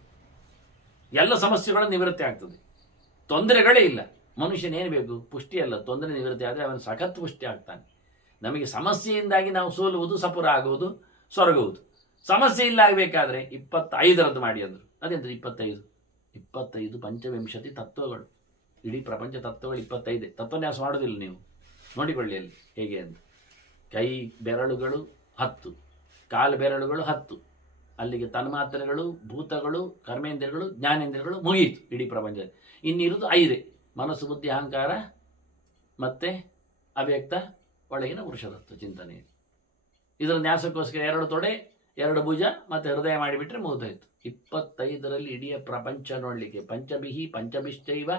ಎಲ್ಲ ಸಮಸ್ಯೆಗಳ ನಿವೃತ್ತಿ ಆಗ್ತದೆ, ತೊಂದರೆಗಳೇ ಇಲ್ಲ. ಮನುಷ್ಯನೇನು ಬೇಕು? ಪುಷ್ಟಿ ಅಲ್ಲ, ತೊಂದರೆ ನಿವೃತ್ತಿ ಆದರೆ ಅವನು ಸಖತ್ ಪುಷ್ಟಿ ಆಗ್ತಾನೆ. ನಮಗೆ ಸಮಸ್ಯೆಯಿಂದಾಗಿ ನಾವು ಸೋಲುವುದು, ಸಪುರ ಆಗುವುದು, ಸೊರಗುವುದು. ಸಮಸ್ಯೆ ಇಲ್ಲ ಆಗಬೇಕಾದ್ರೆ 25ರದ್ದು ಮಾಡಿ ಅಂದರು. ಅದೆಂತ 25 ಪಂಚವಿಂಶತಿ ತತ್ವಗಳು. ಇಡೀ ಪ್ರಪಂಚ ತತ್ವಗಳು 25. ತತ್ವನ್ಯಾಸ ಮಾಡೋದಿಲ್ಲ ನೀವು, ನೋಡಿಕೊಳ್ಳಿ ಅಲ್ಲಿ ಹೇಗೆ ಅಂತ. ಕೈ ಬೆರಳುಗಳು 10, ಕಾಲು ಬೆರಳುಗಳು 10, ಅಲ್ಲಿಗೆ ತನ್ಮಾತ್ರೆಗಳು, ಭೂತಗಳು, ಕರ್ಮೇಂದ್ರಿಯಗಳು, ಜ್ಞಾನೇಂದ್ರಿಯಗಳು, ಮುಗಿಯಿತು ಇಡೀ ಪ್ರಪಂಚದಲ್ಲಿ. ಇನ್ನಿರುವುದು 5: ಮನಸ್ಸು, ಬುದ್ಧಿ, ಅಹಂಕಾರ ಮತ್ತೆ ಅವ್ಯಕ್ತ ಒಳಗಿನ ಪುರುಷತತ್ವ ಚಿಂತನೆ. ಇದರ ನ್ಯಾಸಕ್ಕೋಸ್ಕರ 2 ತೊಡೆ, 2 ಭುಜ ಮತ್ತೆ ಹೃದಯ ಮಾಡಿಬಿಟ್ರೆ ಮುಗಿದೋಯ್ತು. 25ರಲ್ಲಿ ಇಡೀ ಪ್ರಪಂಚ ನೋಡ್ಲಿಕ್ಕೆ. ಪಂಚಭಿಹಿ ಪಂಚಭಿಶ್ಚೈವ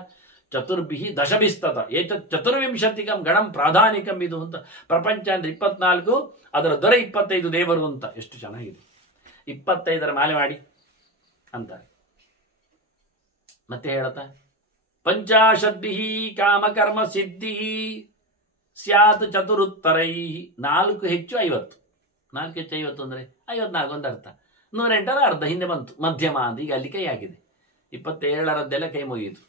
ಚತುರ್ಭಿಹಿ ದಶಭಿಸ್ತತ ಏತತ್ ಚತುರ್ವಿಂಶತಿಕಂ ಗಣಂ ಪ್ರಾಧಾನಿಕಂ. ಇದು ಅಂತ ಪ್ರಪಂಚ ಅಂದ್ರೆ 24, ಅದರ ದೊರೆ 25 ದೇವರು ಅಂತ. ಎಷ್ಟು ಚೆನ್ನಾಗಿದೆ! 25ರ ಮಾಲೆ ಮಾಡಿ ಅಂತಾರೆ. ಮತ್ತೆ ಹೇಳತ್ತ ಪಂಚಾಶದ್ಭಿಹಿ ಕಾಮಕರ್ಮ ಸಿದ್ಧಿ ಸ್ಯಾತ್ ಚತುರುತ್ತರೈ. 4 ಹೆಚ್ಚು 50. 4 ಹೆಚ್ಚು 50 ಅಂದ್ರೆ 54 ಒಂದು ಅರ್ಥ. 108ರ ಅರ್ಧ ಹಿಂದೆ ಬಂತು, ಮಧ್ಯಮ ಅಂತ. ಈಗ ಅಲ್ಲಿ ಕೈ ಹಾಕಿದೆ. 27ರದ್ದೆಲ್ಲ ಕೈ ಮುಗಿಯಿತು.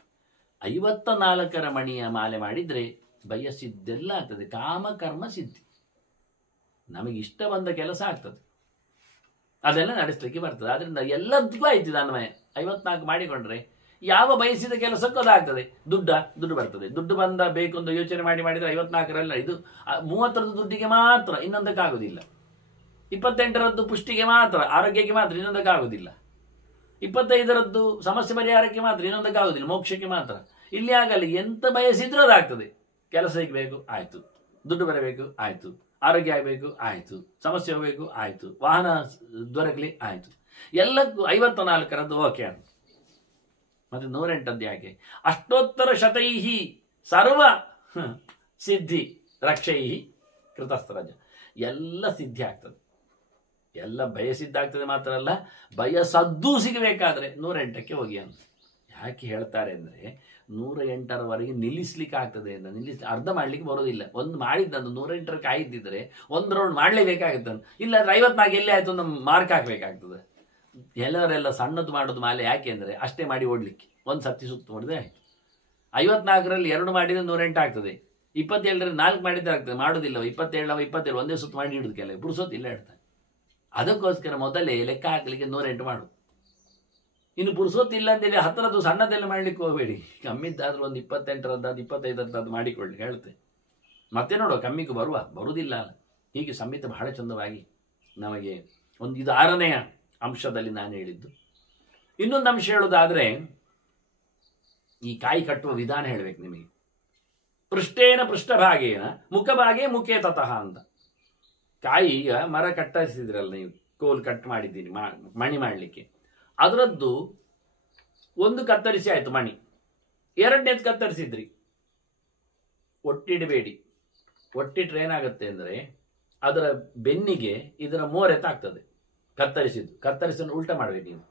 54ರ ಮಣಿಯ ಮಾಲೆ ಮಾಡಿದ್ರೆ ಬಯಸಿದ್ದೆಲ್ಲ ಆಗ್ತದೆ. ಕಾಮಕರ್ಮ ಸಿದ್ಧಿ, ನಮಗೆ ಇಷ್ಟ ಬಂದ ಕೆಲಸ ಆಗ್ತದೆ, ಅದೆಲ್ಲ ನಡೆಸಲಿಕ್ಕೆ ಬರ್ತದೆ. ಆದ್ರಿಂದ ಎಲ್ಲದಕ್ಕೂ ಆಯ್ತು ಅನ್ವಯ. 54 ಮಾಡಿಕೊಂಡ್ರೆ ಯಾವ ಬಯಸಿದ ಕೆಲಸಕ್ಕೂ ಅದಾಗ್ತದೆ. ದುಡ್ಡು ಬರ್ತದೆ. ದುಡ್ಡು ಬಂದ ಬೇಕು ಅಂತ ಯೋಚನೆ ಮಾಡಿದ್ರೆ 54ರಲ್ಲ, ಇದು 30ರದ್ದು ದುಡ್ಡಿಗೆ ಮಾತ್ರ, ಇನ್ನೊಂದಕ್ಕಾಗುದಿಲ್ಲ. 28ರದ್ದು ಪುಷ್ಟಿಗೆ ಮಾತ್ರ, ಆರೋಗ್ಯಕ್ಕೆ ಮಾತ್ರ, ಇನ್ನೊಂದಕ್ಕಾಗುದಿಲ್ಲ. 25ರದ್ದು ಸಮಸ್ಯೆ ಪರಿಹಾರಕ್ಕೆ ಮಾತ್ರ, ಇನ್ನೊಂದಕ್ಕಾಗುದಿಲ್ಲ, ಮೋಕ್ಷಕ್ಕೆ ಮಾತ್ರ. ಇಲ್ಲಿ ಆಗಲ್ಲ, ಎಂತ ಬಯಸಿದ್ರೂ ಅದಾಗ್ತದೆ. ಕೆಲಸ ಸಿಗಬೇಕು, ಆಯ್ತು. ದುಡ್ಡು ಬರಬೇಕು, ಆಯ್ತು. ಆರೋಗ್ಯ ಆಗಬೇಕು, ಆಯ್ತು. ಸಮಸ್ಯೆ ಹೋಗಬೇಕು, ಆಯ್ತು. ವಾಹನ ದೊರಕಲಿ, ಆಯ್ತು. ಎಲ್ಲಕ್ಕೂ 54ರದ್ದು ಓಕೆ ಅಂತ. ಮತ್ತೆ 108ದ್ದು ಯಾಕೆ? ಅಷ್ಟೋತ್ತರ ಶತೈಹಿ ಸರ್ವ ಸಿದ್ಧಿ ರಕ್ಷೈಹಿ ಕೃತಸ್ಥರಜ. ಎಲ್ಲ ಸಿದ್ಧಿ ಆಗ್ತದೆ, ಎಲ್ಲ ಬಯಸಿದ್ದಾಗ್ತದೆ. ಮಾತ್ರ ಅಲ್ಲ, ಬಯಸದ್ದೂ ಸಿಗಬೇಕಾದ್ರೆ 108ಕ್ಕೆ ಹೋಗಿ ಅಂತ. ಯಾಕೆ ಹೇಳ್ತಾರೆ ಅಂದರೆ 108ರವರೆಗೆ ನಿಲ್ಲಿಸ್ಲಿಕ್ಕೆ ಆಗ್ತದೆ ಅಂತ. ಅರ್ಧ ಮಾಡ್ಲಿಕ್ಕೆ ಬರೋದಿಲ್ಲ. ಒಂದು ಮಾಡಿದ್ದಂದು 108ರ ಕಾಯ್ದಿದ್ರೆ 1 ರೌಂಡ್ ಮಾಡಲೇಬೇಕಾಗುತ್ತೆ. ಇಲ್ಲಾಂದ್ರೆ 54 ಎಲ್ಲೇ ಆಯ್ತು ಒಂದು ಮಾರ್ಕ್ ಹಾಕಬೇಕಾಗ್ತದೆ. ಎಲ್ಲವರೆಲ್ಲ ಸಣ್ಣದು ಮಾಡೋದು ಮಾಲೆ ಯಾಕೆ ಅಂದರೆ ಅಷ್ಟೇ ಮಾಡಿ ಓಡ್ಲಿಕ್ಕೆ. ಒಂದು ಸತಿ ಸುತ್ತ ನೋಡಿದ್ರೆ ಆಯ್ತು. 54ರಲ್ಲಿ 2 ಮಾಡಿದ್ರೆ 108 ಆಗ್ತದೆ. 27ರಲ್ಲಿ 4 ಮಾಡಿದ್ರೆ ಆಗ್ತದೆ. ಮಾಡೋದಿಲ್ಲ 27 ಒಂದೇ ಸುತ್ತ ಮಾಡಿ ಹಿಡಿದು ಕೆಲ ಪುರುಸೋತ್ ಇಲ್ಲ ಹೇಳ್ತಾರೆ. ಅದಕ್ಕೋಸ್ಕರ ಮೊದಲೇ ಲೆಕ್ಕ ಹಾಕಲಿಕ್ಕೆ 108 ಮಾಡು. ಇನ್ನು ಪುರುಸೋತ್ ಇಲ್ಲ ಅಂತೇಳಿ 10ರದ್ದು ಸಣ್ಣದೆಲ್ಲ ಮಾಡ್ಲಿಕ್ಕೆ ಹೋಗಬೇಡಿ. ಕಮ್ಮಿದ್ದಾದ್ರೂ ಒಂದು 28ರದ್ದು 25ರದ್ದು ಮಾಡಿಕೊಳ್ಳಿ ಹೇಳ್ತೆ. ಮತ್ತೆ ನೋಡುವ ಕಮ್ಮಿಗೂ ಬರುವುದಿಲ್ಲ ಅಲ್ಲ. ಹೀಗೆ ಸಂಹಿತ ಬಹಳ ಚಂದವಾಗಿ ನಮಗೆ ಒಂದು ಇದು 6ನೆಯ ಅಂಶದಲ್ಲಿ ನಾನು ಹೇಳಿದ್ದು. ಇನ್ನೊಂದು ಅಂಶ ಹೇಳುವುದಾದ್ರೆ ಈ ಕಾಯಿ ಕಟ್ಟುವ ವಿಧಾನ ಹೇಳಬೇಕು ನಿಮಗೆ. ಪೃಷ್ಠೇನ ಪೃಷ್ಠಭಾಗೇನ ಮುಖಭಾಗೇ ಮುಖೇ ತತಃ ಅಂತ. ಕಾಯಿ ಈಗ ಮರ ಕತ್ತರಿಸಿದ್ರಲ್ಲ ನೀವು, ಕೋಲ್ ಕಟ್ ಮಾಡಿದ್ದೀರಿ ಮಣಿ ಮಾಡಲಿಕ್ಕೆ. ಅದರದ್ದು ಒಂದು ಕತ್ತರಿಸಿ ಆಯ್ತು ಮಣಿ, 2ನೇದು ಕತ್ತರಿಸಿದ್ರಿ. ಒಟ್ಟಿಡಬೇಡಿ. ಒಟ್ಟಿಟ್ರೆ ಏನಾಗುತ್ತೆ ಅಂದರೆ ಅದರ ಬೆನ್ನಿಗೆ ಇದರ ಮೋರೆ ತಾಗ್ತದೆ. ಕತ್ತರಿಸನ್ನು ಉಲ್ಟಾ ಮಾಡಬೇಕು ನೀವು.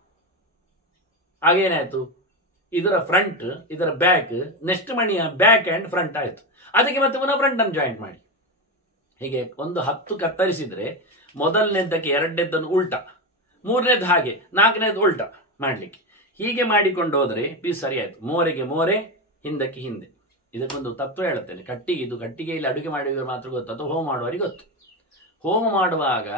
ಹಾಗೇನಾಯ್ತು, ಇದರ ಫ್ರಂಟ್, ಇದರ ಬ್ಯಾಕ್, ನೆಕ್ಸ್ಟ್ ಮಣಿಯ ಬ್ಯಾಕ್ ಆ್ಯಂಡ್ ಫ್ರಂಟ್ ಆಯಿತು. ಅದಕ್ಕೆ ಮತ್ತೆ ಪುನಃ ಫ್ರಂಟ್ ಅನ್ನು ಜಾಯಿಂಟ್ ಮಾಡಿ. ಹೀಗೆ ಒಂದು 10 ಕತ್ತರಿಸಿದ್ರೆ ಮೊದಲನೇದಕ್ಕೆ 2ನೇದನ್ನು ಉಲ್ಟಾ, 3ನೇದು ಹಾಗೆ, 4ನೇದು ಉಲ್ಟಾ ಮಾಡಲಿಕ್ಕೆ. ಹೀಗೆ ಮಾಡಿಕೊಂಡು ಹೋದರೆ ಪೀಸ್ ಸರಿ ಆಯಿತು. ಮೋರೆಗೆ ಮೋರೆ, ಹಿಂದಕ್ಕೆ ಹಿಂದೆ. ಇದಕ್ಕೊಂದು ತತ್ವ ಹೇಳುತ್ತೇನೆ. ಕಟ್ಟಿಗೆಯಲ್ಲಿ ಅಡುಗೆ ಮಾಡಿದವರು ಮಾತ್ರ ಗೊತ್ತು, ಅಥವಾ ಹೋಮ ಮಾಡುವವರಿಗೆ ಗೊತ್ತು. ಹೋಮ ಮಾಡುವಾಗ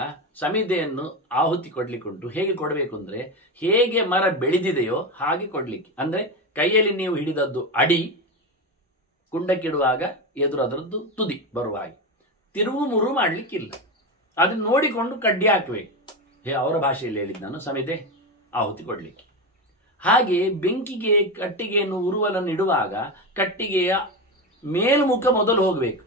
ಸಮಿದೆಯನ್ನು ಆಹುತಿ ಕೊಡ್ಲಿಕ್ಕುಂಟು. ಹೇಗೆ ಕೊಡಬೇಕು ಅಂದರೆ ಹೇಗೆ ಮರ ಬೆಳೆದಿದೆಯೋ ಹಾಗೆ ಕೊಡ್ಲಿಕ್ಕೆ. ಅಂದರೆ ಕೈಯಲ್ಲಿ ನೀವು ಹಿಡಿದದ್ದು ಅಡಿ, ಕುಂಡಕ್ಕಿಡುವಾಗ ಎದುರು ಅದರದ್ದು ತುದಿ ಬರುವ ಹಾಗೆ. ತಿರುವು ಮುರು ಮಾಡಲಿಕ್ಕಿಲ್ಲ. ಅದನ್ನು ನೋಡಿಕೊಂಡು ಕಡ್ಡಿ ಹಾಕಬೇಕು. ಅವರ ಭಾಷೆಯಲ್ಲಿ ಹೇಳಿದ್ದು ನಾನು, ಸಮಿತೆ ಆಹುತಿ ಕೊಡಲಿಕ್ಕೆ. ಹಾಗೆ ಬೆಂಕಿಗೆ ಕಟ್ಟಿಗೆಯನ್ನು ಉರುವಲನ್ನು ಇಡುವಾಗ ಕಟ್ಟಿಗೆಯ ಮೇಲ್ಮುಖ ಮೊದಲು ಹೋಗಬೇಕು,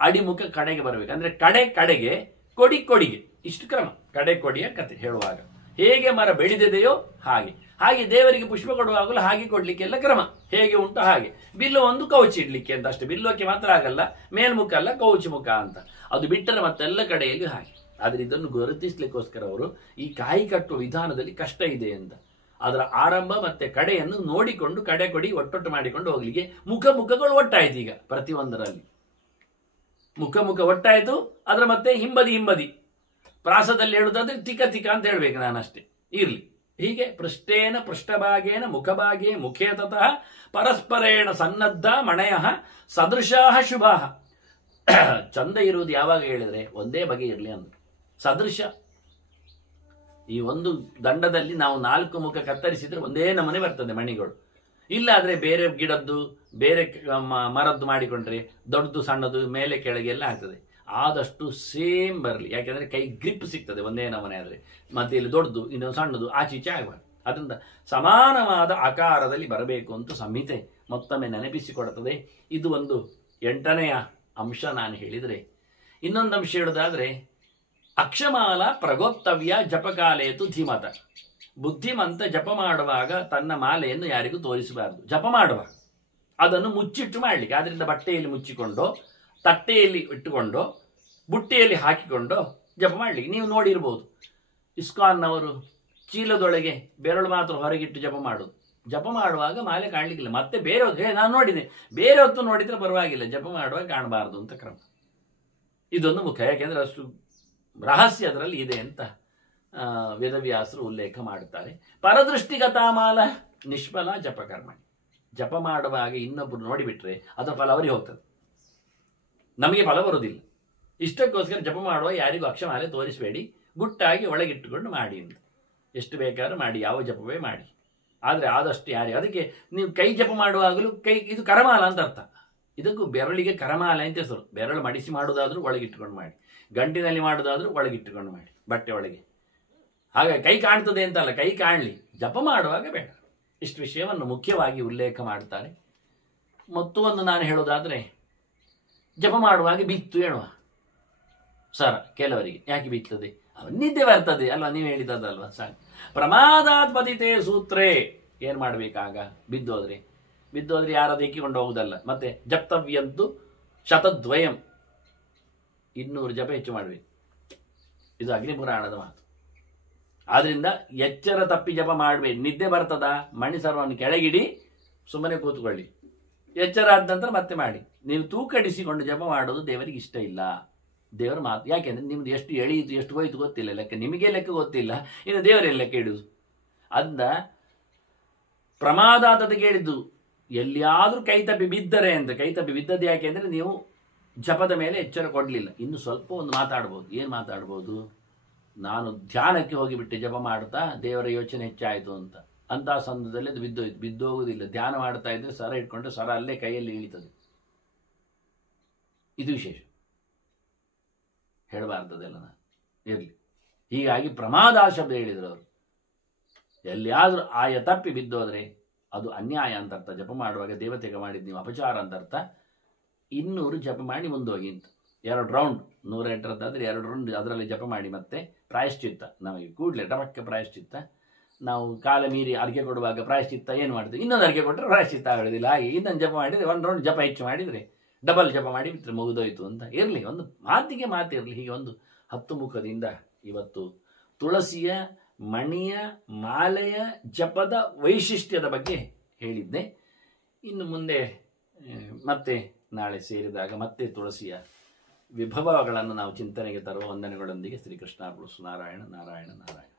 ಅಡಿಮುಖ ಕಡೆಗೆ ಬರಬೇಕು. ಅಂದ್ರೆ ಕಡೆಗೆ ಕೊಡಿಗೆ, ಇಷ್ಟು ಕ್ರಮ. ಕೊಡಿಯ ಕತೆ ಹೇಳುವಾಗ ಹೇಗೆ ಮರ ಬೆಳೆದಿದೆಯೋ ಹಾಗೆ ದೇವರಿಗೆ ಪುಷ್ಪ ಕೊಡುವಾಗಲೂ ಹಾಗೆ ಕೊಡ್ಲಿಕ್ಕೆಲ್ಲ ಕ್ರಮ ಹೇಗೆ ಉಂಟು ಹಾಗೆ. ಬಿಲ್ಲು ಒಂದು ಕೌಚಿ ಇಡ್ಲಿಕ್ಕೆ ಅಂತ ಅಷ್ಟೇ, ಬಿಲ್ಲೋಕೆ ಮಾತ್ರ ಆಗಲ್ಲ, ಮೇಲ್ಮುಖ ಅಲ್ಲ ಕೌಚಿ ಮುಖ ಅಂತ. ಅದು ಬಿಟ್ಟರೆ ಮತ್ತೆಲ್ಲ ಕಡೆಯಲ್ಲಿ ಹಾಗೆ. ಆದ್ರೆ ಇದನ್ನು ಗುರುತಿಸ್ಲಿಕ್ಕೋಸ್ಕರ ಅವರು ಈ ಕಾಯಿ ಕಟ್ಟುವ ವಿಧಾನದಲ್ಲಿ ಕಷ್ಟ ಇದೆ ಅಂತ ಅದರ ಆರಂಭ ಮತ್ತೆ ಕಡೆಯನ್ನು ನೋಡಿಕೊಂಡು ಕೊಡಿ ಒಟ್ಟೊಟ್ಟು ಮಾಡಿಕೊಂಡು ಹೋಗ್ಲಿಕ್ಕೆ ಮುಖಗಳು ಒಟ್ಟಾಯ್ತು. ಈಗ ಪ್ರತಿಯೊಂದರಲ್ಲಿ ಮುಖ ಒಟ್ಟಾಯ್ತು. ಅದರ ಮತ್ತೆ ಹಿಂಬದಿ ಪ್ರಾಸದಲ್ಲಿ ಹೇಳುದಾದ್ರೆ ತಿಕ ಅಂತ ಹೇಳ್ಬೇಕು ನಾನಷ್ಟೇ, ಇರ್ಲಿ. ಹೀಗೆ ಪೃಷ್ಠೇನ ಪೃಷ್ಠಭಾಗೇನ ಮುಖಭಾಗೇ ಮುಖೇ ತತಃ ಪರಸ್ಪರೇಣ ಸನ್ನದ್ಧ ಮಣಯ ಸದೃಶಾ ಶುಭಾ. ಚಂದ ಇರುವುದು ಯಾವಾಗ ಹೇಳಿದ್ರೆ ಒಂದೇ ಬಗೆ ಇರಲಿ ಅಂದ್ರು. ಸದೃಶ, ಈ ಒಂದು ದಂಡದಲ್ಲಿ ನಾವು 4 ಮುಖ ಕತ್ತರಿಸಿದ್ರೆ ಒಂದೇ ನಮನೆ ಬರ್ತದೆ ಮಣಿಗಳು. ಇಲ್ಲಾದ್ರೆ ಬೇರೆ ಗಿಡದ್ದು ಬೇರೆ ಮರದ್ದು ಮಾಡಿಕೊಂಡ್ರೆ ದೊಡ್ಡದು ಸಣ್ಣದು ಮೇಲೆ ಕೆಳಗೆ ಎಲ್ಲ ಆಗ್ತದೆ. ಆದಷ್ಟು ಸೇಮ್ ಬರಲಿ, ಯಾಕೆಂದ್ರೆ ಕೈ ಗ್ರಿಪ್ ಸಿಗ್ತದೆ ಒಂದೇ ನಮನೆ ಆದ್ರೆ. ಮತ್ತೆ ಇಲ್ಲಿ ದೊಡ್ಡದು ಇನ್ನೊಂದು ಸಣ್ಣದು ಆಚೀಚೆ ಆಗಬಾರ್ದು. ಅದರಿಂದ ಸಮಾನವಾದ ಆಕಾರದಲ್ಲಿ ಬರಬೇಕು ಅಂತ ಸಂಹಿತೆ ಮತ್ತೊಮ್ಮೆ ನೆನಪಿಸಿಕೊಡುತ್ತದೆ. ಇದು ಒಂದು 8ನೆಯ ಅಂಶ ನಾನು ಹೇಳಿದರೆ. ಇನ್ನೊಂದು ಅಂಶ ಹೇಳೋದಾದ್ರೆ ಅಕ್ಷಮಾಲ ಪ್ರಗೋತ್ತವ್ಯ ಜಪಕಾಲೇತು ಧೀಮತ. ಬುದ್ಧಿಮಂತ ಜಪ ಮಾಡುವಾಗ ತನ್ನ ಮಾಲೆಯನ್ನು ಯಾರಿಗೂ ತೋರಿಸಬಾರದು. ಜಪ ಮಾಡುವಾಗ ಅದನ್ನು ಮುಚ್ಚಿಟ್ಟು ಮಾಡಲಿಕ್ಕೆ, ಆದ್ರಿಂದ ಬಟ್ಟೆಯಲ್ಲಿ ಮುಚ್ಚಿಕೊಂಡು ತಟ್ಟೆಯಲ್ಲಿ ಇಟ್ಟುಕೊಂಡು ಬುಟ್ಟಿಯಲ್ಲಿ ಹಾಕಿಕೊಂಡು ಜಪ ಮಾಡಲಿಕ್ಕೆ. ನೀವು ನೋಡಿರ್ಬೋದು ಇಸ್ಕಾನ್ನವರು ಚೀಲದೊಳಗೆ ಬೆರಳು ಮಾತ್ರ ಹೊರಗಿಟ್ಟು ಜಪ ಮಾಡೋದು. ಜಪ ಮಾಡುವಾಗ ಮಾಲೆ ಕಾಣಲಿಕ್ಕಿಲ್ಲ. ಮತ್ತೆ ಬೇರೆ ನಾನು ನೋಡಿದೆ, ಬೇರೆ ಹೊತ್ತು ನೋಡಿದ್ರೆ ಪರವಾಗಿಲ್ಲ, ಜಪ ಮಾಡುವಾಗ ಕಾಣಬಾರದು ಅಂತ ಕ್ರಮ. ಇದೊಂದು ಮುಖ, ಯಾಕೆಂದ್ರೆ ಅಷ್ಟು ರಹಸ್ಯ ಅದರಲ್ಲಿ ಇದೆ ಅಂತ ವೇದವ್ಯಾಸರು ಉಲ್ಲೇಖ ಮಾಡುತ್ತಾರೆ. ಪರದೃಷ್ಟಿಗತಾಮಾಲ ನಿಷ್ಫಲ ಜಪಕರ್ಮ. ಜಪ ಮಾಡುವಾಗ ಇನ್ನೊಬ್ಬರು ನೋಡಿಬಿಟ್ರೆ ಅದರ ಫಲ ಅವರಿಗೆ ಹೋಗ್ತದೆ, ನಮಗೆ ಫಲ ಬರುವುದಿಲ್ಲ. ಇಷ್ಟಕ್ಕೋಸ್ಕರ ಜಪ ಮಾಡುವ ಯಾರಿಗೂ ಅಕ್ಷಮಾಲೆ ತೋರಿಸಬೇಡಿ, ಗುಟ್ಟಾಗಿ ಒಳಗಿಟ್ಟುಕೊಂಡು ಮಾಡಿ ಅಂತ. ಎಷ್ಟು ಬೇಕಾದ್ರೂ ಮಾಡಿ, ಯಾವ ಜಪವೇ ಮಾಡಿ. ಆದರೆ ಆದಷ್ಟು ಅದಕ್ಕೆ ನೀವು ಕೈ ಜಪ ಮಾಡುವಾಗಲೂ ಇದು ಕರಮಾಲ ಅಂತ ಅರ್ಥ. ಇದಕ್ಕೂ ಬೆರಳಿಗೆ ಕರಮಾಲೆ ಅಂತ ಹೆಸರು. ಬೆರಳು ಮಡಿಸಿ ಮಾಡುವುದಾದ್ರೂ ಒಳಗಿಟ್ಟುಕೊಂಡು ಮಾಡಿ, ಗಂಟಿನಲ್ಲಿ ಮಾಡುವುದಾದ್ರೂ ಒಳಗಿಟ್ಟುಕೊಂಡು ಮಾಡಿ, ಬಟ್ಟೆ ಒಳಗೆ. ಹಾಗೆ ಕೈ ಕಾಣ್ತದೆ ಅಂತಲ್ಲ, ಕೈ ಕಾಣಲಿ, ಜಪ ಮಾಡುವಾಗ ಬೇಡ. ಇಷ್ಟು ವಿಷಯವನ್ನು ಮುಖ್ಯವಾಗಿ ಉಲ್ಲೇಖ ಮಾಡ್ತಾರೆ. ಮತ್ತೊಂದು ನಾನು ಹೇಳೋದಾದ್ರೆ, ಜಪ ಮಾಡುವಾಗ ಬಿತ್ತು ಹೇಳುವ ಸರ ಕೆಲವರಿಗೆ ಯಾಕೆ ಬಿತ್ತದೆ, ನಿದ್ದೆ ಬರ್ತದೆ ಅಲ್ವಾ, ನೀವು ಹೇಳಿದಲ್ವಾ ಸಾಕು. ಪ್ರಮಾದಾತ್ ಪತಿತೆ ಸೂತ್ರೇ. ಏನ್ ಮಾಡ್ಬೇಕಾಗ ಬಿದ್ದೋದ್ರೆ ಯಾರಾದ್ರೂ ಎಕ್ಕಿಕೊಂಡು ಹೋಗುದಲ್ಲ. ಮತ್ತೆ ಜಪ್ತವ್ಯಂತು ಶತದ್ವಯಂ, 200 ಜಪ ಹೆಚ್ಚು ಮಾಡಬೇಕು. ಇದು ಅಗ್ನಿಪುರಾಣದ ಮಾತು. ಆದ್ರಿಂದ ಎಚ್ಚರ ತಪ್ಪಿ ಜಪ ಮಾಡಬೇಡಿ. ನಿದ್ದೆ ಬರ್ತದ, ಮಣಿಸರವನ್ನು ಕೆಳಗಿಡಿ, ಸುಮ್ಮನೆ ಕೂತ್ಕೊಳ್ಳಿ. ಎಚ್ಚರ ಆದ ನಂತರ ಮತ್ತೆ ಮಾಡಿ. ನೀವು ತೂಕಡಿಸಿಕೊಂಡು ಜಪ ಮಾಡೋದು ದೇವರಿಗೆ ಇಷ್ಟ ಇಲ್ಲ. ದೇವರ ಮಾತು, ಯಾಕೆಂದ್ರೆ ನಿಮ್ದು ಎಷ್ಟು ಎಳೆಯಿತು ಎಷ್ಟು ಹೋಯ್ತು ಗೊತ್ತಿಲ್ಲ, ಲೆಕ್ಕ ನಿಮಗೆ ಲೆಕ್ಕ ಗೊತ್ತಿಲ್ಲ, ಇನ್ನು ದೇವರೇ ಲೆಕ್ಕ ಇಡುದು. ಅದ್ನ ಪ್ರಮಾದ ಅಂತ ಕೇಳಿದ್ದು. ಎಲ್ಲಿಯಾದ್ರೂ ಕೈ ತಪ್ಪಿ ಬಿದ್ದರೆ ಅಂತ. ಕೈ ತಪ್ಪಿ ಬಿದ್ದದ್ದು ಯಾಕೆ ಅಂದ್ರೆ ನೀವು ಜಪದ ಮೇಲೆ ಎಚ್ಚರ ಕೊಡ್ಲಿಲ್ಲ. ಇನ್ನು ಸ್ವಲ್ಪ ಒಂದು ಮಾತಾಡ್ಬೋದು. ಏನ್ ಮಾತಾಡ್ಬೋದು, ನಾನು ಧ್ಯಾನಕ್ಕೆ ಹೋಗಿಬಿಟ್ಟೆ ಜಪ ಮಾಡ್ತಾ, ದೇವರ ಯೋಚನೆ ಹೆಚ್ಚಾಯಿತು ಅಂತ. ಅಂತಹ ಸಂದರ್ಭದಲ್ಲಿ ಅದು ಬಿದ್ದೋಗುದಿಲ್ಲ. ಧ್ಯಾನ ಮಾಡ್ತಾ ಇದ್ರೆ ಸರ ಇಟ್ಕೊಂಡ್ರೆ ಸರ ಅಲ್ಲೇ ಕೈಯಲ್ಲಿ ಇಳಿತದೆ. ಇದು ವಿಶೇಷ, ಹೇಳಬಾರ್ದದೆಲ್ಲ ನಾನು ಇರಲಿ. ಹೀಗಾಗಿ ಪ್ರಮಾದ ಶಬ್ದ ಹೇಳಿದ್ರು ಅವರು. ಎಲ್ಲಿಯಾದ್ರೂ ಆಯ ತಪ್ಪಿ ಬಿದ್ದೋದ್ರೆ ಅದು ಅನ್ಯಾಯ ಅಂತ ಅರ್ಥ. ಜಪ ಮಾಡುವಾಗ ದೇವತೆಗೆ ಮಾಡಿದ್ ನೀವು ಅಪಚಾರ ಅಂತ ಅರ್ಥ. 200 ಜಪ ಮಾಡಿ ಮುಂದೋಗಿ ಅಂತ. 2 ರೌಂಡ್ 108ರದ್ದಾದ್ರೆ 2 ರೌಂಡ್ ಅದರಲ್ಲಿ ಜಪ ಮಾಡಿ. ಮತ್ತೆ ಪ್ರಾಯಶ್ಚಿತ್ತ, ನಮಗೆ ಕೂಡಲೇ ಟಪಕ್ಕೆ ಪ್ರಾಯಶ್ಚಿತ್ತ. ನಾವು ಕಾಲ ಮೀರಿ ಅರ್ಘ್ಯ ಕೊಡುವಾಗ ಪ್ರಾಯಶ್ಚಿತ್ತ ಏನು ಮಾಡ್ತೀವಿ, ಇನ್ನೊಂದು ಅರ್ಘ್ಯ ಕೊಟ್ಟರೆ ಪ್ರಾಯಶ್ಚಿತ್ತ ಆಗೋದಿಲ್ಲ. ಹಾಗೆ ಇನ್ನೊಂದು ಜಪ ಮಾಡಿದರೆ 1 ರೌಂಡ್ ಜಪ ಹೆಚ್ಚು ಮಾಡಿದರೆ ಡಬಲ್ ಜಪ ಮಾಡಿ ಬಿಟ್ಟರೆ ಮುಗಿದೋಯ್ತು ಅಂತ ಇರಲಿ. ಒಂದು ಮಾತಿಗೆ ಮಾತಿರಲಿ. ಹೀಗೆ ಒಂದು 10 ಮುಖದಿಂದ ಇವತ್ತು ತುಳಸಿಯ ಮಣಿಯ ಮಾಲೆಯ ಜಪದ ವೈಶಿಷ್ಟ್ಯದ ಬಗ್ಗೆ ಹೇಳಿದ್ದೆ. ಇನ್ನು ಮುಂದೆ ಮತ್ತೆ ನಾಳೆ ಸೇರಿದಾಗ ಮತ್ತೆ ತುಳಸಿಯ ವಿಭವಗಳನ್ನು ನಾವು ಚಿಂತನೆಗೆ ತರುವ ವಂದನೆಗಳೊಂದಿಗೆ ಶ್ರೀಕೃಷ್ಣ ನಾರಾಯಣ ನಾರಾಯಣ ನಾರಾಯಣ.